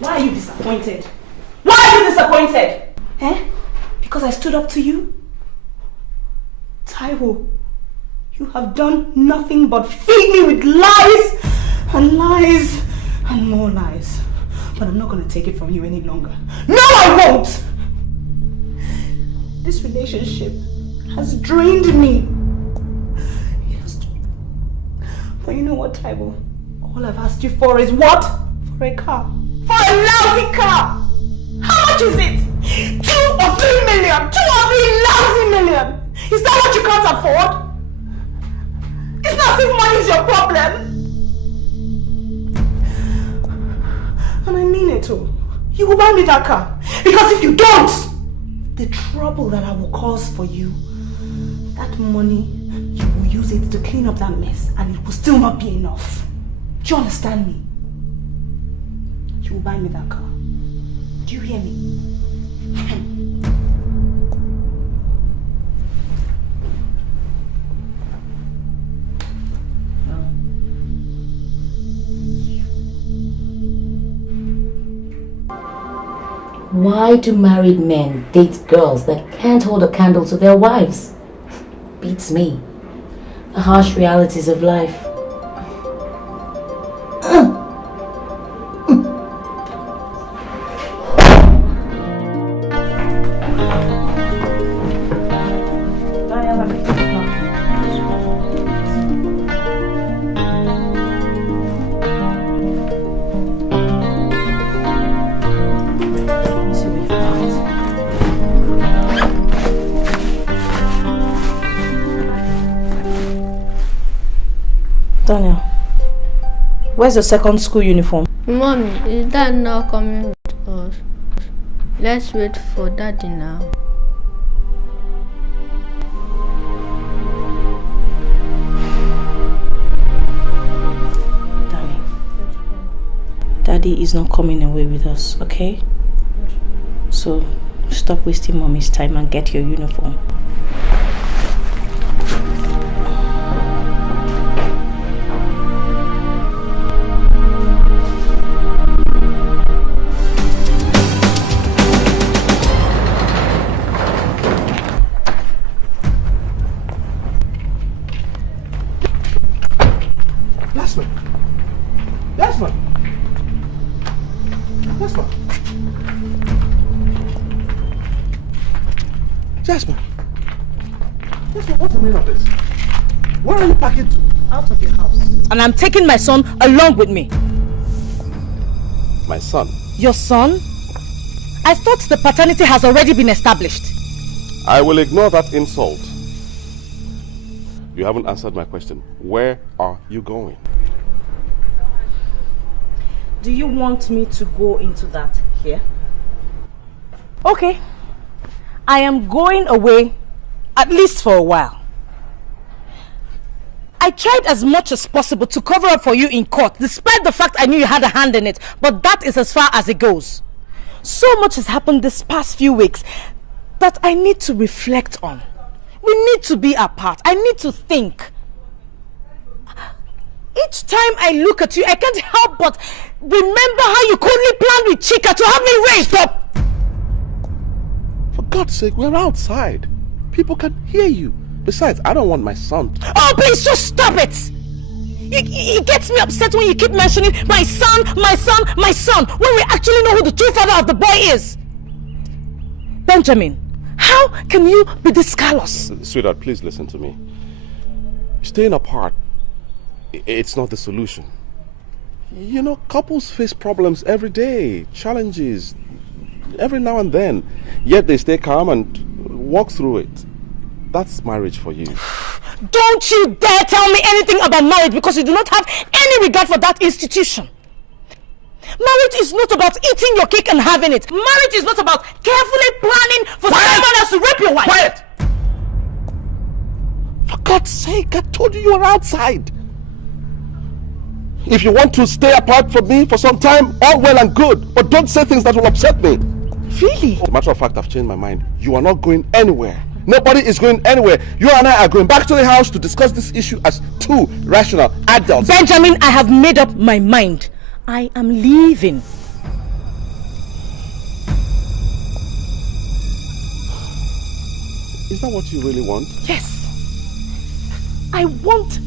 Why are you disappointed? Why are you disappointed? Eh? Because I stood up to you? Taiwo, you have done nothing but feed me with lies and lies and more lies. But I'm not going to take it from you any longer. No, I won't! This relationship has drained me. But you know what, Taiwo? All I've asked you for is what? For a car. For a lousy car! How much is it? 2 or 3 million! 2 or 3 lousy million! Is that what you can't afford? It's not as if money is your problem! And I mean it too. You will buy me that car. Because if you don't, the trouble that I will cause for you, that money, you will use it to clean up that mess and it will still not be enough. Do you understand me? You will buy me that car. Do you hear me? Why do married men date girls that can't hold a candle to their wives? Beats me. The harsh realities of life. Daniel, Where's the second school uniform? Mommy, is Dad not coming with us? Let's wait for Daddy now. Darling, Daddy is not coming away with us, okay? So stop wasting Mommy's time and get your uniform. Jasmine, what's the meaning of this? Where are you packing to? Out of your house. And I'm taking my son along with me. My son? Your son? I thought the paternity has already been established. I will ignore that insult. You haven't answered my question. Where are you going? Do you want me to go into that here? Okay. I am going away, at least for a while. I tried as much as possible to cover up for you in court, despite the fact I knew you had a hand in it, but that is as far as it goes. So much has happened this past few weeks that I need to reflect on. We need to be apart. I need to think. Each time I look at you, I can't help but remember how you coldly planned with Chika to have me raised up. For God's sake, we're outside. People can hear you. Besides, I don't want my son. Oh, please just stop it! It gets me upset when you keep mentioning my son, when we actually know who the true father of the boy is. Benjamin, how can you be this callous? Sweetheart, please listen to me. Staying apart, it's not the solution. You know, couples face problems every day, challenges, every now and then. Yet they stay calm and walk through it. That's marriage for you. Don't you dare tell me anything about marriage, because you do not have any regard for that institution. Marriage is not about eating your cake and having it. Marriage is not about carefully planning for someone else to rape your wife. Quiet! For God's sake, I told you were outside. If you want to stay apart from me for some time, all well and good. But don't say things that will upset me. Really? As a matter of fact, I've changed my mind. You are not going anywhere. Nobody is going anywhere. You and I are going back to the house to discuss this issue as two rational adults. Benjamin, I have made up my mind. I am leaving. Is that what you really want? Yes. I want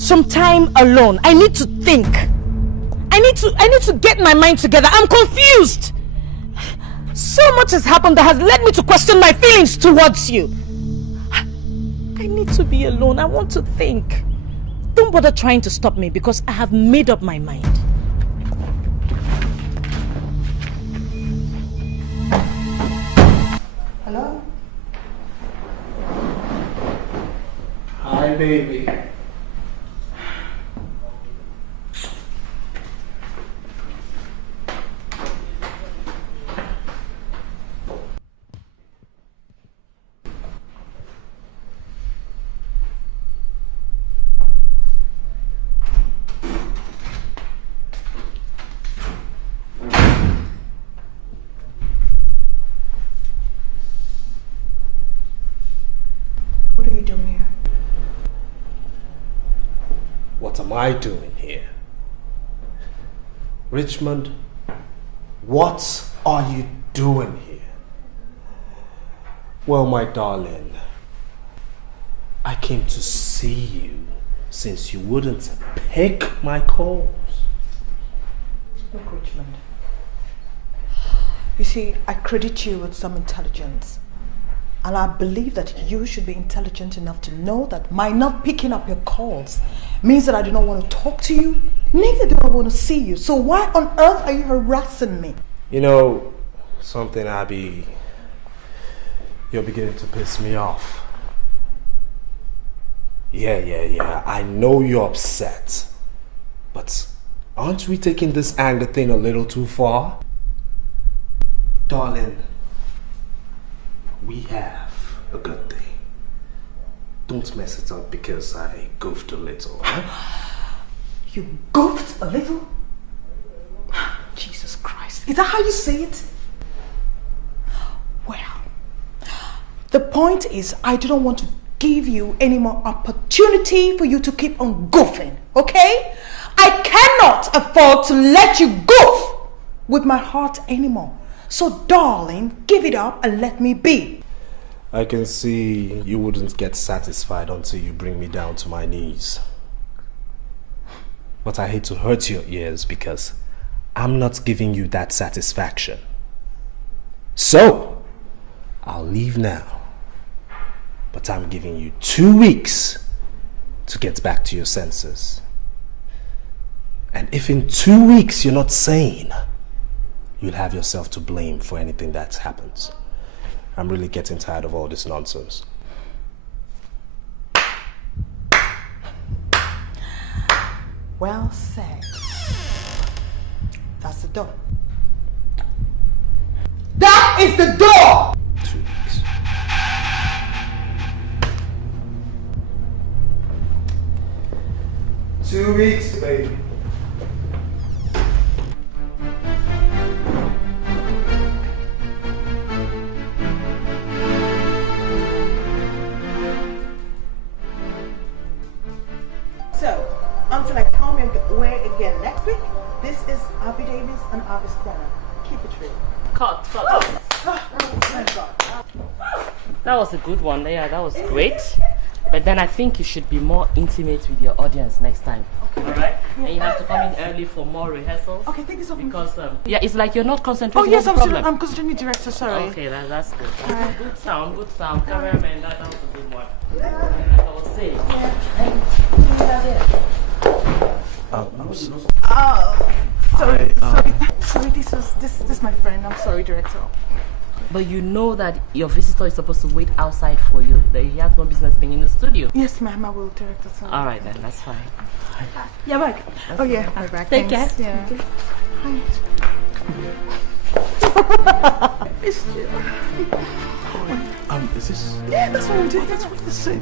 some time alone. I need to think. I need to get my mind together. I'm confused. So much has happened that has led me to question my feelings towards you. I need to be alone. I want to think. Don't bother trying to stop me, because I have made up my mind. Hello? Hi, baby. What are you doing here? What am I doing here? Richmond, what are you doing here? Well, my darling, I came to see you since you wouldn't pick my calls. Look, Richmond. You see, I credit you with some intelligence. And I believe that you should be intelligent enough to know that my not picking up your calls means that I do not want to talk to you, neither do I want to see you. So why on earth are you harassing me? You know something, Abby? You're beginning to piss me off. Yeah. I know you're upset. But Aren't we taking this anger thing a little too far? Darling, we have a good day. Don't mess it up because I goofed a little. Huh? You goofed a little? Jesus Christ. Is that how you say it? Well, the point is I don't want to give you any more opportunity for you to keep on goofing, okay? I cannot afford to let you goof with my heart anymore. So darling, give it up and let me be. I can see you wouldn't get satisfied until you bring me down to my knees. But I hate to hurt your ears because I'm not giving you that satisfaction. So, I'll leave now. But I'm giving you 2 weeks to get back to your senses. And if in 2 weeks you're not sane, you'll have yourself to blame for anything that happens. I'm really getting tired of all this nonsense. Well said. That's the door. That is the door! 2 weeks. Two weeks, baby. So, until I come your way again next week, this is Abby Davis and Abby's Corner. Keep it real. Cut. My God. That was a good one. Yeah, that was great. But then I think you should be more intimate with your audience next time. Okay. Alright? Yeah. And you have to come in early for more rehearsals. Okay, thank you so much. Because, yeah, it's like you're not Oh, concentrating. yes, on the problem. I'm considering the director, sorry. Okay, that's good. Alright. Good sound. Cameraman, that was a good one. Like I was saying. Sorry, this is my friend. I'm sorry, director. But you know that your visitor is supposed to wait outside for you. That he has no business being in the studio. Yes, ma'am, I will, director. Sorry. All right, then, that's fine. Yeah, back. Oh, yeah, I'm back. Take care. Yeah. It's you. Is this? Yeah, that's what we do. That's what they say.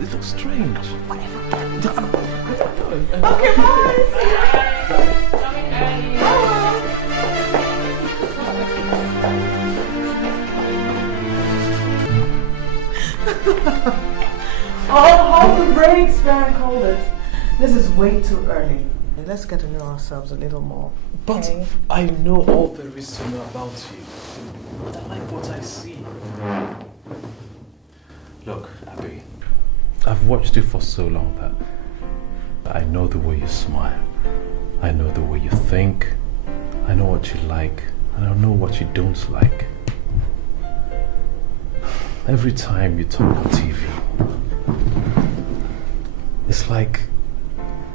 It looks strange. Whatever. Okay, bye. Hold the brakes, man, hold it. This is way too early. Let's get to know ourselves a little more. But okay? I know all there is to know about you. I like what I see. Look, Abby, I've watched you for so long that I know the way you smile. I know the way you think. I know what you like, and I know what you don't like. Every time you talk on TV, it's like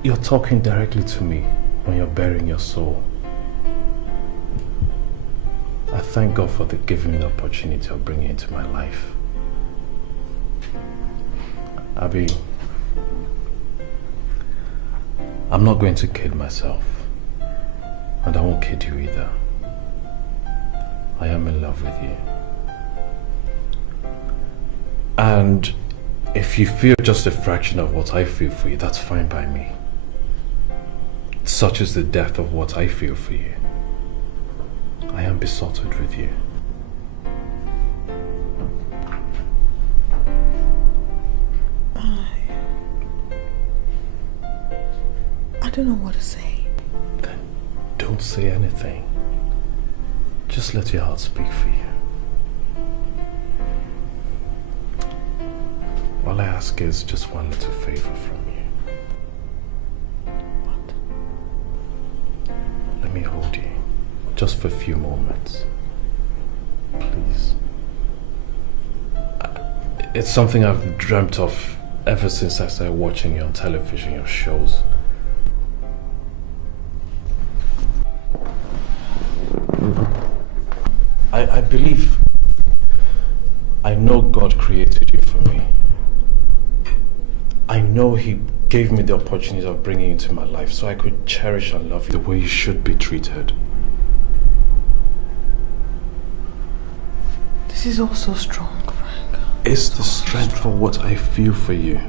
you're talking directly to me when you're bearing your soul. I thank God for giving me the opportunity of bringing you into my life. Abby, I'm not going to kid myself, and I won't kid you either. I am in love with you. And if you feel just a fraction of what I feel for you, that's fine by me. Such is the depth of what I feel for you. I am besotted with you. I don't know what to say. Then don't say anything. Just let your heart speak for you. All I ask is just one little favor from you. What? Let me hold you, just for a few moments. Please. It's something I've dreamt of ever since I started watching you on television, your shows. I believe, I know God created you for me. I know He gave me the opportunity of bringing you into my life so I could cherish and love you the way you should be treated. This is all so strong, Frank. It's the strength for what I feel for you.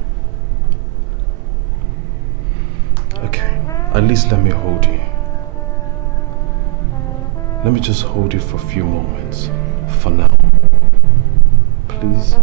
Okay, at least let me hold you. Let me just hold you for a few moments. For now. Please.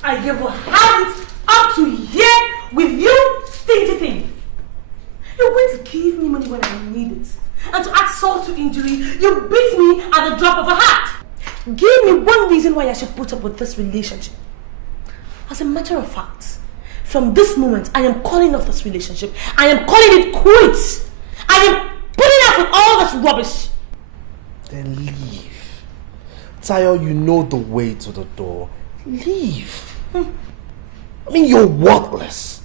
I never had it up to here with you, stingy thing. You went to give me money when I need it. And to add salt to injury, you beat me at the drop of a hat. Give me one reason why I should put up with this relationship. As a matter of fact, from this moment, I am calling off this relationship. I am calling it quits. I am putting up with all this rubbish. Then leave. Tayo, you know the way to the door. Leave. I mean, you're worthless.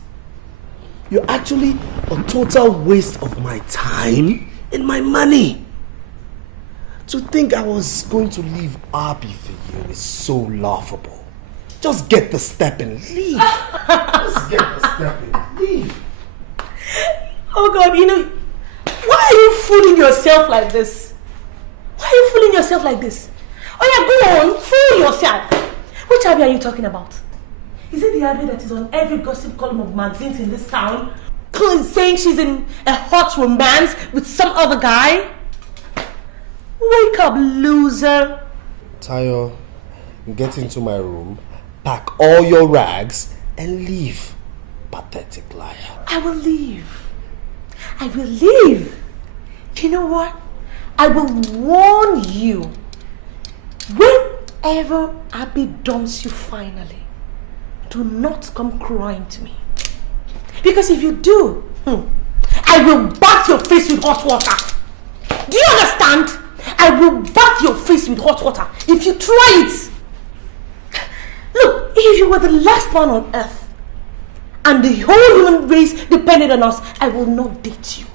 You're actually a total waste of my time and my money. To think I was going to leave Abby for you is so laughable. Just get the step and leave. Just get the step and leave. Oh God, you know, why are you fooling yourself like this? Why are you fooling yourself like this? Oh yeah, go on, fool yourself. Which Abby are you talking about? Is it the Abby that is on every gossip column of magazines in this town, saying she's in a hot romance with some other guy? Wake up, loser. Tayo, get into my room, pack all your rags, and leave. Pathetic liar. I will leave. I will leave. You know what? I will warn you. Whenever Abby dumps you finally, do not come crying to me. Because if you do, I will bath your face with hot water. Do you understand? I will bath your face with hot water if you try it. Look, if you were the last man on earth and the whole human race depended on us, I will not date you.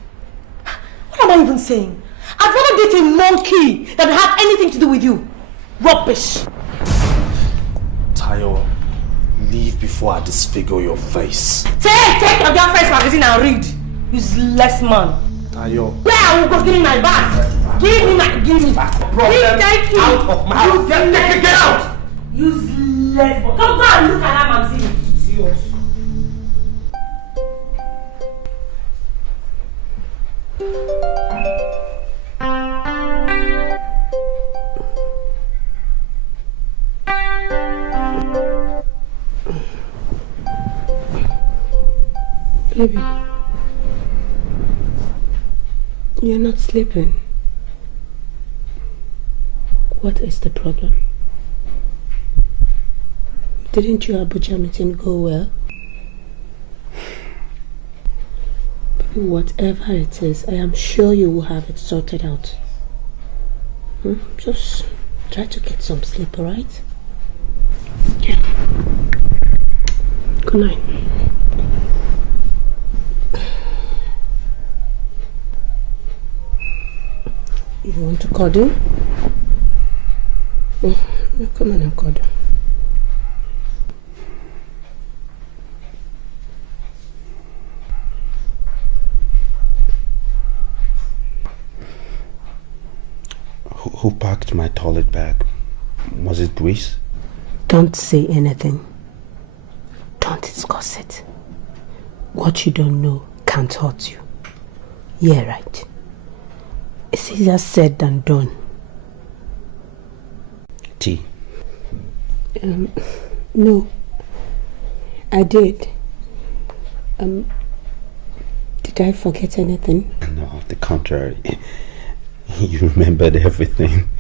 What am I even saying? I'd rather date a monkey than have anything to do with you. Rubbish. Tayo, leave before I disfigure your face. Take your girlfriend's magazine and read. Useless man. Tayo. Where I will go give me my bag. Give me back. Thank you. Out of my house. Get out. Useless boy. Come go and look at that magazine. It's yours. Baby, you're not sleeping. What is the problem? Didn't your Abuja meeting go well? Baby, whatever it is, I am sure you will have it sorted out. Just try to get some sleep, alright? Yeah. Good night. You want to cuddle? Come on and cuddle. Who packed my toilet bag? Was it Grace? Don't say anything. Don't discuss it. What you don't know can't hurt you. Yeah, right. It's easier said than done. Tea? No. I did. Did I forget anything? No, the contrary. You remembered everything.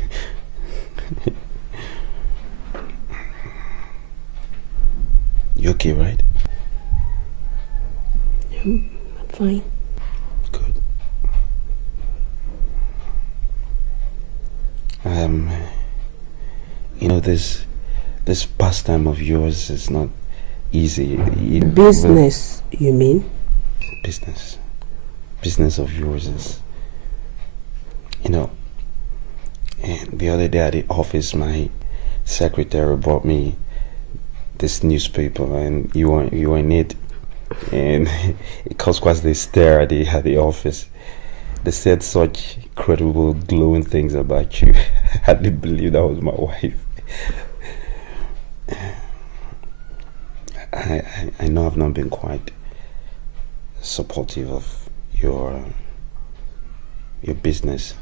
You okay, right? I'm fine. Good. You know, this pastime of yours is not easy. Business, you mean? Business of yours is, you know, and the other day at the office, my secretary brought me this newspaper, and you were in it, and it caused quite the stare at the office. They said such incredible, glowing things about you. I didn't believe that was my wife. I know I've not been quite supportive of your business.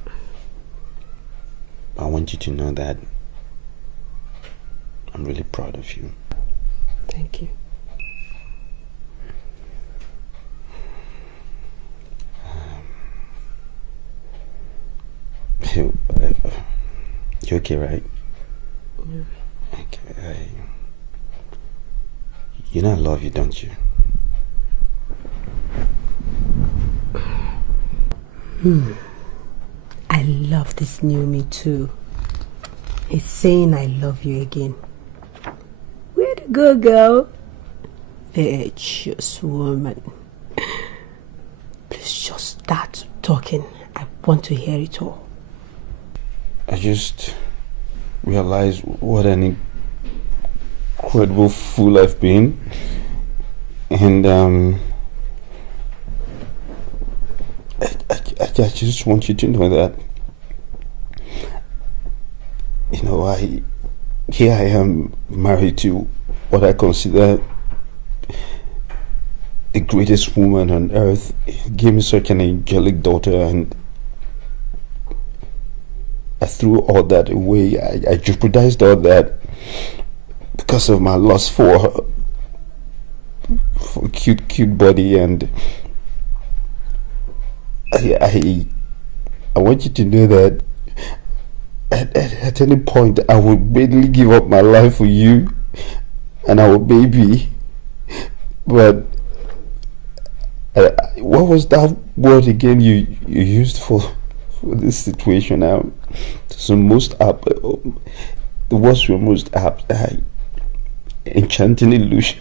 I want you to know that I'm really proud of you. Thank you. You okay, right? Yeah. Okay. You know I love you, don't you? I love this new me too. It's saying I love you again. Where to go, girl? Virtuous woman. Please just start talking. I want to hear it all. I just realized what an incredible fool I've been. And I just want you to know that, you know, here I am married to what I consider the greatest woman on earth. He gave me such an angelic daughter, and I threw all that away. I jeopardized all that because of my lust for cute body, and I want you to know that at any point I would readily give up my life for you and our baby. But what was that word again you used for this situation? The words were most apt. Enchanting illusion.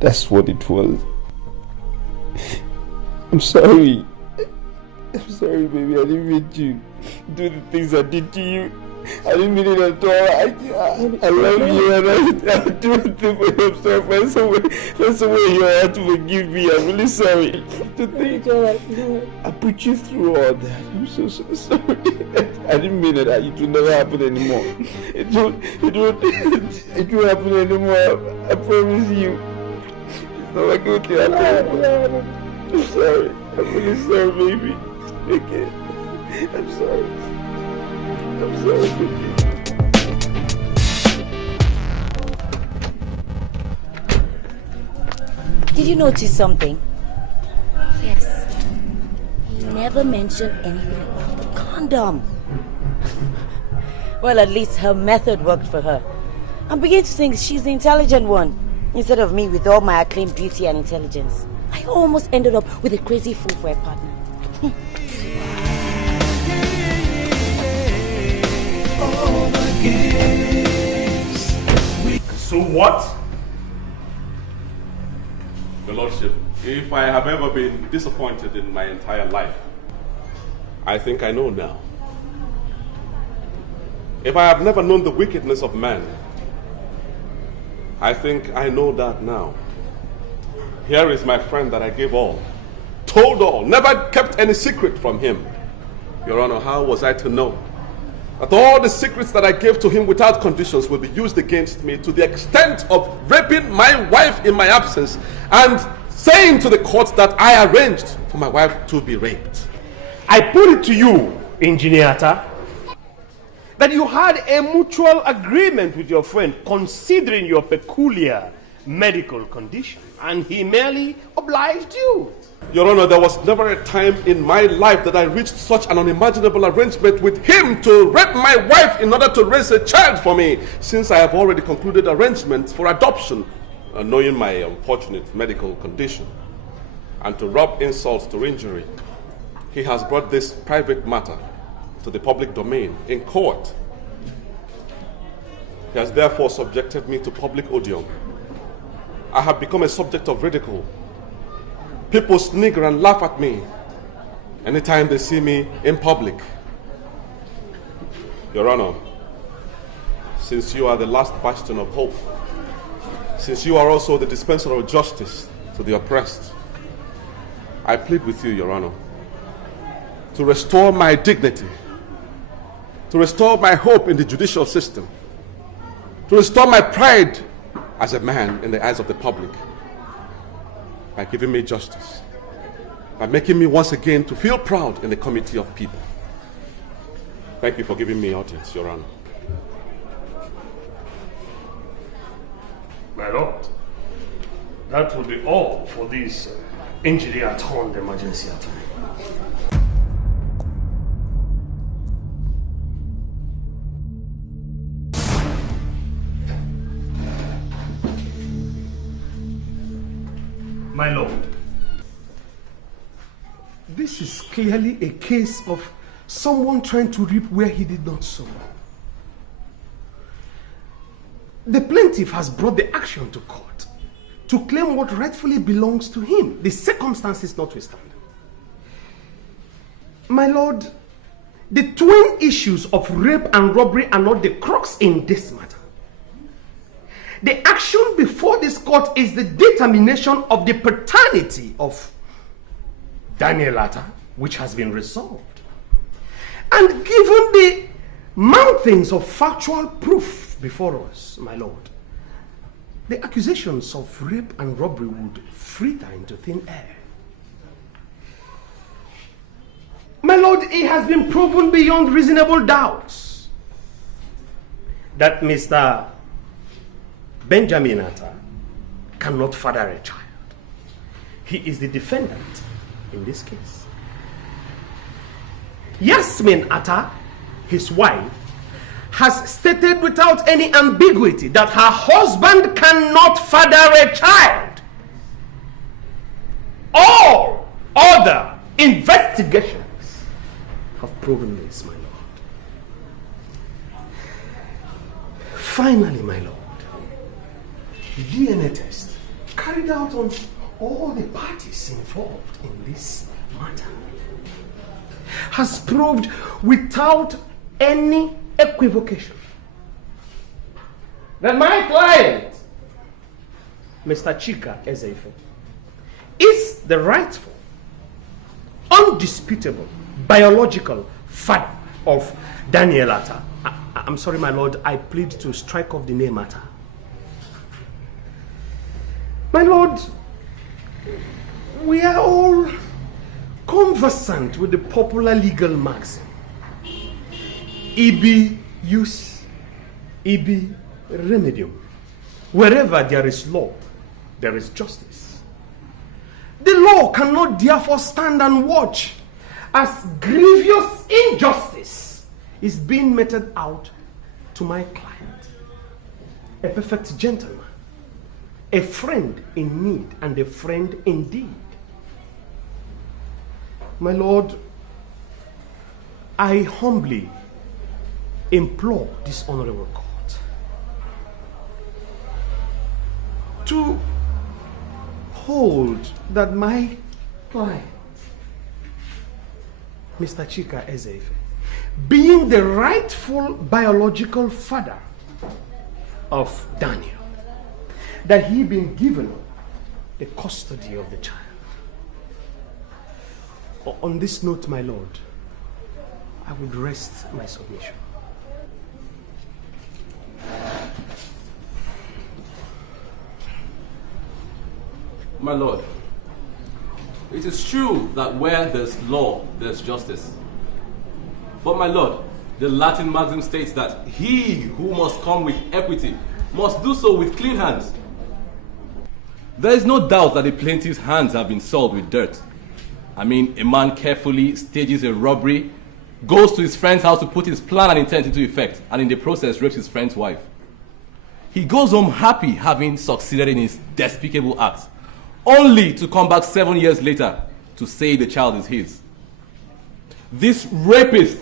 That's what it was. I'm sorry. I'm sorry, baby. I didn't mean to do the things I did to you. I didn't mean it at all. I love you, and I'll do it for you. I'm sorry. Find some way in your heart to forgive me. I'm really sorry. To think I put you through all that. I'm so sorry. I didn't mean it. It will never happen anymore. It won't happen anymore. I promise you. It's not like it will happen. I'm sorry. I'm really sorry, baby. Okay. I'm sorry. I'm sorry, baby. Did you notice something? Yes. He never mentioned anything about the condom. Well, at least her method worked for her. I'm beginning to think she's the intelligent one, instead of me with all my acclaimed beauty and intelligence. I almost ended up with a crazy fool for a partner. So what? Your Lordship, if I have ever been disappointed in my entire life, I think I know now. If I have never known the wickedness of man, I think I know that now. Here is my friend that I gave all, told all, never kept any secret from him. Your Honor, how was I to know that all the secrets that I gave to him without conditions will be used against me to the extent of raping my wife in my absence and saying to the court that I arranged for my wife to be raped? I put it to you, Engineer Atta, that you had a mutual agreement with your friend considering your peculiar medical condition, and he merely obliged you. Your Honor, there was never a time in my life that I reached such an unimaginable arrangement with him to rape my wife in order to raise a child for me, since I have already concluded arrangements for adoption, knowing my unfortunate medical condition. And to rub insult to injury, he has brought this private matter to the public domain in court. He has therefore subjected me to public odium. I have become a subject of ridicule. People snigger and laugh at me anytime they see me in public. Your Honor, since you are the last bastion of hope, since you are also the dispenser of justice to the oppressed, I plead with you, Your Honor, to restore my dignity, to restore my hope in the judicial system, to restore my pride as a man in the eyes of the public, by giving me justice, by making me once again to feel proud in the committee of people. Thank you for giving me audience, Your Honor. My lord, that will be all for this injury at home emergency attack. My lord, this is clearly a case of someone trying to reap where he did not sow. The plaintiff has brought the action to court to claim what rightfully belongs to him, the circumstances notwithstanding. My lord, the twin issues of rape and robbery are not the crux in this matter. The action before this court is the determination of the paternity of Daniel Atta, which has been resolved. And given the mountains of factual proof before us, my lord, the accusations of rape and robbery would fritter into thin air. My lord, it has been proven beyond reasonable doubts that Mr. Benjamin Atta cannot father a child. He is the defendant in this case. Jasmine Atta, his wife, has stated without any ambiguity that her husband cannot father a child. All other investigations have proven this, my lord. Finally, my lord, the DNA test carried out on all the parties involved in this matter has proved without any equivocation that my client, Mr. Chika Ezeife, is the rightful, undisputable, biological father of Daniel Atta. I'm sorry, my lord, I plead to strike off the name Atta. My lord, we are all conversant with the popular legal maxim, ibi jus, ibi remedium. Wherever there is law, there is justice. The law cannot therefore stand and watch as grievous injustice is being meted out to my client, a perfect gentleman, a friend in need and a friend indeed. My lord, I humbly implore this honorable court to hold that my client, Mr. Chika Ezeife, being the rightful biological father of Daniel, that he been given the custody of the child. On this note, my lord, I would rest my submission. My lord, it is true that where there's law, there's justice. But my lord, the Latin maxim states that he who must come with equity must do so with clean hands. There is no doubt that the plaintiff's hands have been soiled with dirt. I mean, a man carefully stages a robbery, goes to his friend's house to put his plan and intent into effect, and in the process rapes his friend's wife. He goes home happy having succeeded in his despicable act, only to come back 7 years later to say the child is his. This rapist,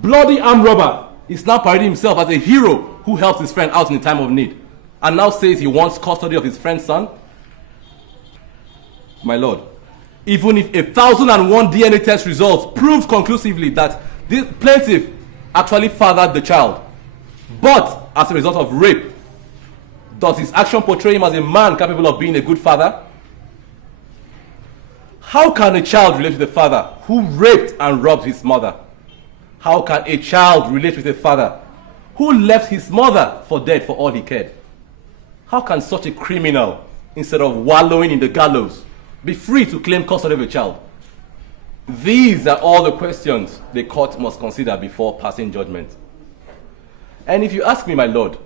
bloody armed robber, is now parading himself as a hero who helped his friend out in the time of need, and now says he wants custody of his friend's son. My lord, even if 1,001 DNA test results proved conclusively that this plaintiff actually fathered the child, but as a result of rape, does his action portray him as a man capable of being a good father? How can a child relate to the father who raped and robbed his mother? How can a child relate with a father who left his mother for dead for all he cared? How can such a criminal, instead of wallowing in the gallows, be free to claim custody of a child? These are all the questions the court must consider before passing judgment. And if you ask me, my lord,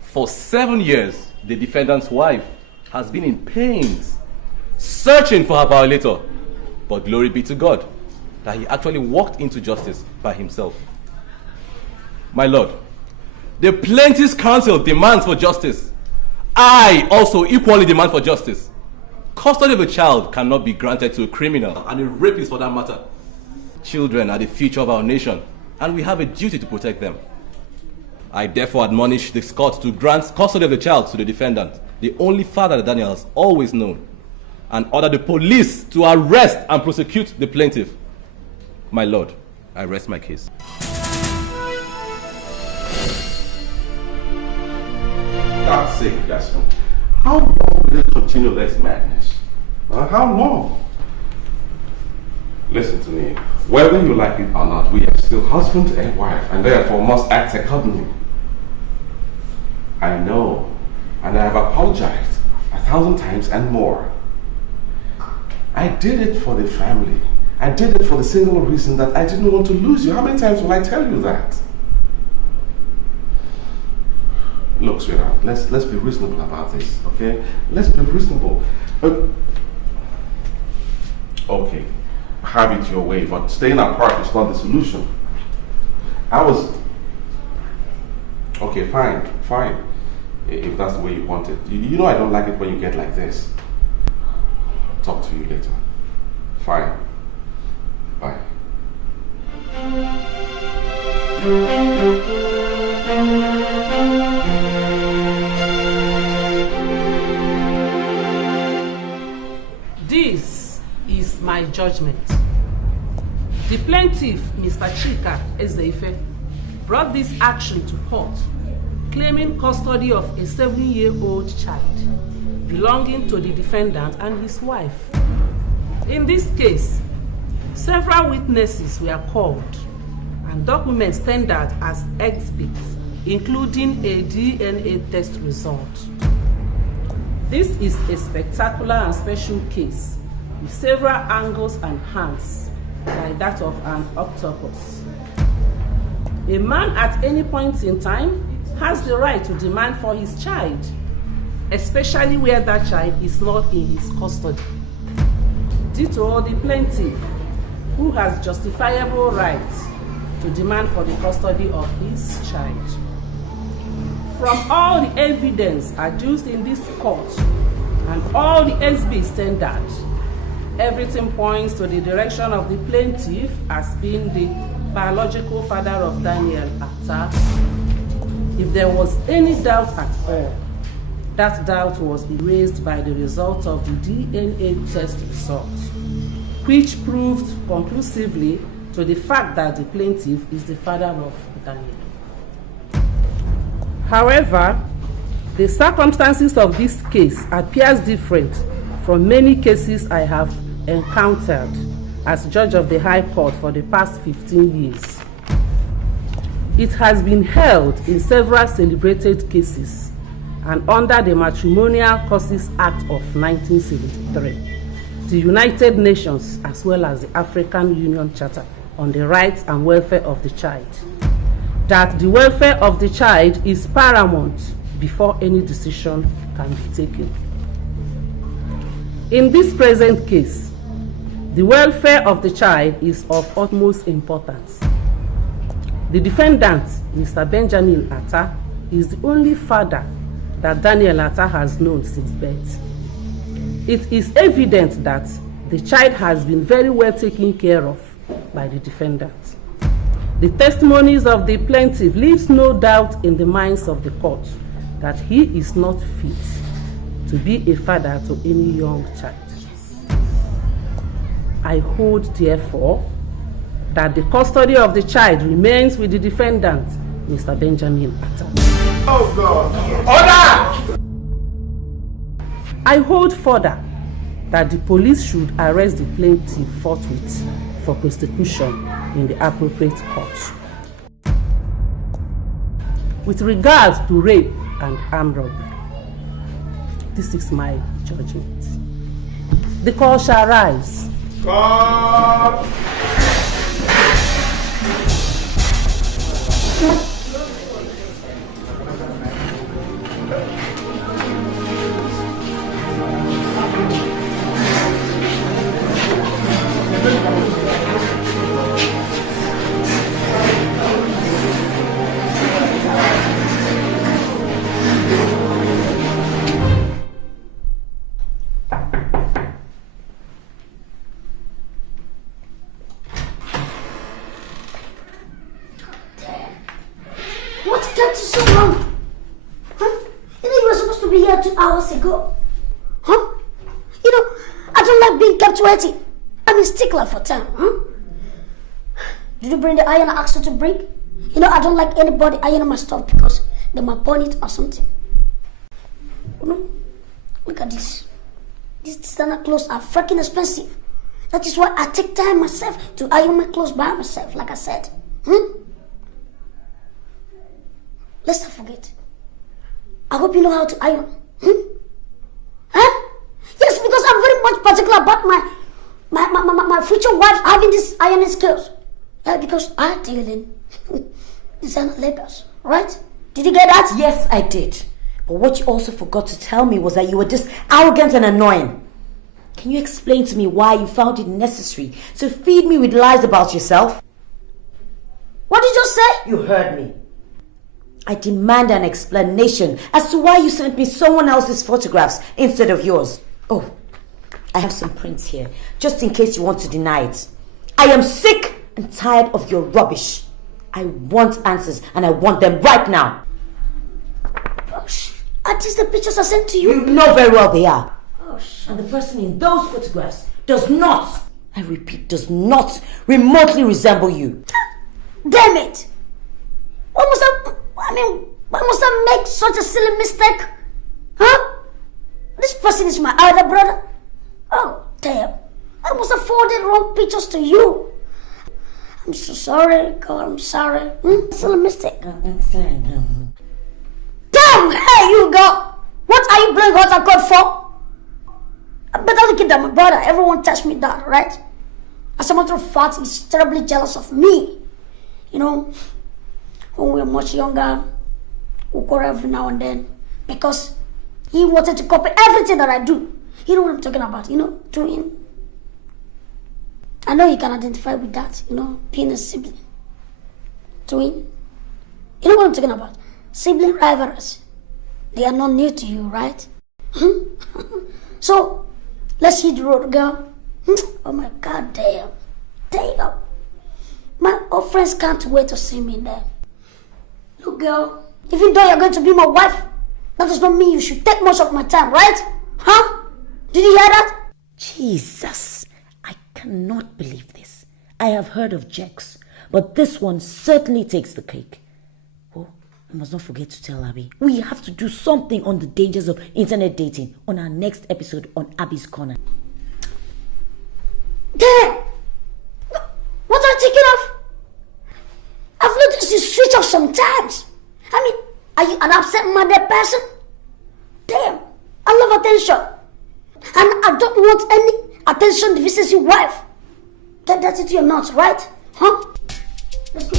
for 7 years, the defendant's wife has been in pains, searching for her violator. But glory be to God that he actually walked into justice by himself. My lord, the plaintiff's counsel demands for justice. I also equally demand for justice. Custody of a child cannot be granted to a criminal, and a rapist for that matter. Children are the future of our nation, and we have a duty to protect them. I therefore admonish this court to grant custody of the child to the defendant, the only father that Daniel has always known, and order the police to arrest and prosecute the plaintiff. My lord, I rest my case. God's sake, Jasmine. How long will you continue this madness? How long? Listen to me. Whether you like it or not, we are still husband and wife, and therefore must act accordingly. I know, and I have apologized 1,000 times and more. I did it for the family. I did it for the single reason that I didn't want to lose you. How many times will I tell you that? Look, sweetheart, let's be reasonable about this, okay? Let's be reasonable. Okay, have it your way, but staying apart is not the solution. Okay, fine. If that's the way you want it. You know I don't like it when you get like this. Talk to you later. Fine. Bye. This is my judgment. The plaintiff, Mr. Chika Ezeife, brought this action to court, claiming custody of a 7-year-old child belonging to the defendant and his wife. In this case, several witnesses were called and documents tendered as exhibits, including a DNA test result. This is a spectacular and special case with several angles and hands, like that of an octopus. A man at any point in time has the right to demand for his child, especially where that child is not in his custody. Ditto the plaintiff, who has justifiable rights to demand for the custody of his child. From all the evidence adduced in this court and all the exhibits tendered, everything points to the direction of the plaintiff as being the biological father of Daniel Atta. If there was any doubt at all, that doubt was erased by the result of the DNA test result, which proved conclusively to the fact that the plaintiff is the father of Daniel. However, the circumstances of this case appears different from many cases I have encountered as judge of the High Court for the past 15 years. It has been held in several celebrated cases and under the Matrimonial Causes Act of 1973, the United Nations as well as the African Union Charter on the Rights and Welfare of the Child, that the welfare of the child is paramount before any decision can be taken. In this present case, the welfare of the child is of utmost importance. The defendant, Mr. Benjamin Atta, is the only father that Daniel Atta has known since birth. It is evident that the child has been very well taken care of by the defendant. The testimonies of the plaintiff leaves no doubt in the minds of the court that he is not fit to be a father to any young child. I hold, therefore, that the custody of the child remains with the defendant, Mr. Benjamin Atta. Oh God! Order! I hold further that the police should arrest the plaintiff forthwith for prosecution in the appropriate court. With regards to rape and armed robbery, this is my judgment. The court shall rise. God! What kept you so long? Huh? You know you were supposed to be here 2 hours ago. Huh? You know, I don't like being kept waiting. I'm a stickler for time, huh? Did you bring the iron I asked you to bring? You know, I don't like anybody ironing my stuff because they might burn it or something. You know, look at this. These designer clothes are freaking expensive. That is why I take time myself to iron my clothes by myself, like I said. Let's not forget. I hope you know how to iron. Huh? Yes, because I'm very much particular about my future wife having this ironing skills. Yeah, because I deal in designer labels, right? Did you get that? Yes, I did. But what you also forgot to tell me was that you were just arrogant and annoying. Can you explain to me why you found it necessary to feed me with lies about yourself? What did you say? You heard me. I demand an explanation as to why you sent me someone else's photographs instead of yours. Oh, I have some prints here, just in case you want to deny it. I am sick and tired of your rubbish. I want answers, and I want them right now. Are these the pictures I sent to you? You know very well they are. And the person in those photographs does not, I repeat, does not remotely resemble you. Damn it! Why must I make such a silly mistake? Huh? This person is my elder brother. Oh, damn. I must have forwarded wrong pictures to you. I'm so sorry, God, I'm sorry. It's a mistake. Damn, hey, you go. What are you playing hot and cold for? I better look at that, my brother. Everyone tells me that, right? As a matter of fact, he's terribly jealous of me. You know, when we were much younger, we quarrel every now and then because he wanted to copy everything that I do. You know what I'm talking about, you know, twin. I know you can identify with that, you know, being a sibling. Twin. You know what I'm talking about? Sibling rivalries. They are not new to you, right? So, let's hit the road, girl. Oh my God, damn. Damn. My old friends can't wait to see me there. Look, girl, even though you're going to be my wife, that does not mean you should take most of my time, right? Huh? Did you hear that? Jesus, I cannot believe this. I have heard of Jex, but this one certainly takes the cake. Oh, I must not forget to tell Abby. We have to do something on the dangers of internet dating on our next episode on Abby's Corner. Damn! What are you thinking of? I've noticed you switch off sometimes. I mean, are you an absent-minded person? Damn, I love attention. And I don't want any attention deficiency your wife. Get that into your nuts, right? Huh? Let's go.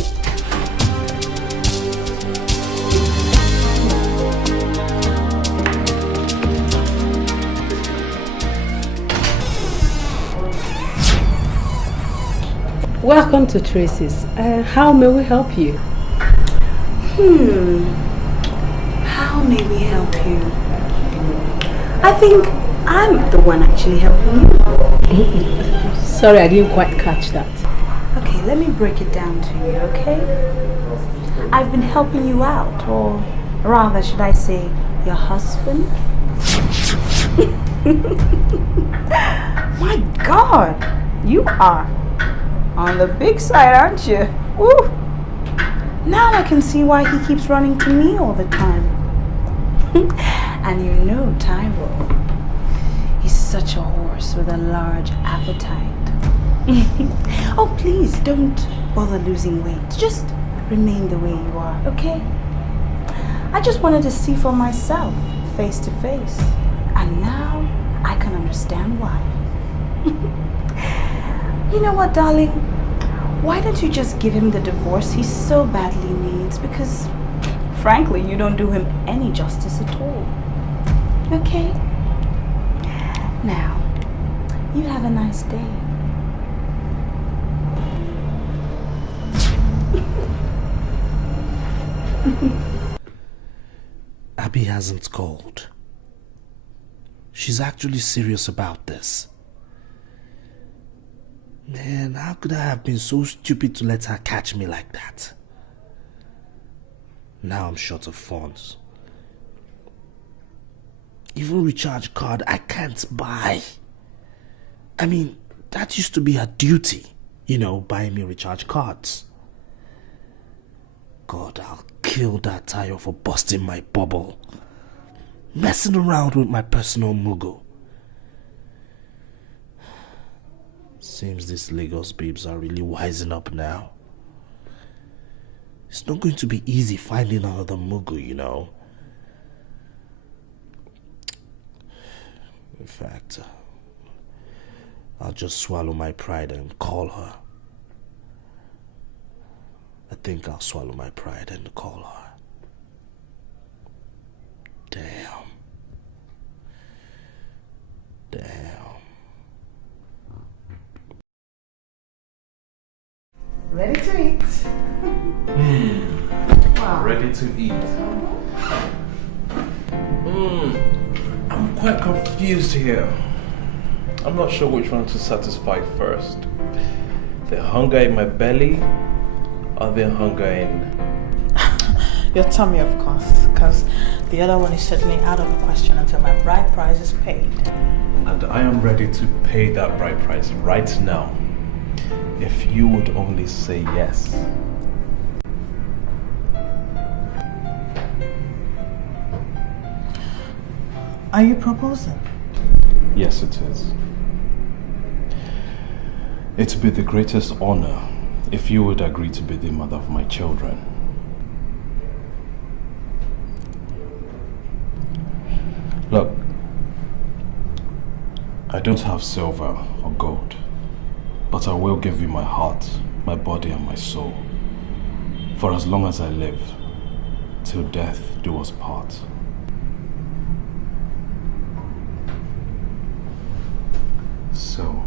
Welcome to Tracy's. How may we help you? How may we help you? I think I'm the one actually helping you. Sorry, I didn't quite catch that. Okay, let me break it down to you, okay? I've been helping you out, or rather, should I say, your husband? My God, you are on the big side, aren't you? Woo! Now I can see why he keeps running to me all the time. And you know Tyrell. He's such a horse with a large appetite. Oh, please don't bother losing weight. Just remain the way you are, okay? I just wanted to see for myself, face to face. And now I can understand why. You know what, darling? Why don't you just give him the divorce he so badly needs? Because, frankly, you don't do him any justice at all. Okay? Now, you have a nice day. Abby hasn't called. She's actually serious about this. Man, how could I have been so stupid to let her catch me like that? Now I'm short of funds. Even recharge card I can't buy. I mean, that used to be her duty. You know, buying me recharge cards. God, I'll kill that Tayo for busting my bubble. Messing around with my personal mugo. Seems these Lagos babes are really wising up now. It's not going to be easy finding another mugo, you know. In fact, I'll just swallow my pride and call her. I think I'll swallow my pride and call her. Damn. Ready to eat. Wow. Ready to eat. I'm quite confused here. I'm not sure which one to satisfy first. The hunger in my belly or the hunger in... Your tummy, of course, because the other one is certainly out of the question until my bride price is paid. And I am ready to pay that bride price right now. If you would only say yes. Are you proposing? Yes, it is. It would be the greatest honor if you would agree to be the mother of my children. Look, I don't have silver or gold, but I will give you my heart, my body and my soul, for as long as I live, till death do us part. So,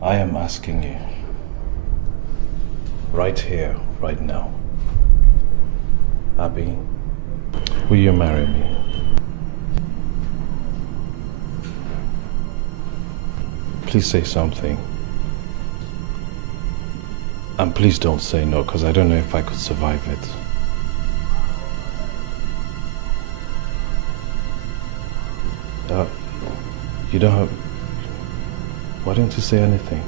I am asking you, right here, right now, Abby, will you marry me? Please say something. And please don't say no, because I don't know if I could survive it. You don't have... Why don't you say anything?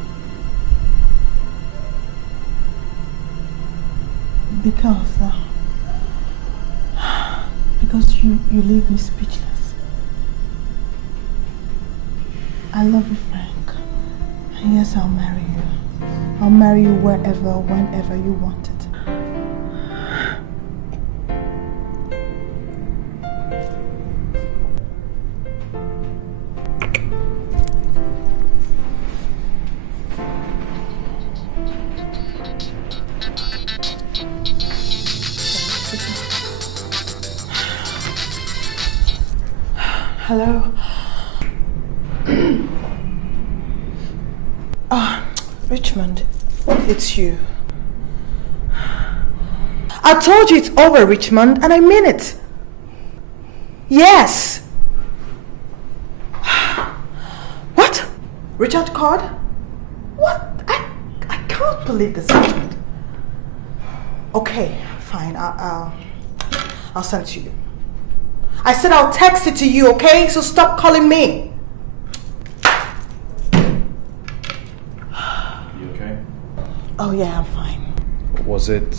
Because you leave me speechless. I love you, Frank. And yes, I'll marry you. I'll marry you wherever, whenever you want it. Hello. Richmond, it's you. I told you it's over, Richmond, and I mean it. Yes. What? Richard called? What? I can't believe this, Richmond. Okay, fine. I'll send it to you. I said I'll text it to you, okay? So stop calling me. You okay? Oh yeah, I'm fine. Was it...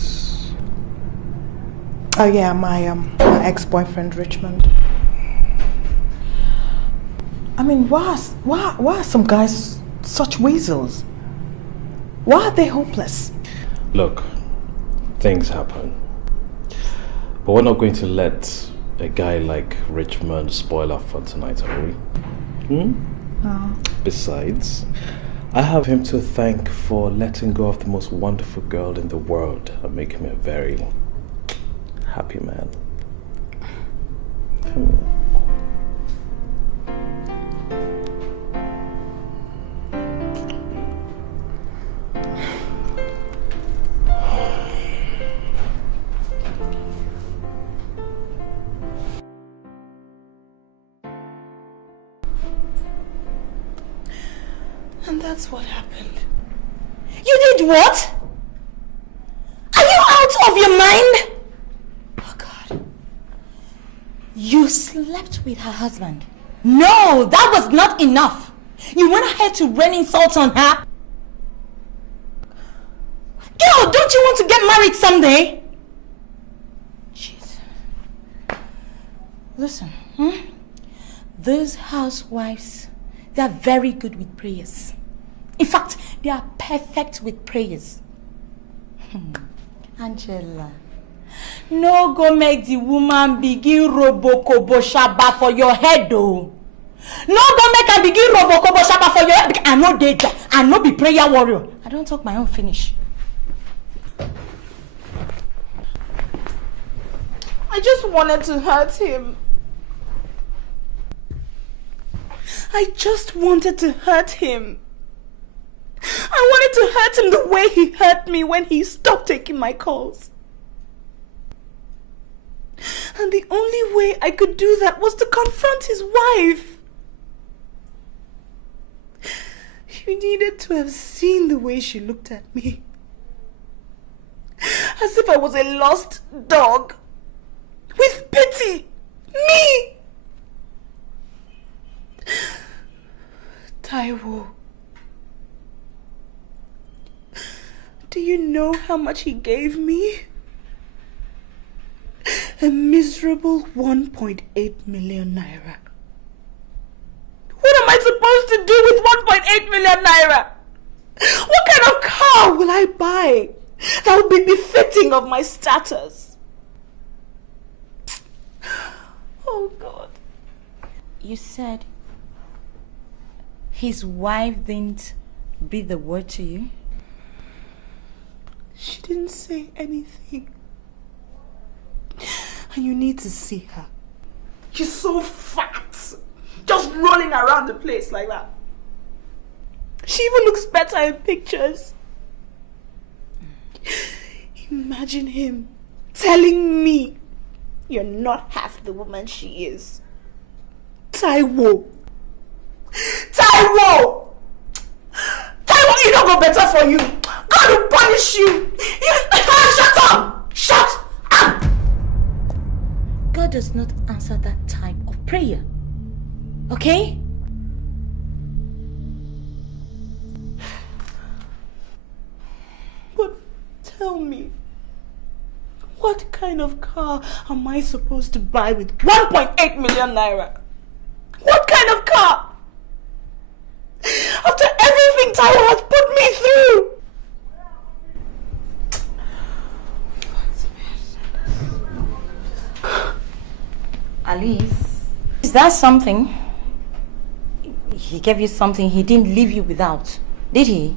Oh yeah, my ex-boyfriend Richmond. I mean, why are some guys such weasels? Why are they hopeless? Look, things happen. But we're not going to let a guy like Richmond spoil our fun tonight, are we? No. Besides, I have him to thank for letting go of the most wonderful girl in the world and making me a very happy man. Come here. And that's what happened. You did what? Are you out of your mind? Oh God. You slept with her husband. No, that was not enough. You went ahead to rain insults on her. Girl, don't you want to get married someday? Jeez. Listen, those housewives, they're very good with prayers. In fact, they are perfect with prayers. Angela, no go make the woman begin robokobo shaba for your head though. No go make her begin robokobo shaba for your head. I know danger. I know be prayer warrior. I don't talk my own finish. I just wanted to hurt him. I just wanted to hurt him. I wanted to hurt him the way he hurt me when he stopped taking my calls. And the only way I could do that was to confront his wife. You needed to have seen the way she looked at me. As if I was a lost dog. With pity. Me! Taiwo. Do you know how much he gave me? A miserable 1.8 million naira. What am I supposed to do with 1.8 million naira? What kind of car will I buy that will be befitting of my status? Oh God. You said his wife didn't breathe the word to you? She didn't say anything. And you need to see her. She's so fat. Just rolling around the place like that. She even looks better in pictures. Imagine him telling me you're not half the woman she is. Taiwo! Taiwo! Taiwo, it don't go better for you. God will punish you. Shut up! Shut up! God does not answer that type of prayer. Okay? But tell me, what kind of car am I supposed to buy with 1.8 million naira? What kind of car? After everything Taiwo has put me through! Alice, is that something? He gave you something he didn't leave you without, did he?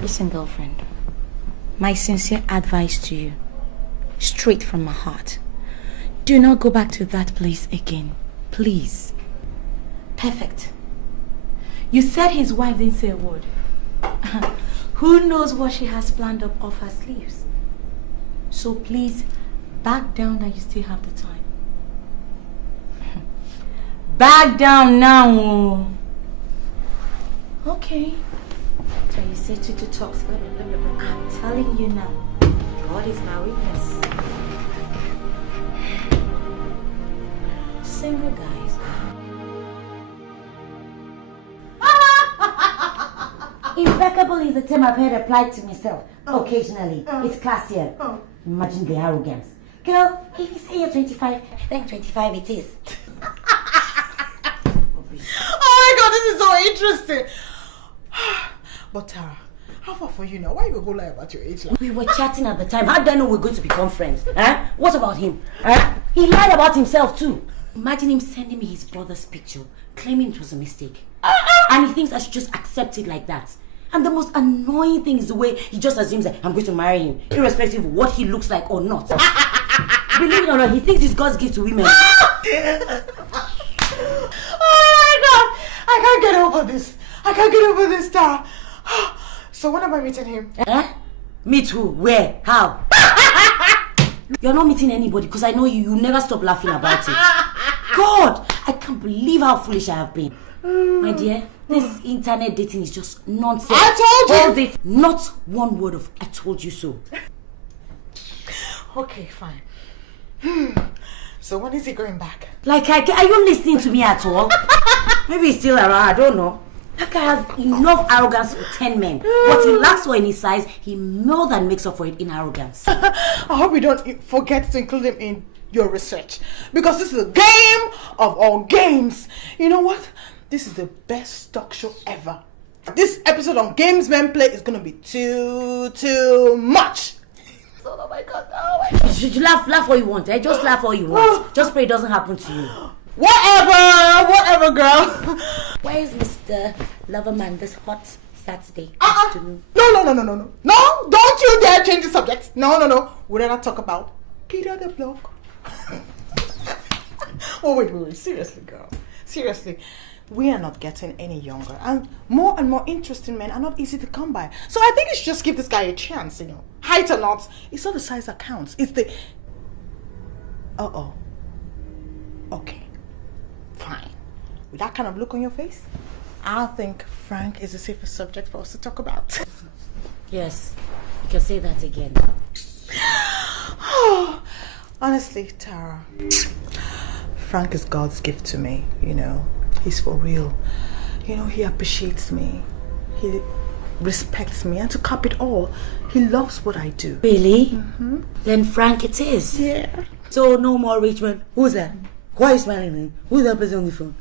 Listen, girlfriend, my sincere advice to you, straight from my heart, do not go back to that place again. Please. Perfect. You said his wife didn't say a word. Who knows what she has planned up off her sleeves? So please, back down that you still have the time. Back down now. Okay. So you say to talks, blah, blah, blah, blah. I'm telling you now, God is my witness. Single guys. Impeccable is the term I've heard applied to myself. Occasionally. It's classier. Imagine the arrogance. Girl, if you say you're 25, then 25 it is. Oh my God, this is so interesting. But Tara, how far for you now? Why you go lie about your age? We were chatting at the time. How did I know we're going to become friends? Huh? What about him? Huh? He lied about himself too. Imagine him sending me his brother's picture, claiming it was a mistake. And he thinks I should just accept it like that. And the most annoying thing is the way he just assumes that I'm going to marry him, irrespective of what he looks like or not. Believe it or not, he thinks it's God's gift to women. Oh my God! I can't get over this. I can't get over this, Tara. So when am I meeting him? Meet who? Where? How? You're not meeting anybody because I know you never stop laughing about it. God, I can't believe how foolish I have been. My dear, this internet dating is just nonsense. I told you! Hold it. Not one word of I told you so. Okay, fine. So when is he going back? Like, are you listening to me at all? Maybe he's still around, I don't know. That guy has enough arrogance for 10 men. What he lacks for in his size, he more than makes up for it in arrogance. I hope you don't forget to include him in your research. Because this is a game of all games. You know what? This is the best talk show ever. This episode on Games Men Play is going to be too much. Oh my God, oh my God. You laugh all you want, eh? Just laugh all you want. Just pray it doesn't happen to you. Whatever, girl. Where is Mr. Loverman this hot Saturday afternoon? No, don't you dare change the subject. No. We'd rather talk about Peter the Bloke. Oh, wait. Seriously, girl. Seriously. We are not getting any younger. And more interesting men are not easy to come by. So I think you should just give this guy a chance, you know. Height or not, it's not the size that counts. It's the... Okay. Fine. With that kind of look on your face, I think Frank is the safest subject for us to talk about. Yes. You can say that again. Honestly, Tara, Frank is God's gift to me, you know. He's for real. You know, he appreciates me. He respects me. And to cap it all, he loves what I do. Really? Mm-hmm. Then Frank it is. Yeah. So no more Richmond. Who's that? Why are you smiling, man? Who's that person on the phone?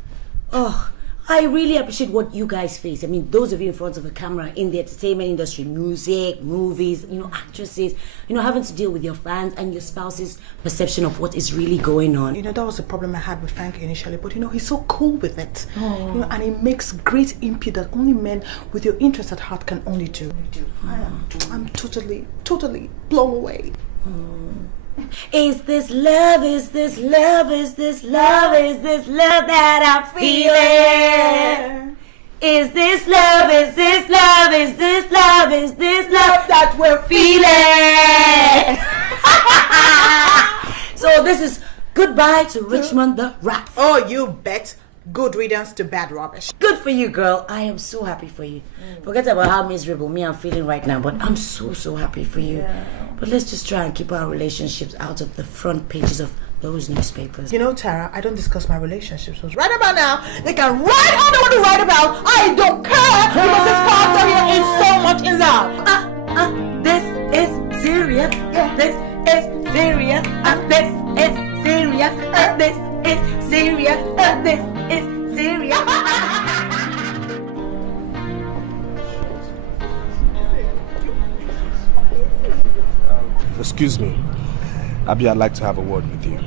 Oh, I really appreciate what you guys face. I mean, those of you in front of a camera in the entertainment industry, music, movies, you know, actresses, you know, having to deal with your fans and your spouse's perception of what is really going on. You know, that was the problem I had with Frank initially, but you know, he's so cool with it. Oh. You know, and he makes great input that only men with your interest at heart can only do. I'm totally blown away. Is this love, is this love, is this love, is this love that I'm feeling? Is this love, is this love, is this love, is this love that we're feeling? So this is goodbye to Richmond the Rat. Oh, you bet. Good riddance to bad rubbish. Good for you, girl. I am so happy for you. Forget about how miserable me I'm feeling right now, but I'm so happy for you. Yeah. But let's just try and keep our relationships out of the front pages of those newspapers. You know, Tara, I don't discuss my relationships. So right about now, they can write all they want to write about. I don't care because this character here is so much in love. This is serious. Yeah. This is serious. This is serious. This is serious. This is serious. Excuse me. Abby, I'd like to have a word with you.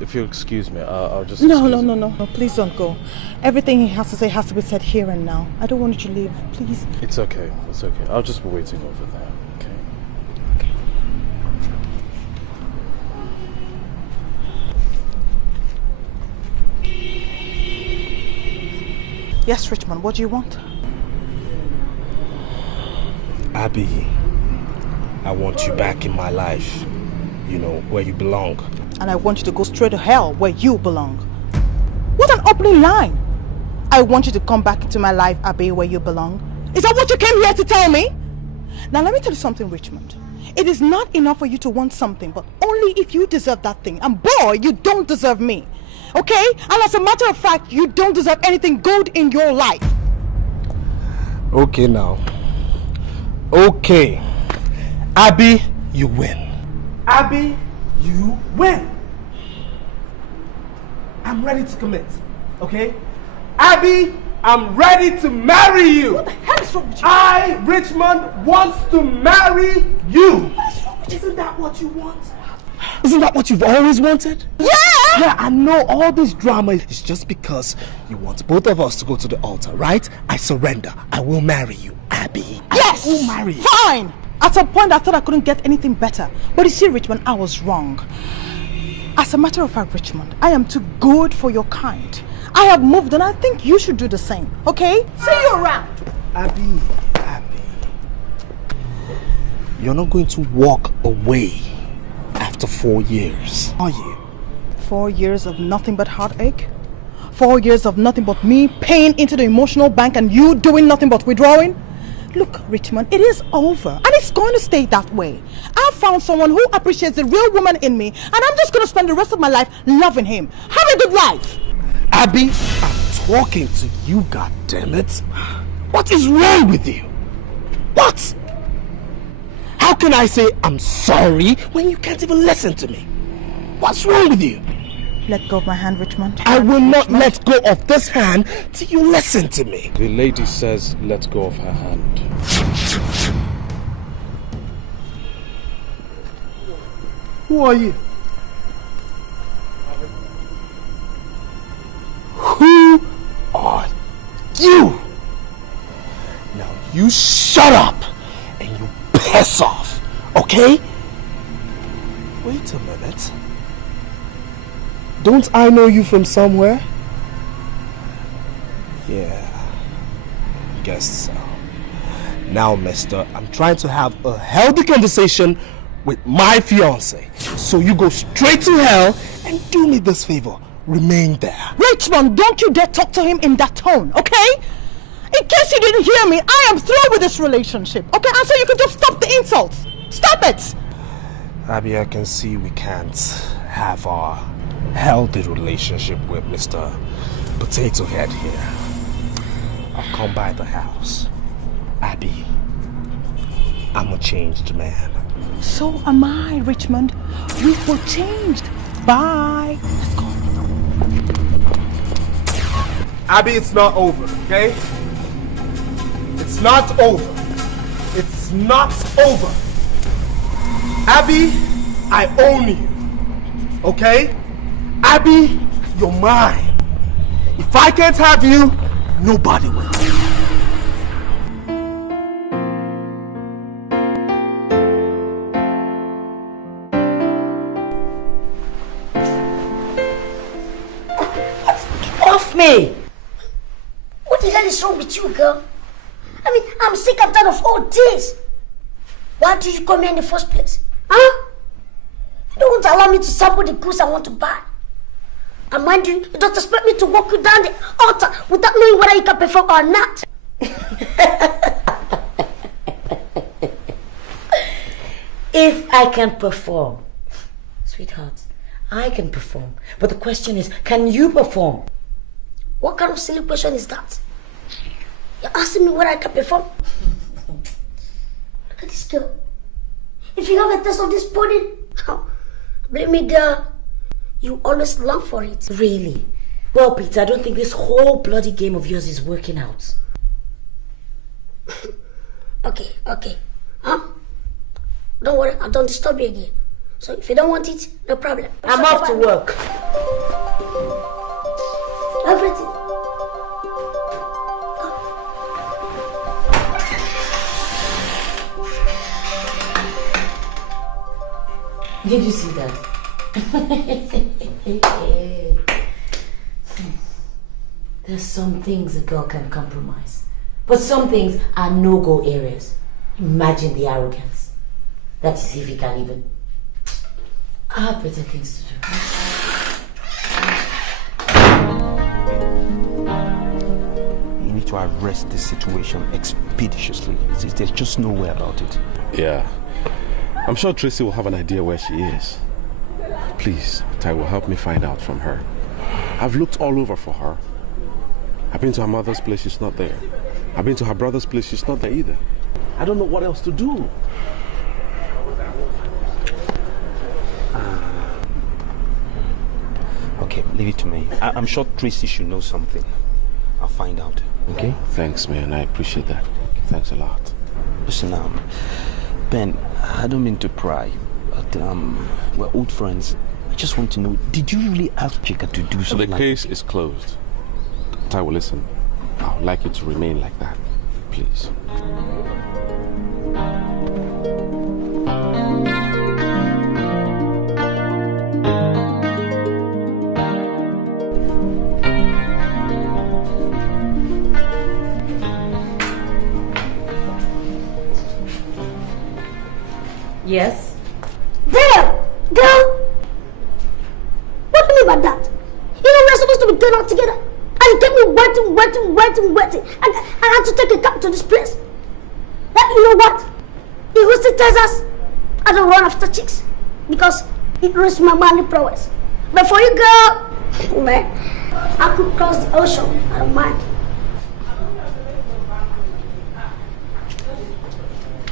If you'll excuse me, I'll just... No, please don't go. Everything he has to say has to be said here and now. I don't want you to leave, please. It's okay. I'll just be waiting over there, okay? Yes, Richmond, what do you want? Abby, I want you back in my life. You know, where you belong. And I want you to go straight to hell where you belong. What an opening line. I want you to come back into my life, Abby, where you belong. Is that what you came here to tell me? Now let me tell you something, Richmond. It is not enough for you to want something, but only if you deserve that thing. And boy, you don't deserve me. Okay? And as a matter of fact, you don't deserve anything good in your life. Okay now. Okay. Abby, you win. Abby, you win. I'm ready to commit. Okay? Abby, I'm ready to marry you. What the hell is wrong with you? I, Richmond, wants to marry you. What is wrong with you? Isn't that what you want? Isn't that what you've always wanted? Yeah! Yeah, I know all this drama is just because you want both of us to go to the altar, right? I surrender. I will marry you, Abby. Yes! I will marry you. Fine! At some point I thought I couldn't get anything better. But you see, Richmond, I was wrong. As a matter of fact, Richmond, I am too good for your kind. I have moved and I think you should do the same, okay? See you around. Abby, you're not going to walk away after 4 years, are you? 4 years of nothing but heartache? 4 years of nothing but me paying into the emotional bank and you doing nothing but withdrawing? Look, Richmond, it is over and it's going to stay that way. I found someone who appreciates the real woman in me and I'm just going to spend the rest of my life loving him. Have a good life. Abby, I'm talking to you, goddammit. What is wrong with you? What? How can I say I'm sorry when you can't even listen to me? What's wrong with you? Let go of my hand, Richmond. I will not let go of this hand till you listen to me. The lady says let go of her hand. Who are you? Who are you? Now you shut up and you piss off, okay? Wait a minute. Don't I know you from somewhere? Yeah, guess so. Now, mister, I'm trying to have a healthy conversation with my fiance. So you go straight to hell and do me this favor. Remain there. Richmond, don't you dare talk to him in that tone, okay? In case you didn't hear me, I am through with this relationship, okay? And so you can just stop the insults. Stop it! Abby, I can see we can't have our healthy relationship with Mr. Potato Head here. I'll come by the house. Abby, I'm a changed man. So am I, Richmond. We were changed. Bye. Let's go. Abby, it's not over, okay? It's not over. It's not over. Abby, I own you, okay? Abby, you're mine. If I can't have you, nobody will. Off me! What the hell is wrong with you, girl? I mean, I'm sick and tired of all this. Why did you come here in the first place? Huh? You don't want to allow me to sample the goods I want to buy. And mind you, you don't expect me to walk you down the altar without knowing whether you can perform or not. If I can perform, sweetheart, I can perform. But the question is, can you perform? What kind of silly question is that? You're asking me whether I can perform? Look at this girl. If you have a taste of this pudding, believe me, girl, you always long for it. Really? Well, Peter, I don't think this whole bloody game of yours is working out. Okay. Huh? Don't worry, I don't disturb you again. So if you don't want it, no problem. I'm off to work. Everything. Did you see that? There's some things a girl can compromise, but some things are no-go areas. Imagine the arrogance. That is if he can even. I have better things to do. You need to arrest this situation expeditiously. There's just no way about it. Yeah. I'm sure Tracy will have an idea where she is. Please, Tai will help me find out from her. I've looked all over for her. I've been to her mother's place, she's not there. I've been to her brother's place, she's not there either. I don't know what else to do. Okay, leave it to me. I'm sure Tracy should know something. I'll find out, okay? Thanks, man. I appreciate that. Thanks a lot. Listen, Ben, I don't mean to pry, but we're old friends. I just want to know, did you really ask Chika to do something? The case is closed. Taiwo, listen. I would like you to remain like that, please. Yes? Damn! Girl! What do you mean by that? You know we're supposed to be going out together. And you kept me waiting. And I had to take a cab to this place. That, you know what? He who still tells us I don't run after chicks. Because it risks my manly prowess. But for you, girl, man, I could cross the ocean. I don't mind.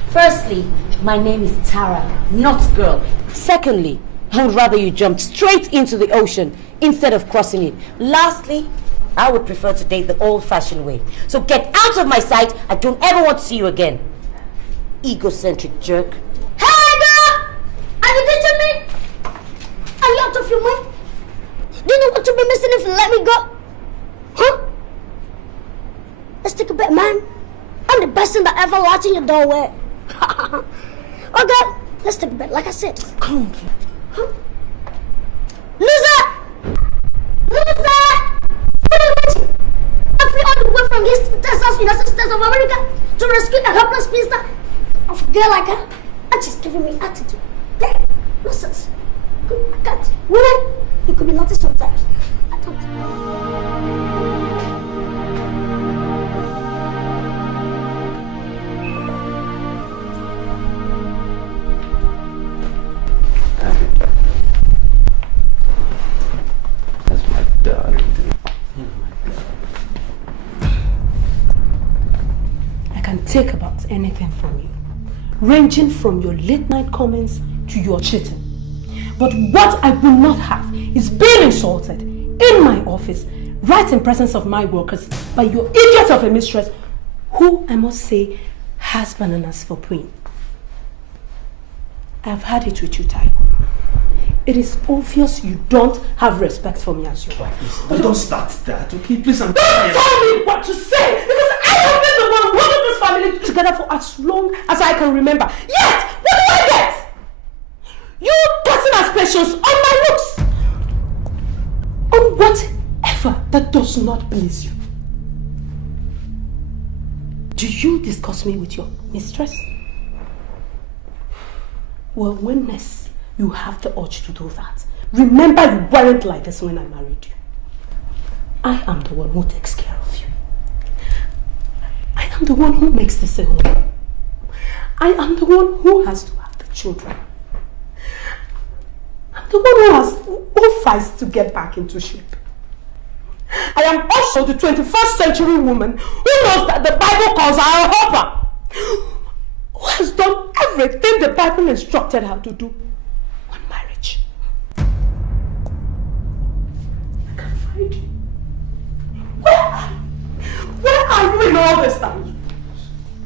Firstly, my name is Tara, not girl. Secondly, I would rather you jumped straight into the ocean instead of crossing it. Lastly, I would prefer to date the old-fashioned way. So get out of my sight. I don't ever want to see you again. Egocentric jerk. Hey, girl! Are you ditching me? Are you out of your mind? Do you know what you'll be missing if you let me go? Huh? Let's take a bet, man. I'm the best thing that ever latched in your doorway. Okay, let's take a bet, like I said. Come on. Huh? Loser! What are you waiting? I flew all the way from Houston, Texas, United States of America to rescue a helpless prisoner of a girl like her. And she's giving me attitude. Hey, nonsense. I can't. Women, you could be naughty sometimes. I don't. I can take about anything from you, ranging from your late night comments to your cheating. But what I will not have is being insulted in my office, right in presence of my workers, by your idiot of a mistress, who I must say has bananas for queen. I've had it with you, Tai. It is obvious you don't have respect for me as your wife. But don't start that, okay? Please, I'm Don't tell me what to say, because I have been the one holding this family together for as long as I can remember. Yet, what do I get? You casting aspersions on my looks, on whatever that does not please you. Do you discuss me with your mistress? Well, when next you have the urge to do that, remember you weren't like this when I married you. I am the one who takes care of you. I am the one who makes this a home. I am the one who has to have the children. I'm the one who fights to get back into shape. I am also the 21st century woman who knows that the Bible calls her a hopper, who has done everything the Bible instructed her to do on marriage. I can't find you. Where are you in all this time?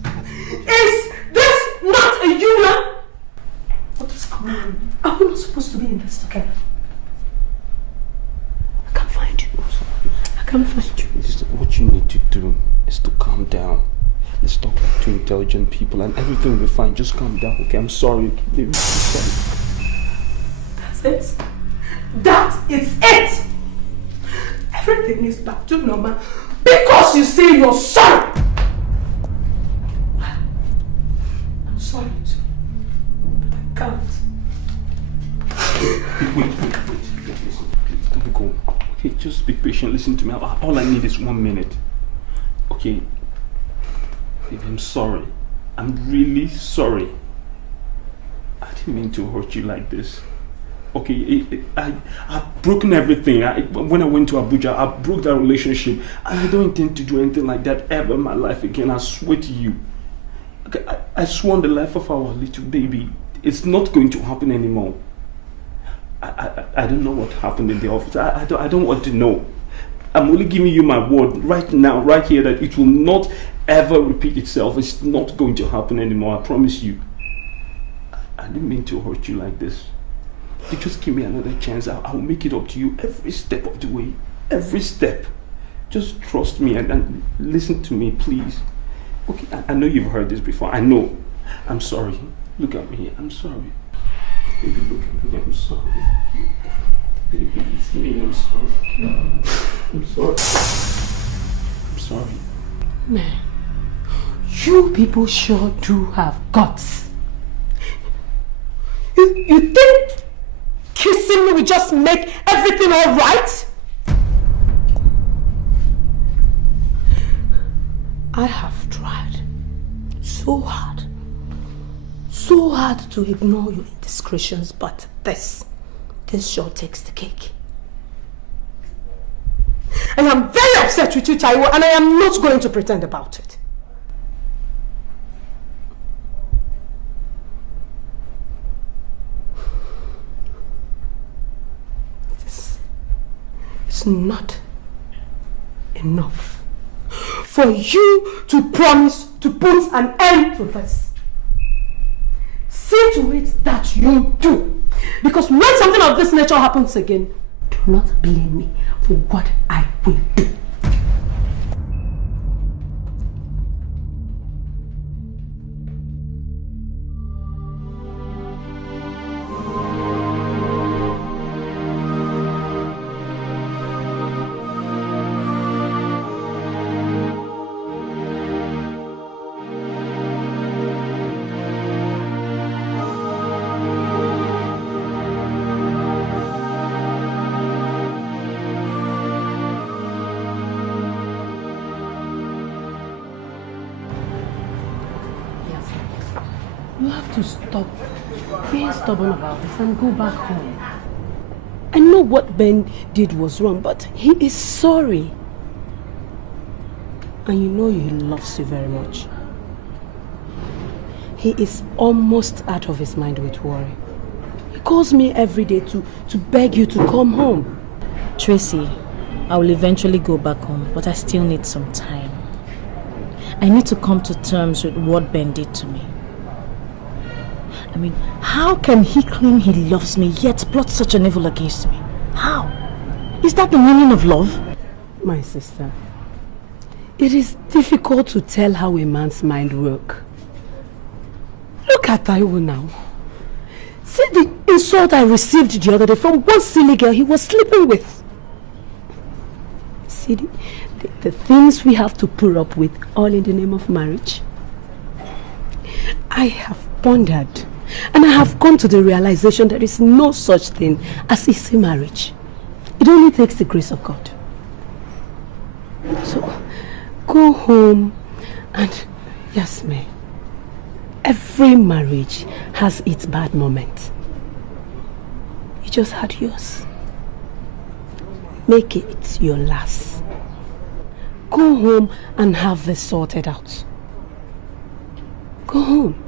Is this not a union? What is going on? Are we not supposed to be in this together? I can't find you. I can't find you. What you need to do is to calm down. Let's talk like two intelligent people and everything will be fine. Just calm down, okay? I'm sorry, okay, baby. I'm sorry. That's it. That is it. Everything is back to normal Because you say you're sorry. I'm sorry too. But I can't. Wait. Listen, please, don't go. Okay, just be patient. Listen to me. All I need is 1 minute. Okay? Baby, I'm sorry. I'm really sorry. I didn't mean to hurt you like this. Okay, I've broken everything. When I went to Abuja, I broke that relationship. And I don't intend to do anything like that ever in my life again. I swear to you. Okay, I swear on the life of our little baby, it's not going to happen anymore. I don't know what happened in the office. I don't want to know. I'm only giving you my word right now, right here, that it will not ever repeat itself. It's not going to happen anymore. I promise you. I didn't mean to hurt you like this. You just give me another chance. I'll make it up to you every step of the way. Every step. Just trust me and listen to me, please. Okay, I know you've heard this before. I know. I'm sorry. Look at me. I'm sorry. Baby, look at me. I'm sorry. Baby, it's me. I'm sorry. I'm sorry. I'm sorry. Man, you people sure do have guts. You think kissing me will just make everything all right? I have tried so hard to ignore your indiscretions, but this sure takes the cake. And I'm very upset with you, Taiwo, and I am not going to pretend about it. It's not enough for you to promise to put an end to this. See to it that you do. Because when something of this nature happens again, do not blame me for what I will do. To stop being stubborn about this and go back home. I know what Ben did was wrong, but he is sorry. And you know he loves you very much. He is almost out of his mind with worry. He calls me every day to beg you to come home. Tracy, I will eventually go back home, but I still need some time. I need to come to terms with what Ben did to me. I mean, how can he claim he loves me yet plot such an evil against me? How? Is that the meaning of love? My sister, it is difficult to tell how a man's mind works. Look at Taiwo now. See the insult I received the other day from one silly girl he was sleeping with. See the things we have to put up with all in the name of marriage. I have pondered. And I have come to the realization there is no such thing as easy marriage. It only takes the grace of God. So, go home and, Jasmine, every marriage has its bad moments. You just had yours. Make it your last. Go home and have this sorted out. Go home.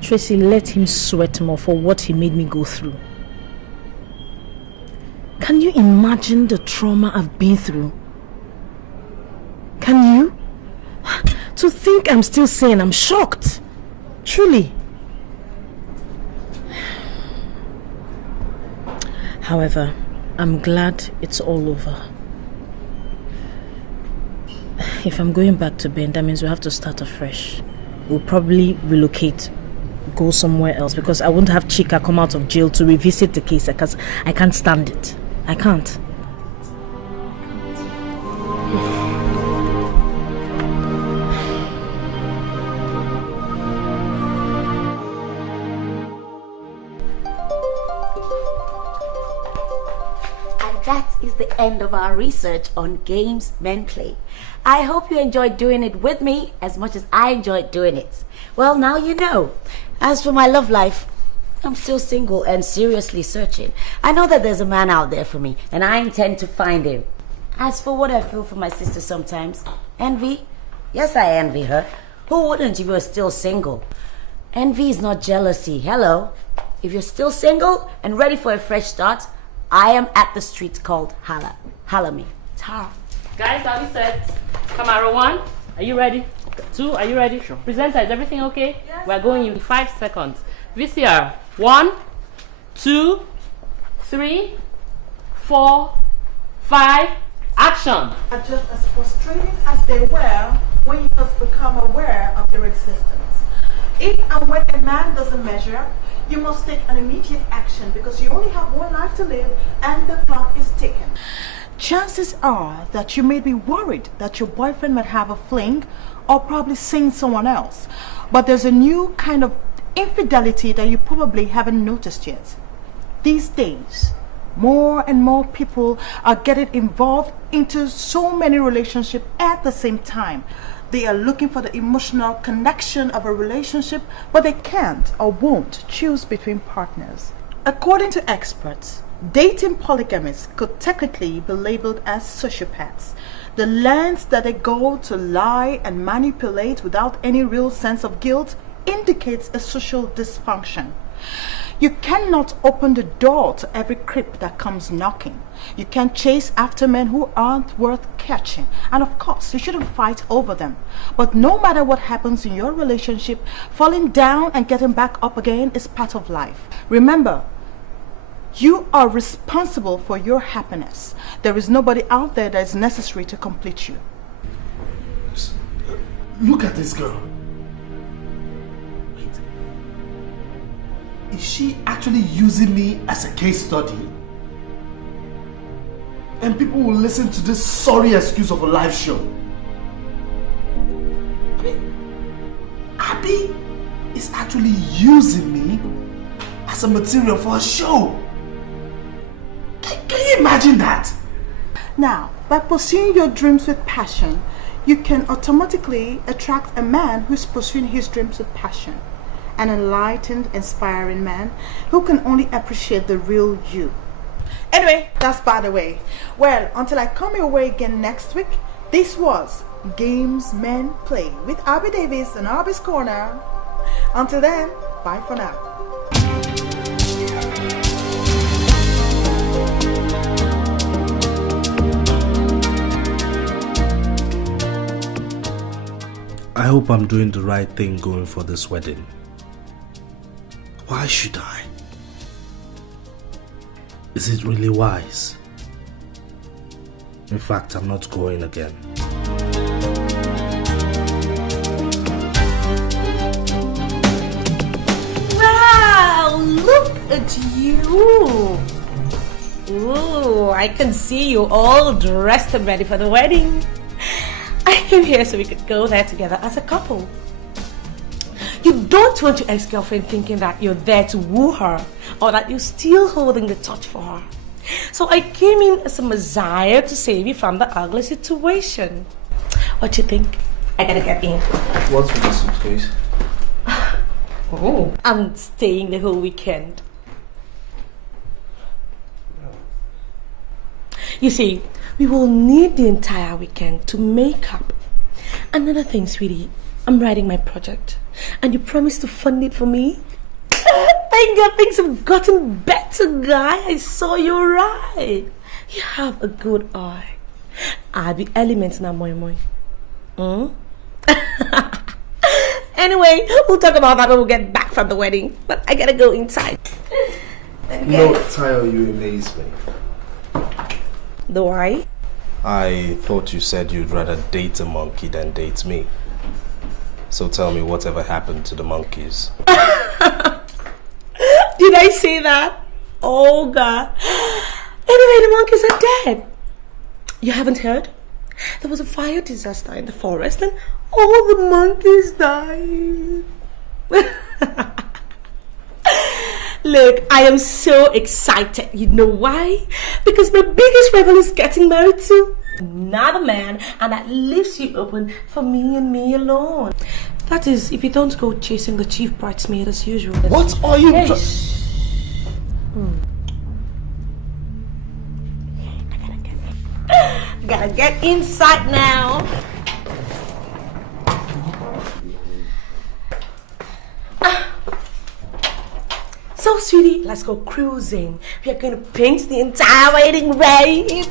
Tracy, let him sweat more for what he made me go through. Can you imagine the trauma I've been through? Can you? To think I'm still sane, I'm shocked. Truly. However, I'm glad it's all over. If I'm going back to Ben, that means we have to start afresh. We'll probably relocate. Go somewhere else because I won't have Chika come out of jail to revisit the case because I can't stand it. I can't. end of our research on games men play. I hope you enjoyed doing it with me as much as I enjoyed doing it. Well, now you know. As for my love life, I'm still single and seriously searching. I know that there's a man out there for me, and I intend to find him. As for what I feel for my sister sometimes, envy? Yes, I envy her. Who wouldn't if you were still single? Envy is not jealousy. Hello. If you're still single and ready for a fresh start, I am at the street called Hala. Hala me. Tara. Guys, are we set? Camera 1, are you ready? 2, are you ready? Sure. Presenter, is everything okay? Yes. We're going in 5 seconds. VCR, 1, 2, 3, 4, 5, action! Are just as frustrating as they were when you first become aware of their existence. If and when a man doesn't measure up, you must take an immediate action because you only have one life to live and the clock is ticking. Chances are that you may be worried that your boyfriend might have a fling or probably seeing someone else. But there's a new kind of infidelity that you probably haven't noticed yet. These days, more and more people are getting involved into so many relationships at the same time. They are looking for the emotional connection of a relationship, but they can't or won't choose between partners. According to experts, dating polygamists could technically be labeled as sociopaths. The lengths that they go to lie and manipulate without any real sense of guilt indicates a social dysfunction. You cannot open the door to every creep that comes knocking. You can't chase after men who aren't worth catching. And of course, you shouldn't fight over them. But no matter what happens in your relationship, falling down and getting back up again is part of life. Remember, you are responsible for your happiness. There is nobody out there that is necessary to complete you. Look at this girl. Wait. Is she actually using me as a case study? And people will listen to this sorry excuse of a live show. I mean, Abby is actually using me as a material for a show. Can you imagine that? Now, by pursuing your dreams with passion, you can automatically attract a man who's pursuing his dreams with passion. An enlightened, inspiring man who can only appreciate the real you. Anyway, that's by the way. Well, until I come your way again next week, this was Games Men Play with Abby Davis and Abby's Corner. Until then, bye for now. I hope I'm doing the right thing going for this wedding. Why should I? Is it really wise? In fact, I'm not going again. Wow, look at you. Ooh, I can see you all dressed and ready for the wedding. I came here so we could go there together as a couple. You don't want your ex-girlfriend thinking that you're there to woo her or that you're still holding the torch for her. So I came in as a messiah to save you from the ugly situation. What you think? I gotta get in. What's with the suitcase? Oh, I'm staying the whole weekend. You see, we will need the entire weekend to make up. Another thing, sweetie, I'm writing my project. And you promised to fund it for me? Thank God things have gotten better, guy. I saw you right. You have a good eye. I'll be elements now, moi moi. Anyway, we'll talk about that when we get back from the wedding. But I gotta go inside. No, Tayo, you amaze me. Do I? I thought you said you'd rather date a monkey than date me. So tell me, whatever happened to the monkeys? Did I say that? Oh God. Anyway, the monkeys are dead. You haven't heard? There was a fire disaster in the forest and all the monkeys died. Look, I am so excited. You know why? Because my biggest rival is getting married to another man, and that leaves you open for me and me alone. That is, if you don't go chasing the chief bridesmaid as usual. What are you? Hey, I gotta get inside now. So, sweetie, let's go cruising. We are gonna paint the entire wedding way.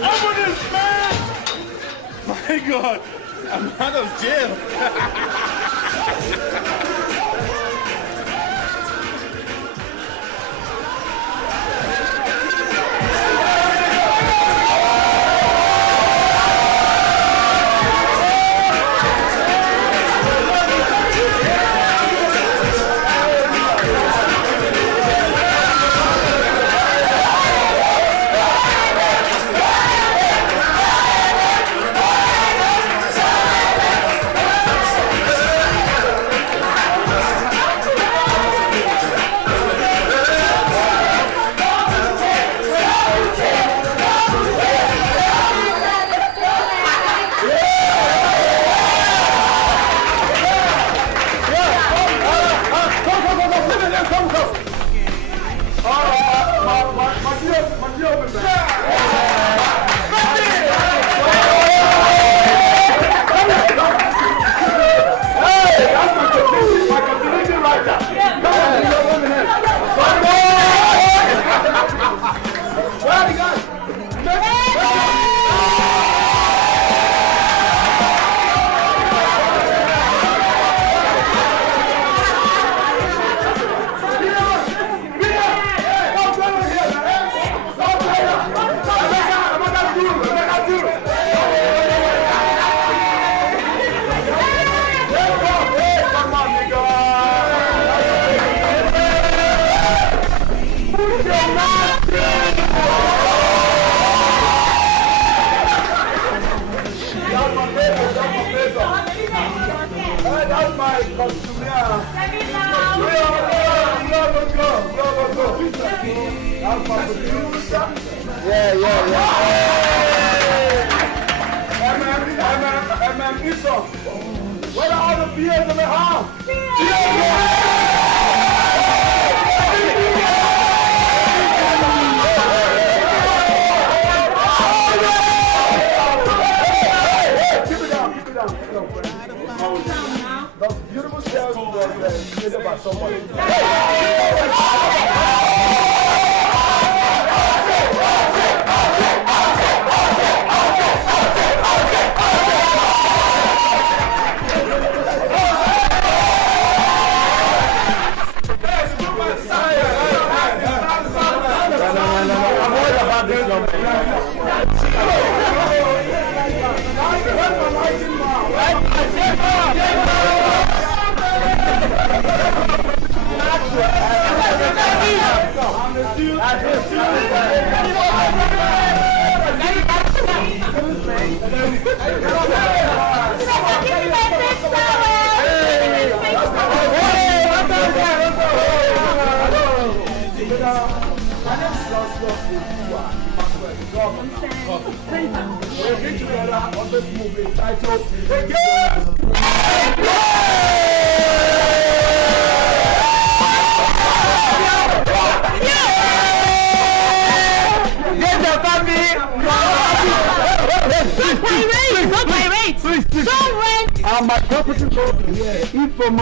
Open this, man! My God, I'm out of jail. Where are all the beers in the house? Keep it down, those beautiful shells were created by somebody. We're here together on this movie titled Don't pay rates! my property. If from